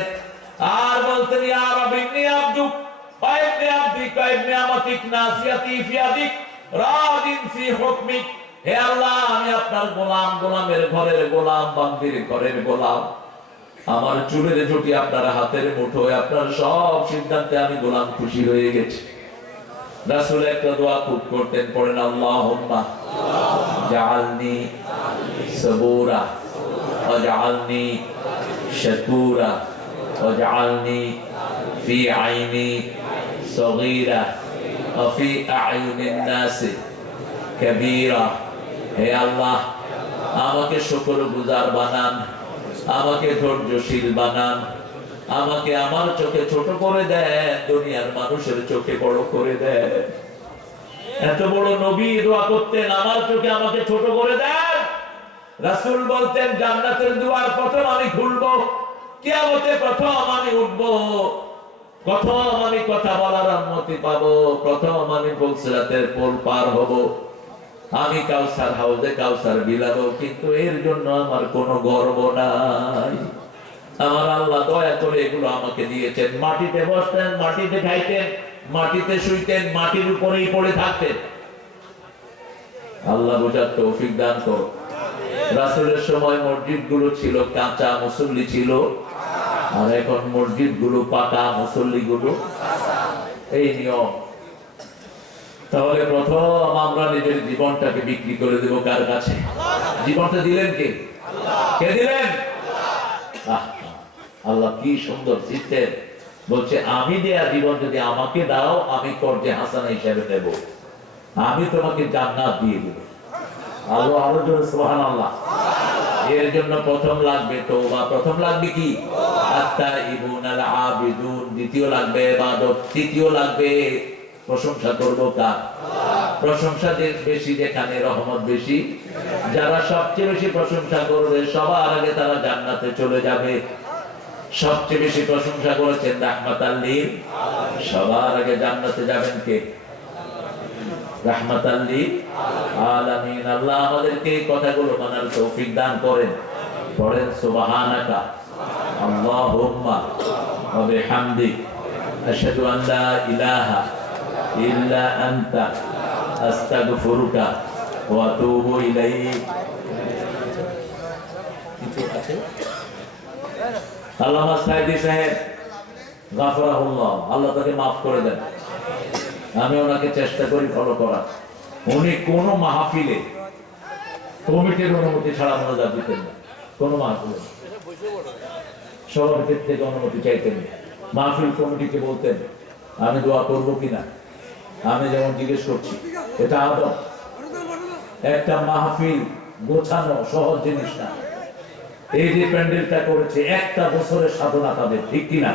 আর বলতেন, ইয়া রাব্বি ইন্নী আবদুক ওয়া ইবনি আবদিক ওয়া ইবনি আমাতিক নাসিয়াতি ফি ইয়াদিক রাদিন ফি হুকমিক। হে আল্লাহ, আমি আপনার গোলাম, গোলামের ঘরের গোলাম, বান্দির ঘরের গোলাম। আমার চুলের জুটি আপনার হাতের মুঠোয়, আপনার সব সিদ্ধান্তে আমি গোলাম, খুশি হয়ে গেছি। রাসূল একটা দোয়া খুব করতেন, পড়েন, আল্লাহুম্মা জাআলনি সাবুরা ওয়া জাআলনি শাকুরা ওয়া জাআলনি ফি আইনি সগীরা ওয়া ফি আ'য়ুনিন নাস কাবীরা। হে আল্লাহ, আমাকে শুকরগুজার বানান, আমাকে ধৈর্যশীল বানান, আমাকে আমার চোখে ছোট করে দেন, দুনিয়ার মানুষের চোখে বড় করে দেন। এত বড় নবী দোয়া করতেন, আমার চোখে আমাকে ছোট করে দেন। রাসূল বলতেন, জান্নাতের দুয়ার প্রথম আমি খুলবো, কিয়ামতে প্রথম আমি উঠবো, প্রথম আমি কথা বলার অনুমতি পাবো, প্রথম আমি বলসিরাতের পোল পার হব, আমি কাউসার হাউজে কাউসার বিলাবো। কিন্তু এর জন্য আমার কোনো গর্ব নাই। আমার আল্লাহ দয়া করে এগুলো আমাকে দিয়েছেন। মাটিতে বসতেন, মাটিতে খাইতেন, মাটিতে শুইতেন, মাটির উপরেই পড়ে থাকতেন। আল্লাহ বোঝার তৌফিক দান করো। রাসূলের সময় মসজিদ গুলো ছিল কাঁচা, মুসল্লি ছিল, আর এখন মসজিদ গুলো পাকা, মুসল্লি গুলো এই নিয়ম। তাহলে প্রথম আমরা নিজের জীবনটাকে বিক্রি করে দেব কার কাছে? জীবনটা দিলেন কে? কে দিলেন? আল্লাহ কি সুন্দর সিস্টেম বলছে, আমি দেয়া জীবন যদি আমাকে দাও, আমি কর্জে হাসানা হিসেবে নেব, আমি তোমাকে জান্নাত দিয়ে দেব। আল্লাহ আরো জোরে সুবহানাল্লাহ। এর জন্য প্রথম লাগবে তওবা, প্রথম লাগবে কি? আত-তাইবুন আল-আবিদুন, দ্বিতীয় লাগবে ইবাদত, তৃতীয় লাগবে প্রশংসা করব কার? প্রশংসা যে বেশি যেখানে রহমত বেশি। যারা সবচেয়ে বেশি প্রশংসা করবে সবার আগে তারা জান্নাতে চলে যাবে। সবচেয়ে বেশি প্রশংসা করেছেন রাহমাতাল লিল, সবার আগে জান্নাতে যাবেন কে? রাহমাতাল লিল আলামিন। আল্লাহ আমাদেরকে এই কথাগুলো মানার তৌফিক দান করেন। পড়েন সুবহানাকা আল্লাহুম্মা ওয়া বিহামদিক আশহাদু আন লা ইলাহা ইল্লা আনতা আস্তাগফিরুকা ওয়া আতুবু ইলাইক। কিছু আছে? আল্লামা সাইদি সাহেব গাফরাহুল্লাহ, আল্লাহ তাকে মাফ করে দেন। আমি ওনাকে চেষ্টা করি ফলো করা। উনি কোন মাহফিলে কমিটির অনুমতি ছাড়া মোনাজাত দিতেন না। কোন মাহফিলে সভাপতির থেকে অনুমতি চাইতেন। মাহফিল কমিটিকে বলতেন আমি দোয়া করবো কিনা। আমি যেমন জিজ্ঞেস করছি, এটা আদব। একটা মাহফিল গোছানো সহজ জিনিস না। এই যে প্যান্ডেলটা করেছে একটা বছরের সাধনা তাদের, ঠিক কিনা?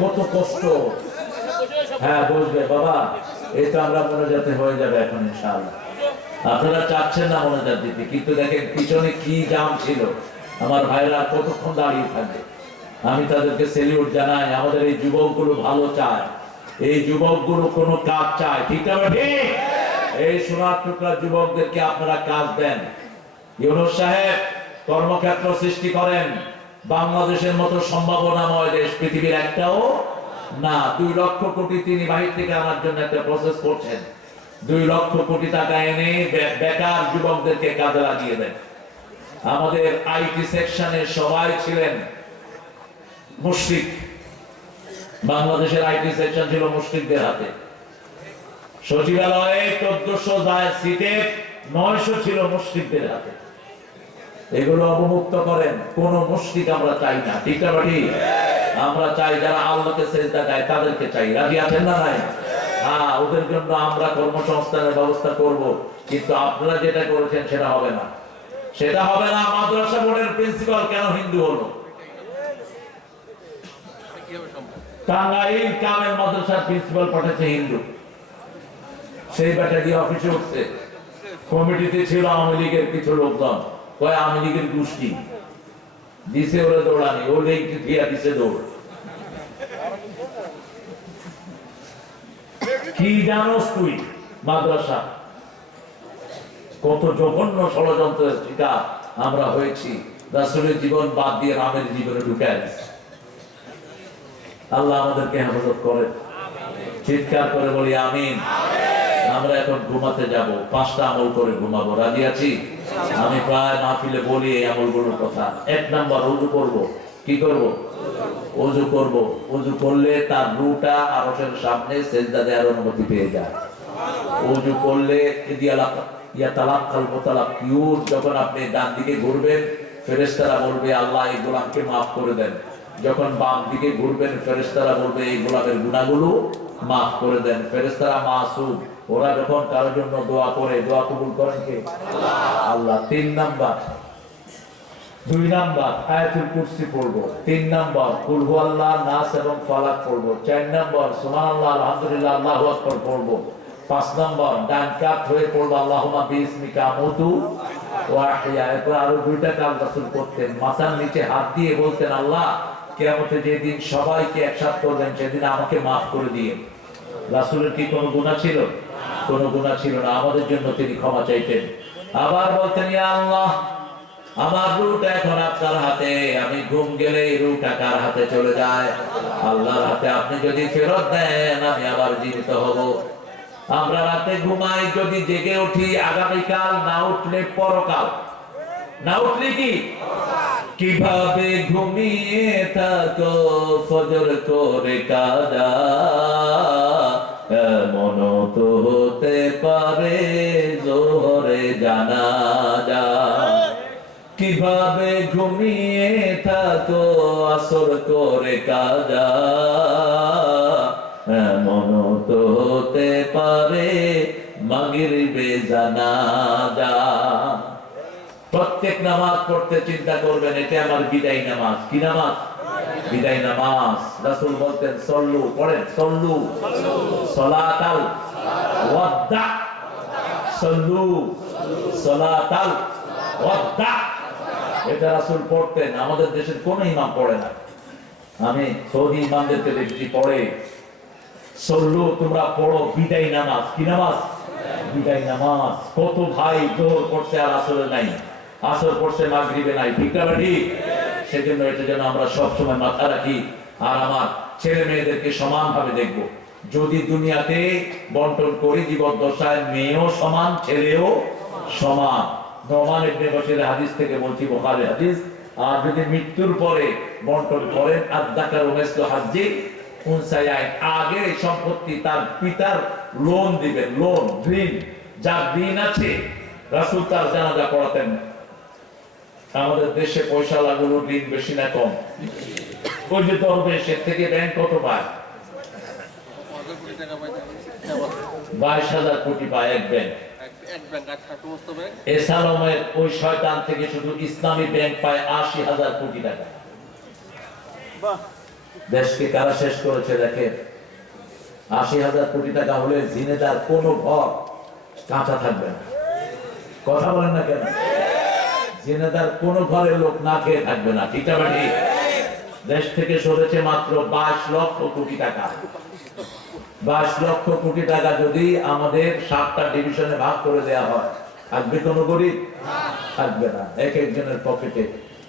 কত কষ্ট। হ্যাঁ বসবে বাবা, এই তো আমরা মোনাজাতে হয়ে যাবে এখন ইনশাআল্লাহ। আপনারা চাচ্ছেন না মোনাজাত দিতে, কিন্তু দেখেন পিছনে কি জাম ছিল। আমার ভাইরা কতক্ষণ দাঁড়িয়ে থাকবে। আমি তাদেরকে সেলিউট জানাই। আমাদের এই যুবকগুলো ভালো চায়, এই যুবকগুলো কোনো কাজ চায়, ঠিক না? ঠিক। এই সোনার টুকরা যুবকদেরকে আপনারা কাজ দেন। ইউনূস সাহেব কর্মক্ষেত্র সৃষ্টি করেন। বাংলাদেশের মতো সম্ভাবনাময় দেশ পৃথিবীর একটাও না। 2 লক্ষ কোটি তিনি বাহির থেকে আনার জন্য একটা প্রসেস করছেন। 2 লক্ষ কোটি টাকা এনে বেকার যুবকদেরকে কাজে লাগিয়ে দেন। আমাদের আইটি সেকশনে সবাই ছিলেন মুশরিক। বাংলাদেশের আইটি সেকশন ছিল মুশরিকদের হাতে। সচিবালয়ে 1400 সিটে 900 ছিল মুশরিকদের হাতে। এগুলো অবমুক্ত করেন। কোন মুশরিক আমরা চাই না, ঠিক না? ঠিক। আমরা চাই যারা আল্লাহকে সিজদা দেয় তাদেরকে চাই। রাজি আছেন না? নাই? হ্যাঁ, ওদের জন্য আমরা কর্মসংস্থানের ব্যবস্থা করব। কিন্তু আপনারা যেটা করেছেন সেটা হবে না, সেটা হবে না। মাদ্রাসা বোর্ডের প্রিন্সিপাল কেন হিন্দু হলো? টাঙ্গাইল কামেল মাদ্রাসার প্রিন্সিপাল পাঠাচ্ছে হিন্দু। সেই ব্যাটা দিয়ে অফিসে উঠছে। কমিটিতে ছিল আওয়ামী লীগের কিছু লোকজন, কয় আওয়ামী লীগের গোষ্ঠী দিছে ওরা দৌড়ানি, ও লেগ দিয়া দিছে দৌড়। কি জানোস তুই? মাদ্রাসা কত জঘন্য ষড়যন্ত্রের শিকার আমরা হয়েছি। রাসূলের জীবন বাদ দিয়ে রামের জীবনে ঢুকে আসছে। আল্লাহ আমাদেরকে হেফাজত করে। চিৎকার করে বলি আমিন। আমরা এখন ঘুমাতে যাব, 5টা আমল করে ঘুমাবো। রাজি আছি? আমি প্রায় মাহফিলে বলি এই আমলগুলোর কথা। 1 নাম্বার, ওযু করব। কি করব? ওযু করব। ওযু করলে তার রূহটা আরশের সামনে সিজদা দেওয়ার অনুমতি পেয়ে যায়। ওযু করলে ইয়াতালাক্কাল মুতালাক্কিউন, যখন আপনি ডান দিকে ঘুরবেন ফেরেশতারা বলবে আল্লাহ এই গোলামকে maaf করে দেন। যখন বাম দিকে ঘুরবেন ফেরেশতারা বলবে এই গোলামের গুনাহগুলো maaf করে দেন। ফেরেশতারা মাসুম, ওরা যখন কারোর জন্য দোয়া করে দোয়া কবুল করেন কে? আল্লাহ। 3 নাম্বার। 2 নাম্বার আয়াতুল কুরসি পড়বো। 3 নাম্বার কুল হুয়াল্লাহ, নাস এবং ফালাক পড়বো। 4 নাম্বার সুবহানাল্লাহ, আলহামদুলিল্লাহ, আল্লাহু আকবার পড়বো। 5 নাম্বার ডান কাত হয়ে পড়বো আল্লাহুম্মা বিসমিকা আমুতু ওয়া আহইয়া। এরপর আরো 2টা কাজ রাসূল করতেন। মাথার নিচে হাত দিয়ে বলতেন আল্লাহ কিয়ামতে যেদিন সবাইকে একসাথ করবেন সেদিন আমাকে maaf করে দিয়ে। রাসূলের কি কোনো গুনাহ ছিল? কোনো গুনাহ ছিল না। আমাদের জন্য তিনি ক্ষমা চাইতেন। আবার বলতেন ইয়া আল্লাহ আমার রুটা এখন আপনার হাতে, আমি ঘুম গেলে রুটা কার হাতে চলে যায়? আল্লাহর হাতে। আপনি যদি ফেরত দেন আমি আবার জীবিত হব। আমরা রাতে ঘুমাই, যদি জেগে উঠি আগামীকাল, না উঠলে পরকাল। না উঠলে কি? কিভাবে ঘুমিয়ে থাকো ফজর করে কাজা, এমন তো হতে পারে জোহরে জানাজা। কিভাবে ঘুমিয়ে থাকো আসর করে কাজা, এমন তো হতে পারে মাগরিবে জানাজা। প্রত্যেক নামাজ পড়তে চিন্তা করবেন এটা আমার বিদায় নামাজ। কি নামাজ? বিদায় নামাজ। রাসূল বলতেন সল্লু, পড়েন সল্লু সলাতাল ওয়াদা, সল্লু সলাতাল ওয়াদা। এটা রাসূল পড়তেন। আমাদের দেশের কোন ইমাম পড়ে না। আমি সৌদি ইমামদেরকে দেখছি পড়ে। সল্লু তোমরা পড়ো বিদায় নামাজ। কি নামাজ? বিদায় নামাজ। কত ভাই জোহর পড়ছে আর আসরে নাই, আসর পড়ছে মাগরিবে নাই। ঠিক না ঠিক? সেজন্য এটা যেন আমরা সবসময় মাথা রাখি। আর আমার ছেলে মেয়েদেরকে সমানভাবে দেখবো। যদি দুনিয়াতে বন্টন করি জীবদ্দশায়, মেয়েও সমান ছেলেও সমান। নোমান ইবনে বশীরের হাদিস থেকে বলছি, বুখারীর হাদিস। আর যদি মৃত্যুর পরে বন্টন করেন আয-যাকারু মিসলু হাজ্জি উনসায়াইন, আগে সম্পত্তি তার পিতার লোন দিবেন, লোন ঋণ, যার ঋণ আছে রাসূল তার জানাজা পড়াতেন। আমাদের দেশে পয়সা লাগুলো ঋণ বেশি না কম? ওই যে দরবেশের থেকে ব্যাংক কত পায়? 22,000 কোটি পায় এক ব্যাংক। এসালমের ওই শয়তান থেকে শুধু ইসলামী ব্যাংক পায় 80,000 কোটি টাকা। দেশকে কারা শেষ করেছে দেখেন। 80,000 কোটি টাকা হলে জিনেদার কোন ঘর কাঁচা থাকবে না। কথা বলেন না কেন? জিনেদার কোন ঘরের লোক না খেয়ে থাকবে না। ঠিক আছে? ঠিক। দেশ থেকে সরেছে মাত্র 22 লক্ষ কোটি টাকা। 22 লক্ষ কোটি টাকা যদি আমাদের 7টা ডিভিশনে ভাগ করে দেওয়া হয়, থাকবে কোন গরিব? থাকবে না। এক একজনের পকেটে,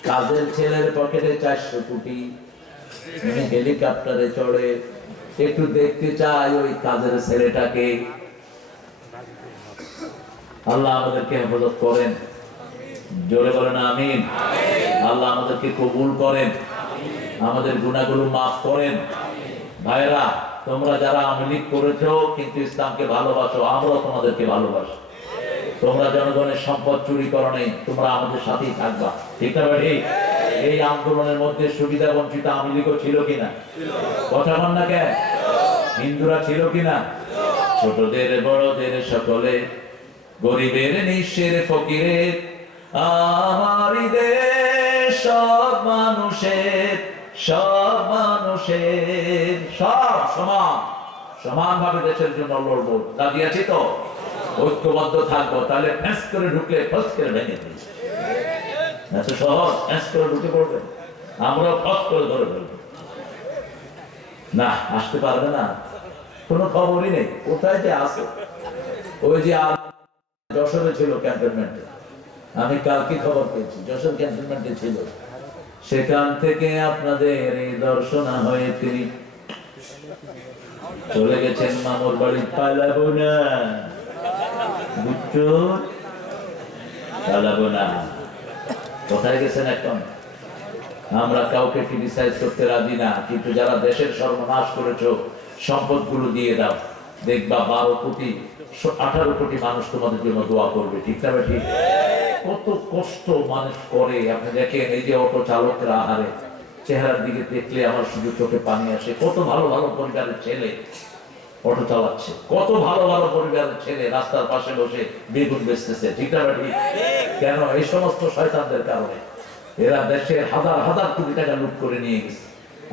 কাজের ছেলের পকেটে 400 কোটি, হেলিকপ্টারে চড়ে একটু দেখতে চাই ওই কাজের ছেলেটাকে। আল্লাহ আমাদেরকে হেফাজত করেন। জোরে বলেন আমিন। আল্লাহ আমাদেরকে কবুল করেন, আমাদের গুনাহগুলো মাফ করেন। ভাইরা, তোমরা যারা আওয়ামী লীগ করেছো কিন্তু ইসলামকে ভালোবাসো, আমরা তোমাদেরকে ভালোবাসি। তোমরা জনগণের সম্পদ চুরি করো নাই, তোমরা আমাদের সাথেই থাকবা। ঠিক না ভাই? এই আন্দোলনের মধ্যে সুবিধা বঞ্চিত আওয়ামী লীগও ছিল কিনা? কথা বল না কেন? হিন্দুরা ছিল কিনা? ছোটদের বড়দের সকলে, গরিবের নিঃস্বের ফকিরের, আমার দেশ সব মানুষের, সব মানুষের, সব সমান, সমানভাবে দেশের জন্য লড়বো। রাজি আছি তো? ঐক্যবদ্ধ থাকবো। তাহলে ফ্যাঁস করে ঢুকলে ফস করে ভেঙে দিই। এত সহজ? ফ্যাঁস করে ঢুকে পড়বে, আমরা ফস করে ধরে ফেলবো না। আসতে পারবে না, কোনো খবরই নেই কোথায় যে আসে। ওই যে যশোরে ছিল ক্যান্টনমেন্টে, আমি কালকে খবর পেয়েছি, যশোর ক্যান্টনমেন্টে ছিল। সেখান থেকে আপনাদের এই দর্শনা হয়ে তিনি চলে গেছেন মামুর বাড়ি। পালাবো না, বুঝছো? পালাবো না। কোথায় গেছেন এখন? আমরা কাউকে ক্রিটিসাইজ করতে রাজি না, কিন্তু যারা দেশের সর্বনাশ করেছো সম্পদগুলো দিয়ে দাও। দেখবা 12 কোটি 18 কোটি মানুষ তোমাদের জন্য দোয়া করবে। ঠিক না ঠিক? কত কষ্ট মানুষ করে। আপনি দেখেন এই যে অটো চালকরা, আহারে চেহারার দিকে দেখলে আমার শুধু চোখে পানি আসে। কত ভালো ভালো পরিবারের ছেলে অটো চালাচ্ছে, কত ভালো ভালো পরিবারের ছেলে রাস্তার পাশে বসে বেগুন বেচতেছে। ঠিক না ঠিক? কেন? এই সমস্ত শয়তানদের কারণে। এরা দেশের হাজার হাজার কোটি টাকা লুট করে নিয়ে গেছে,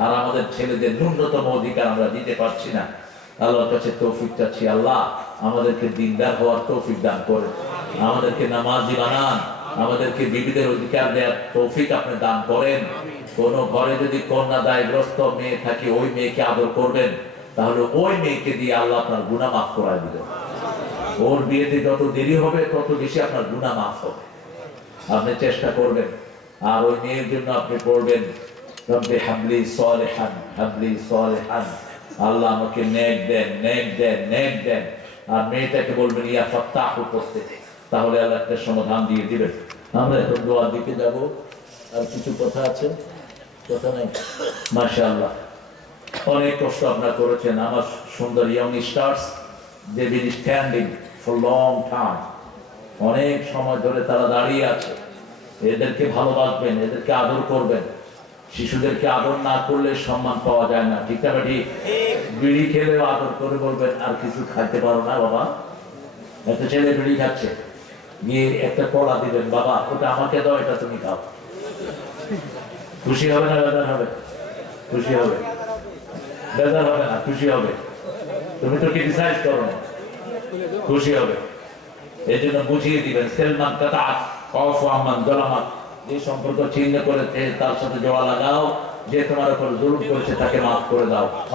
আর আমাদের ছেলেদের ন্যূনতম অধিকার আমরা দিতে পারছি না। আল্লাহর কাছে তৌফিক চাচ্ছি, আল্লাহ আমাদেরকে দিনদার হওয়ার তৌফিক দান করেন, আমাদেরকে নামাজি বানান, আমাদেরকে বিবিদের অধিকার দেওয়ার তৌফিক আপনি দান করেন। কোন ঘরে যদি কন্যা দায়গ্রস্ত মেয়ে থাকে, ওই মেয়েকে আদর করবেন, তাহলে ওই মেয়েকে দিয়ে আল্লাহ আপনার গুনাহ মাফ করায় দিবেন। ওর বিয়েতে যত দেরি হবে তত বেশি আপনার গুনাহ মাফ হবে। আপনি চেষ্টা করবেন। আর ওই মেয়ের জন্য আপনি পড়বেন রব্বি হাবলি সালিহান, হাবলি সালিহান, আল্লাহ আমাকে নেক দেন, নেক দেন, নেক দেন। আর মেয়েটাকে বলবেন ইয়া ফাত্তাহু করতে, তাহলে আল্লাহ একটা সমাধান দিয়ে দিবেন। আমরা এখন দোয়ার দিকে যাব। আর কিছু কথা আছে? কথা নাই? মাশাআল্লাহ, অনেক কষ্ট আপনারা করেছেন। আমার সুন্দর young stars, they been standing for long time, অনেক সময় ধরে তারা দাঁড়িয়ে আছে। এদেরকে ভালোবাসবেন, এদেরকে আদর করবেন। শিশুদেরকে আদর না করলে সম্মান পাওয়া যায় না, ঠিক না ঠিক? বিড়ি খেলেও আদর করে বলবেন আর কিছু খাইতে পারো না বাবা। একটা ছেলে বিড়ি খাচ্ছে, গিয়ে একটা কলা দিবেন, বাবা ওটা আমাকে দাও, এটা তুমি খাও। খুশি হবে না বেজার হবে? খুশি হবে। বেজার হবে না, খুশি হবে। তুমি তো ক্রিটিসাইজ করো না, খুশি হবে। এই জন্য বুঝিয়ে দিবেন সেলমান কাতা অফ আহমান জলামাত, যে সম্পর্ক ছিন্ন করেছে তার সাথে জোড়া লাগাও, যে তোমার উপর জুলুম করেছে তাকে মাফ করে দাও।